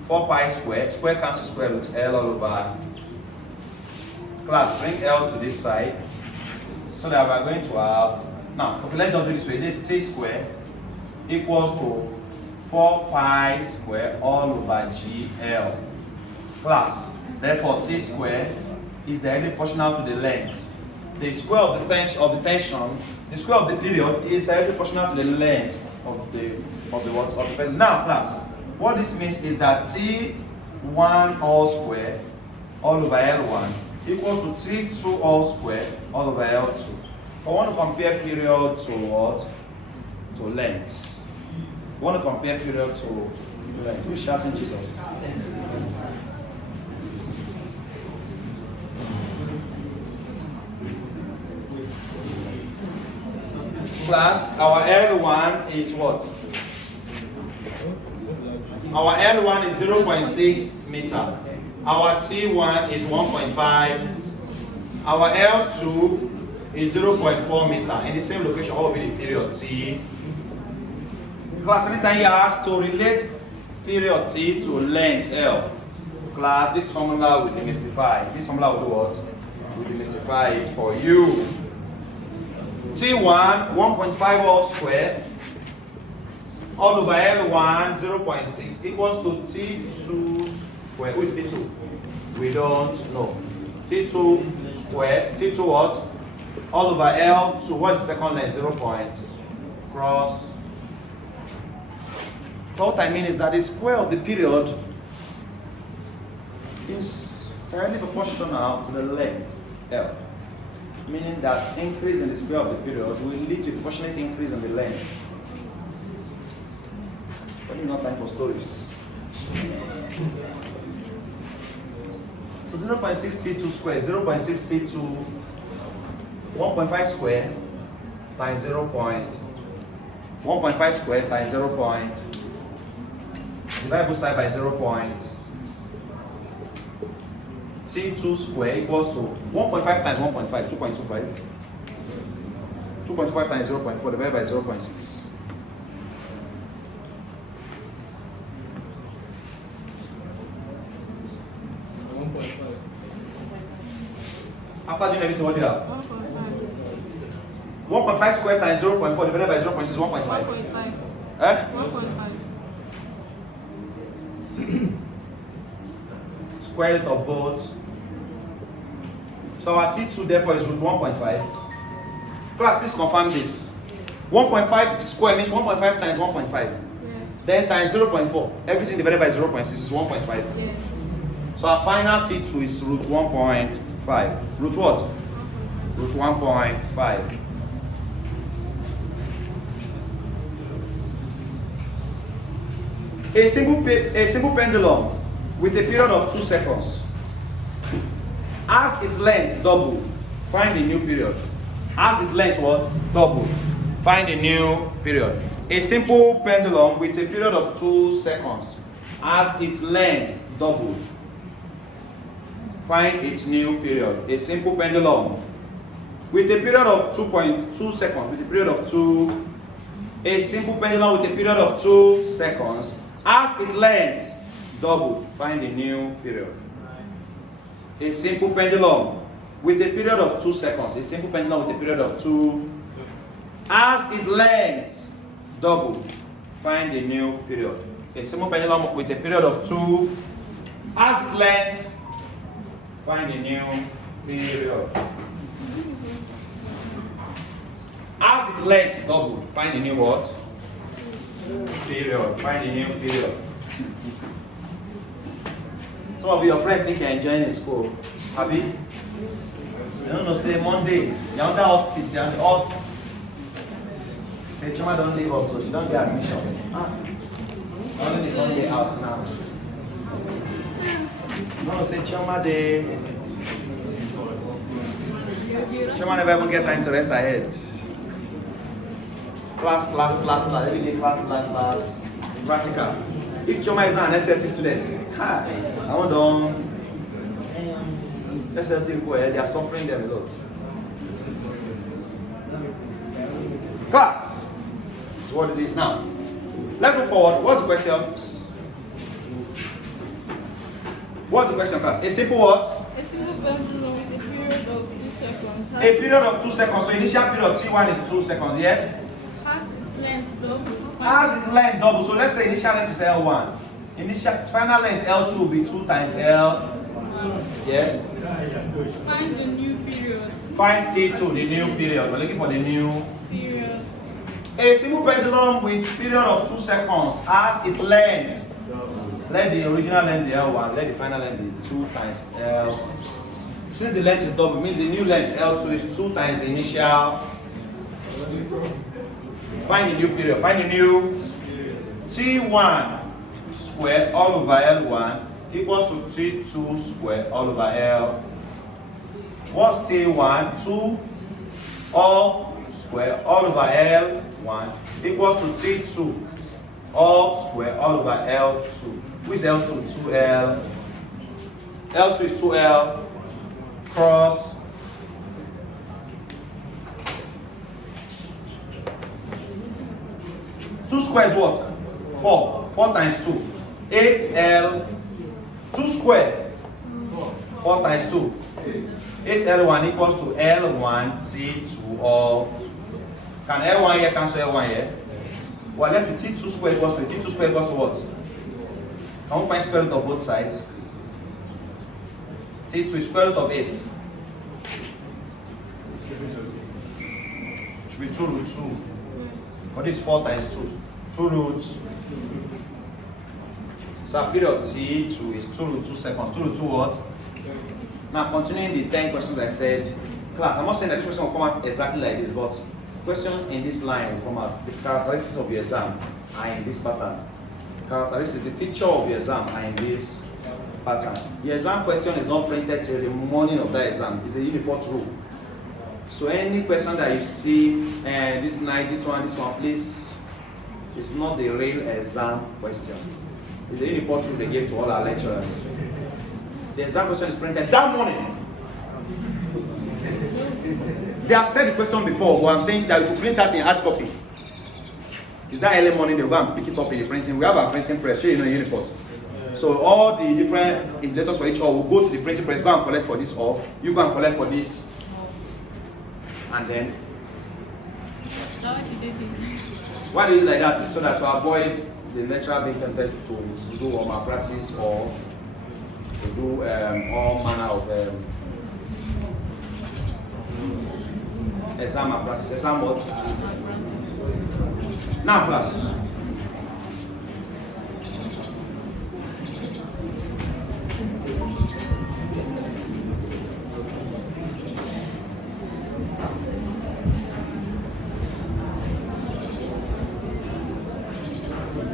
4 pi square. Square cancels square root L all over. Class, bring L to this side. So that we are going to have, now, okay, let's just do this way. This T square equals to 4 pi square all over GL. Class, therefore T square is directly proportional to the length. The square of the tension, the square of the period is directly proportional to the length of the pendulum. Now, class, what this means is that T1 all square all over L1 equals to T2 all square all over L2. I want to compare period to what? To lengths. We want to compare period to length. Who's shouting Jesus? Class, our L1 is what? Our L1 is 0.6 meter. Our T1 is 1.5. Our L2 is 0.4 meter. In the same location, what will be the period T? Class, anytime you ask to relate period T to length L, class, this formula will demystify. This formula will do what? Will demystify it for you. T1, 1.5 all square, all over L1, 0.6 equals to T2 square. Who is T2? We don't know. T2 square, T2 what? All over L2, what is the second length? 0 point cross. What I mean is that the square of the period is fairly proportional to the length L. Meaning that increase in the square of the period will lead to a proportionate increase in the length. But it's not time for stories. So 0.6 T2 square, 0.6 T2, 1.5 square times 1.5 square times 0 point. Divide both sides by 0 point. T2 square equals to 1.5 times 1.5, 2.25. 2.5 times 0.4 divided by 0.6. After doing everything, what do you have? 1.5 square times 0.4 divided by 0.6 is 1.5. 1.5. Eh? 1.5. Square root of both. So our T2 therefore is root 1.5. Class, please confirm this. 1.5 square means 1.5 times 1.5. Yes. Then times 0.4. Everything divided by 0.6 is 1.5. Yes. So our final T2 is root 1.5. Root what? Root 1.5. A simple pendulum with a period of 2 seconds. As its length double, find a new period. As its length what? Double. Find a new period. A simple pendulum with a period of 2 seconds. As its length doubled, find its new period. A simple pendulum with a period of 2.2 seconds. With a period of 2. A simple pendulum with a period of 2 seconds. As its length doubled, find a new period. A simple pendulum with a period of 2 seconds. A simple pendulum with a period of 2. As its length doubled, find a new period. A simple pendulum with a period of 2. As its length, find a new period. As its length doubled, find a new what? Period. Find a new period. Some of your friends think you're enjoying in school. Happy? You don't know, say Monday, you're under hot seat, you're hot. Say, Choma don't leave also, you don't get admission. Only the Monday house now. You know, say Choma day. Choma never even get time to rest ahead. Class, every day class, practical. If Choma is not an SLT student, I want to SLT people, they are suffering them a lot. Class, so what it is now. Let's move forward. What's the question? What's the question, class? A simple what? A simple pendulum with a period of 2 seconds. A period of 2 seconds. So initial period T1 is 2 seconds, yes? Has its length double. As its length double, so let's say initial length is L1. Final length L2 will be 2 times L. Yes? Find the new period. Find T2, the new period. We're looking for the new Period. A simple pendulum with period of 2 seconds as its length. Let the original length be L1, let the final length be 2 times L. Since the length is double, it means the new length L2 is 2 times the initial. Find the new period. Find the new T1 squared all over L1 equals to T2 squared all over L. What's T1? 2 all squared all over L1 equals to T2 all squared all over L2. Which is L2? 2L. L2 is 2L cross 2 squared is what? 4. 4 times 2. 8L. 2 squared. 4 times 2. 8L1 equals to L1 T2 all. Can L1 here cancel L1 here? Well, left with T2 squared equals to T2 squared equals to what? Can we find square root of both sides? T2 is square root of 8. Should be 2 root 2. What is 4 times 2? 2 roots. So our period T2 is 2 root 2 seconds. 2 root 2 what? Now continuing the 10 questions I said. Class, I'm not saying that the question will come out exactly like this, but questions in this line will come out. The characteristics of the exam are in this pattern. Characteristics, the feature of the exam are in this pattern. The exam question is not printed till the morning of that exam. It's a uniport rule. So any question that you see this night, this one, please, it's not the real exam question. It's the uniport rule they gave to all our lecturers. The exam question is printed that morning. They have said the question before, but I'm saying that to print that in hard copy. Is that early morning they'll go and pick it up in the printing. We have our printing press, you know, uniport. So all the different invigilators for each all will go to the printing press, go and collect for this all. You go and collect for this. And then Now what did they do? why do you do like that? Is so that to avoid the lecturer being tempted to do all malpractice or to do all manner of exam malpractice. Exam what? Now class.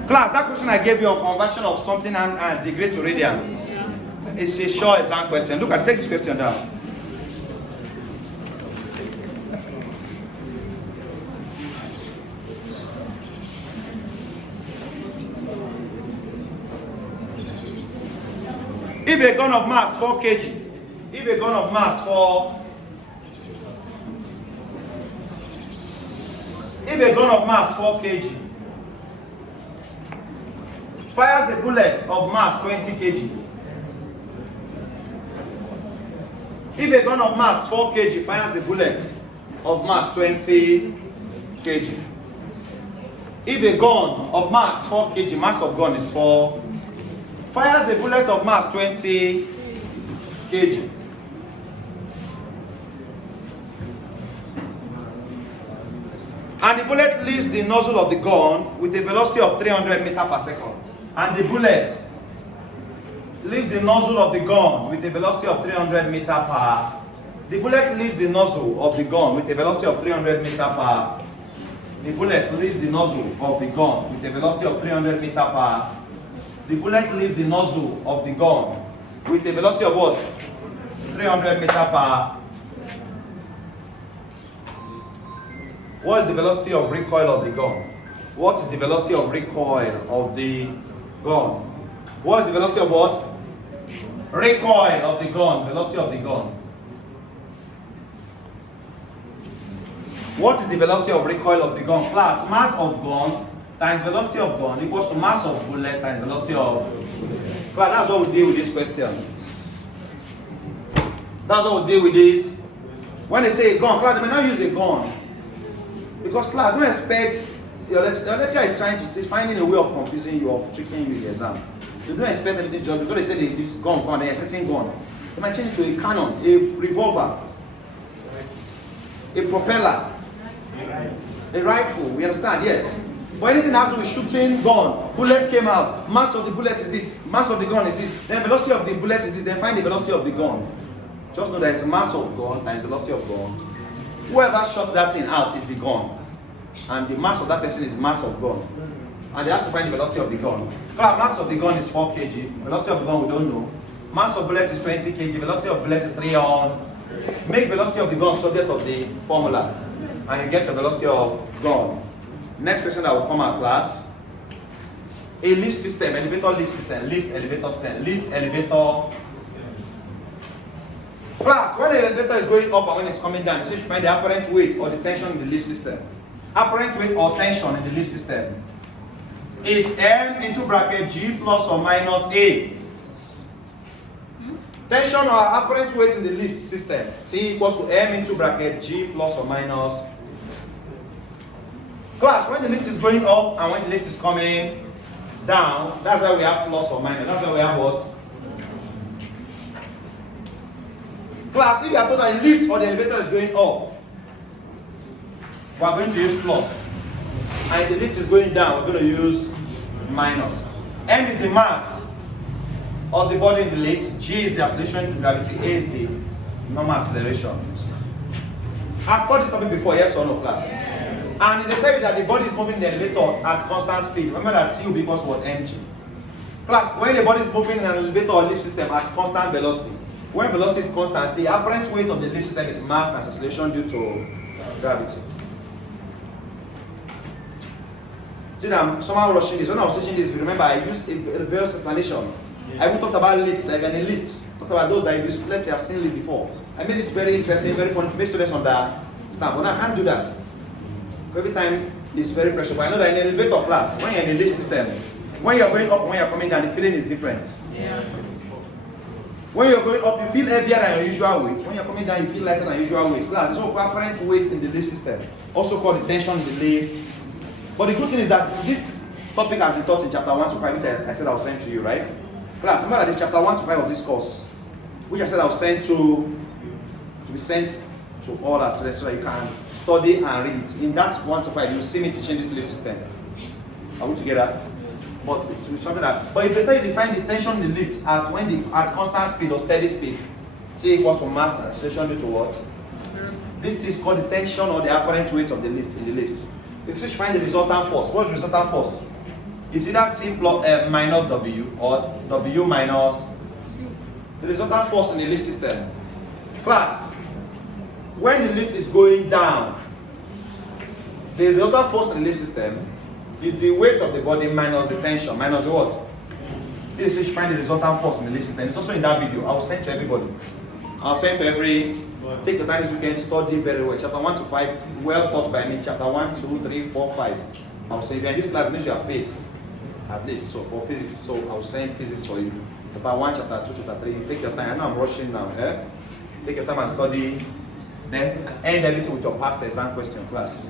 Class, that question I gave you on conversion of something and degree to radian. It's a short exam question. Look, take this question down. If a gun of mass 4 kg, if a gun of mass 4 kg fires a bullet of mass 20 kg. If a gun of mass 4 kg fires a bullet of mass 20 kg. If a gun of mass 4 kg, mass of gun is 4, fires a bullet of mass 20 kg. And the bullet leaves the nozzle of the gun with a velocity of 300 meters per second. And the bullet leaves the nozzle of the gun with a velocity of 300 meters per. The bullet leaves the nozzle of the gun with a velocity of 300 meters per. The bullet leaves the nozzle of the gun with a velocity of 300 meters per. The bullet leaves the nozzle of the gun with a velocity of what? 300 meters per. What is the velocity of recoil of the gun? What is the velocity of recoil of the gun? What is the velocity of what? Recoil of the gun. Velocity of the gun. What is the velocity of recoil of the gun? Class, mass of gun times velocity of gun equals to mass of bullet times velocity of. Class, that's what we deal with this question. That's what we deal with this. When they say a gun, class, they may not use a gun. Because class, don't expect your lecturer is trying to is finding a way of confusing you, of tricking you in the exam. You don't expect everything just because they say this gun, they're expecting gun. They might change it to a cannon, a revolver, a propeller, a rifle. We understand, yes. But anything that has to do with shooting, gun, bullet came out, mass of the bullet is this, mass of the gun is this, then velocity of the bullet is this, then find the velocity of the gun. Just know that it's mass of gun times velocity of gun. Whoever shot that thing out is the gun. And the mass of that person is mass of gun. And they have to find the velocity of the gun. Mass of the gun is 4 kg. Velocity of the gun we don't know. Mass of bullet is 20 kg. Velocity of bullet is 300. Make velocity of the gun subject of the formula. And you get the velocity of gun. Next question that will come out, class. A lift system, elevator lift system, lift elevator system, lift elevator. Class, when the elevator is going up and when it's coming down, you should find the apparent weight or the tension in the lift system. Apparent weight or tension in the lift system is M into bracket G plus or minus A. Tension or apparent weight in the lift system, C equals to M into bracket G plus or minus. Class, when the lift is going up and when the lift is coming down, that's why we have plus or minus. That's why we have what? Class, if you are told that the lift or the elevator is going up, we are going to use plus. And if the lift is going down, we're going to use minus. M is the mass of the body in the lift, G is the acceleration to gravity, A is the normal acceleration. I've taught this topic before, yes or no, class? And if they tell you that the body is moving in the elevator at constant speed, remember that T will be equals to what? Mg. Class, when the body is moving in an elevator or lift system at constant velocity, when velocity is constant, the apparent weight of the lift system is mass times acceleration due to gravity. See, I'm somehow rushing this. When I was teaching this, remember I used a various explanation. I even talked about lifts, like an lift. Talked about those that you have seen lift before. I made it very interesting, very fun to make students understand. But now I can't do that. Every time it's very pressure. But I know that in an elevator class, when you're in a lift system, when you're going up and when you're coming down, the feeling is different. Yeah. When you're going up, you feel heavier than your usual weight. When you're coming down, you feel lighter than usual weight. There's no apparent weight in the lift system. Also called the tension in the lift. But the good thing is that this topic has been taught in chapter 1 to 5, which I said I will send to you, right? Class, remember that this chapter 1 to 5 of this course, which I said I will send to be sent to all our students so that you can study and read it. In that 1 to 5, you will see me to change this lift system. Are we together? But it's something that. But if they tell you to find the tension in the lift at constant speed or steady speed, T equals to mass and acceleration due to what? This is called the tension or the apparent weight of the lift in the lift. If you find the resultant force, what is the resultant force? is either T plus, minus W or W minus the resultant force in the lift system. Class, when the lift is going down, the resultant force in the lift system is the weight of the body minus the tension, minus the what? This is find the resultant force in the lift system. It's also in that video. I will send to everybody. I'll send to every, take the time this weekend, study very well. Chapter 1 to 5, well taught by me. Chapter 1, 2, 3, 4, 5. I'll say, if you're in this class, make sure you are paid. At least, so for physics. So I'll send physics for you. Chapter 1, chapter 2, chapter 3. Take your time. I know I'm rushing now. Eh? Take your time and study. Then end everything with your past exam question class.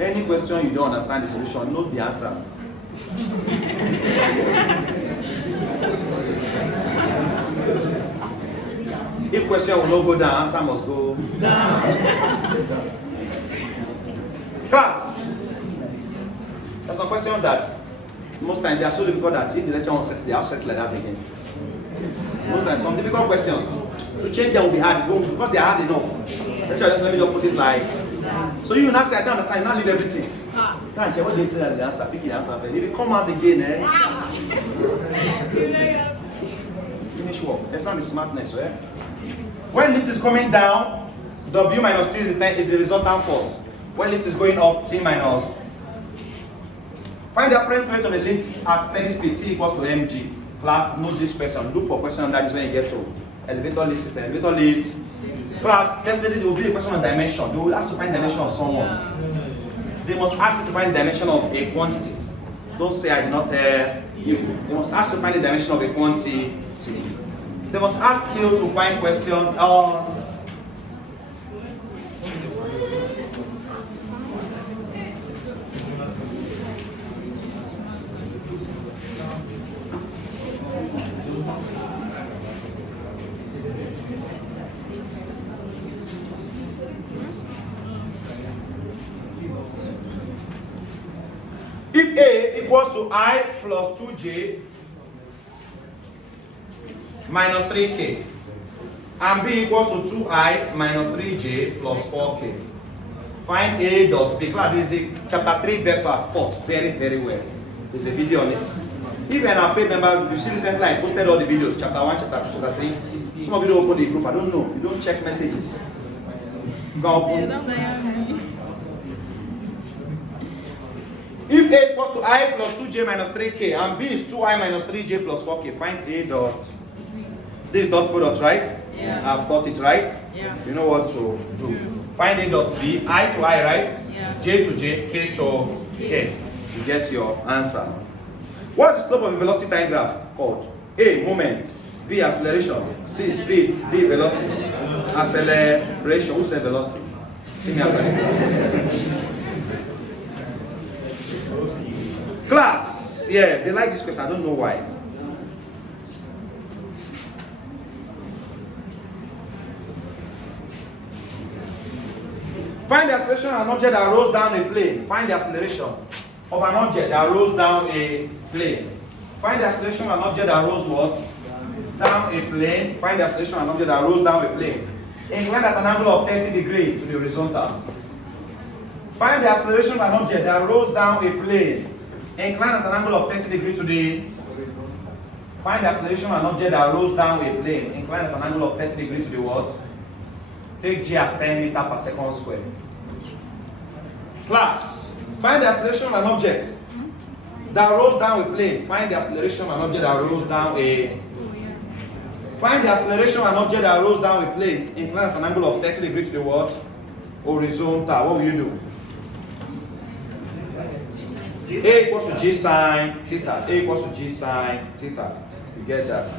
Any question you don't understand the solution, know the answer. If question will not go down, answer must go down. Class. There's some questions that most times they are so difficult that if the lecture won't set, they have set like that again. Most times some difficult questions to change them will be hard because they are hard enough. Lecture just let me just put it like. So you now say I don't understand, you now leave everything. Can't check what they say as the answer, pick the answer. If you come out again, finish work. Exam is smartness, right? When lift is coming down, W minus T is the resultant force. When lift is going up, T minus. Find the apparent weight of the lift at steady speed, T equals to mg. Class, note this question. Look for question that is when you get to elevator lift system. Elevator lift. Class, definitely there will be a question on dimension. They will ask to find dimension of someone. They must ask you to find the dimension of a quantity. Don't say I did not tell you. They must ask to find the dimension of a quantity. They must ask you to find question if A equals to I plus 2J minus 3K and B equals to 2I minus 3J plus 4K. Find A dot B. This is chapter 3 vector I've taught very, very well. There's a video on it. If you're an unpaid member, you see recently I posted all the videos, chapter 1, chapter 2, chapter 3. Some of you don't open the group, I don't know. You don't check messages. You can open. If A equals to I plus 2J minus 3K and B is 2I minus 3J plus 4K, find A dot. This is dot product, right? Yeah. I've got it right? Yeah. You know what to do. Find A dot B, I to I, right? Yeah. J to J, K to K. You get your answer. What is the slope of a velocity time graph called? A, moment. B, acceleration. C, speed. D, velocity. Acceleration. Who said velocity? See me after the class. Yes, they like this question. I don't know why. Find the acceleration of an object that rolls down a plane. Find the acceleration of an object that rolls down a plane. Find the acceleration of an object that rolls what? Down a plane. Find the acceleration of an object that rolls down a plane. Incline at an angle of 30 degrees to the horizontal. Find the acceleration of an object that rolls down a plane. Incline at an angle of 30 degrees to the. Find the acceleration of an object that rolls down a plane. Incline at an angle of 30 degrees to the what? Take G at 10 meters per second square. Class. Find the acceleration of an object that rolls down a plane. Find the acceleration of an object that rolls down a. Find the acceleration of an object that rolls down a plane. Incline at an angle of 30 degrees to the what? Horizontal. What will you do? A equals to G sine theta. A equals to G sine theta. You get that?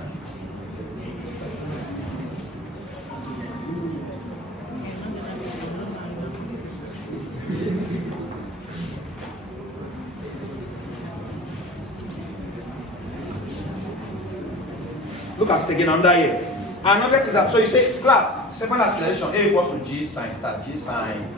Look at it again under here. An object is that. So you say, class, second acceleration, A equals to G sine theta. G sine.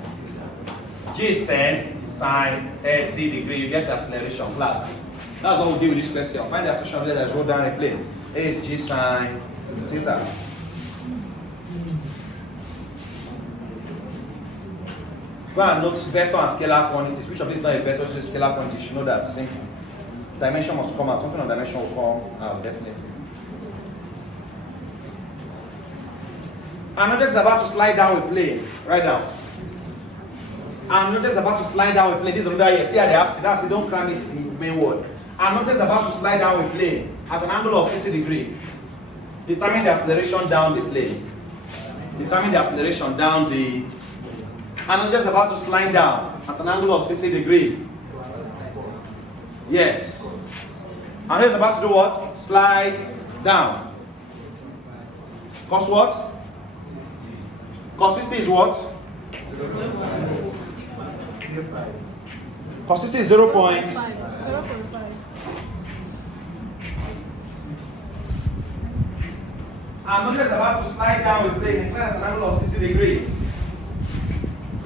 G is 10, sine 30 degrees. You get the acceleration, class. That's what we do with this question. Find the acceleration that is rolled down a plane. A is G sine theta. Go and note vector and scalar quantities. Which of these is not a vector, which is a scalar quantity? You should know that. Simple. dimension must come out. Something on dimension will come out, definitely. And notice about to slide down with plane. Right down. And notice about to slide down with plane. This is another here. See how they have that's it. Don't cram it in the main word. And notice about to slide down with plane at an angle of 60 degrees. Determine the acceleration down the plane. Determine the acceleration down the. And notice about to slide down at an angle of 60 degrees. Yes. And it's about to do what? Slide down. Cause what? Cos 60 is what? Cos 60 is 0. 0.5. And notice about to slide down with plane inclined at an angle of 60 degrees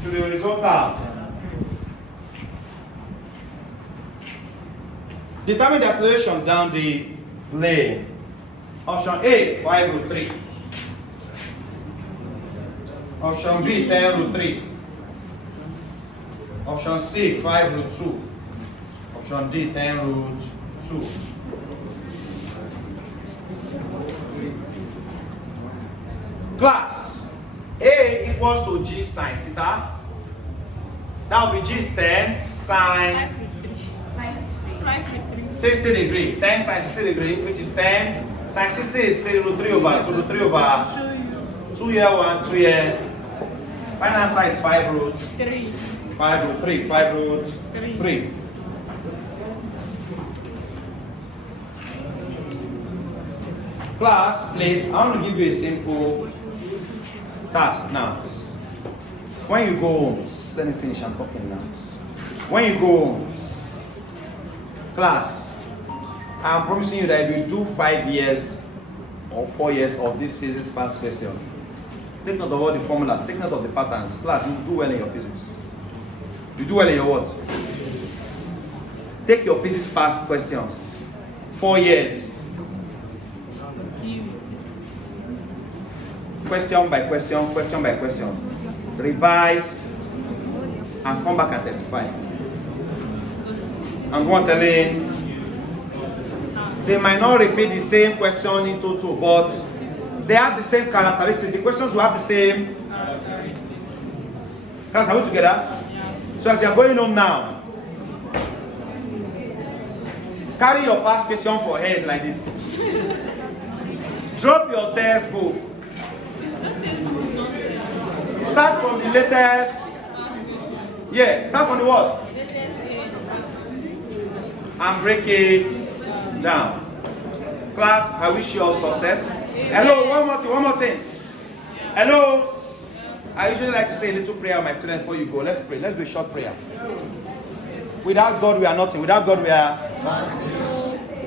to the horizontal. Determine the acceleration down the plane. Option A, 5√3. Option B, 10√3. Option C, 5√2. Option D, 10√2. Class, A equals to G sine theta. That will be G is 10 sine 60 degree. 10 sine 60 degree, which is 10 sine 60 is 3√3 over 2√3 over 2 here 1, 2 here. Final answer is 5√3. 5√3. Class, please, I want to give you a simple task now. When you go home, let me finish, I'm talking now. When you go home, class, I'm promising you that if you do 5 years or 4 years of this physics past question, take note of all the formulas, take note of the patterns. Class, you do well in your physics. You do well in your what? Take your physics past questions. 4 years. Question by question, question by question. Revise and come back and testify. And one telling, they might not repeat the same question in total, but they have the same characteristics. The questions will have the same. Class, are we together? So as you are going home now, carry your past question for head like this. Drop your textbook. Start from the latest. Yeah, start from the what? And break it down. Class, I wish you all success. Hello, one more thing. Hello. I usually like to say a little prayer, my students, before you go. Let's pray. Let's do a short prayer. Without God, we are nothing. Without God, we are nothing.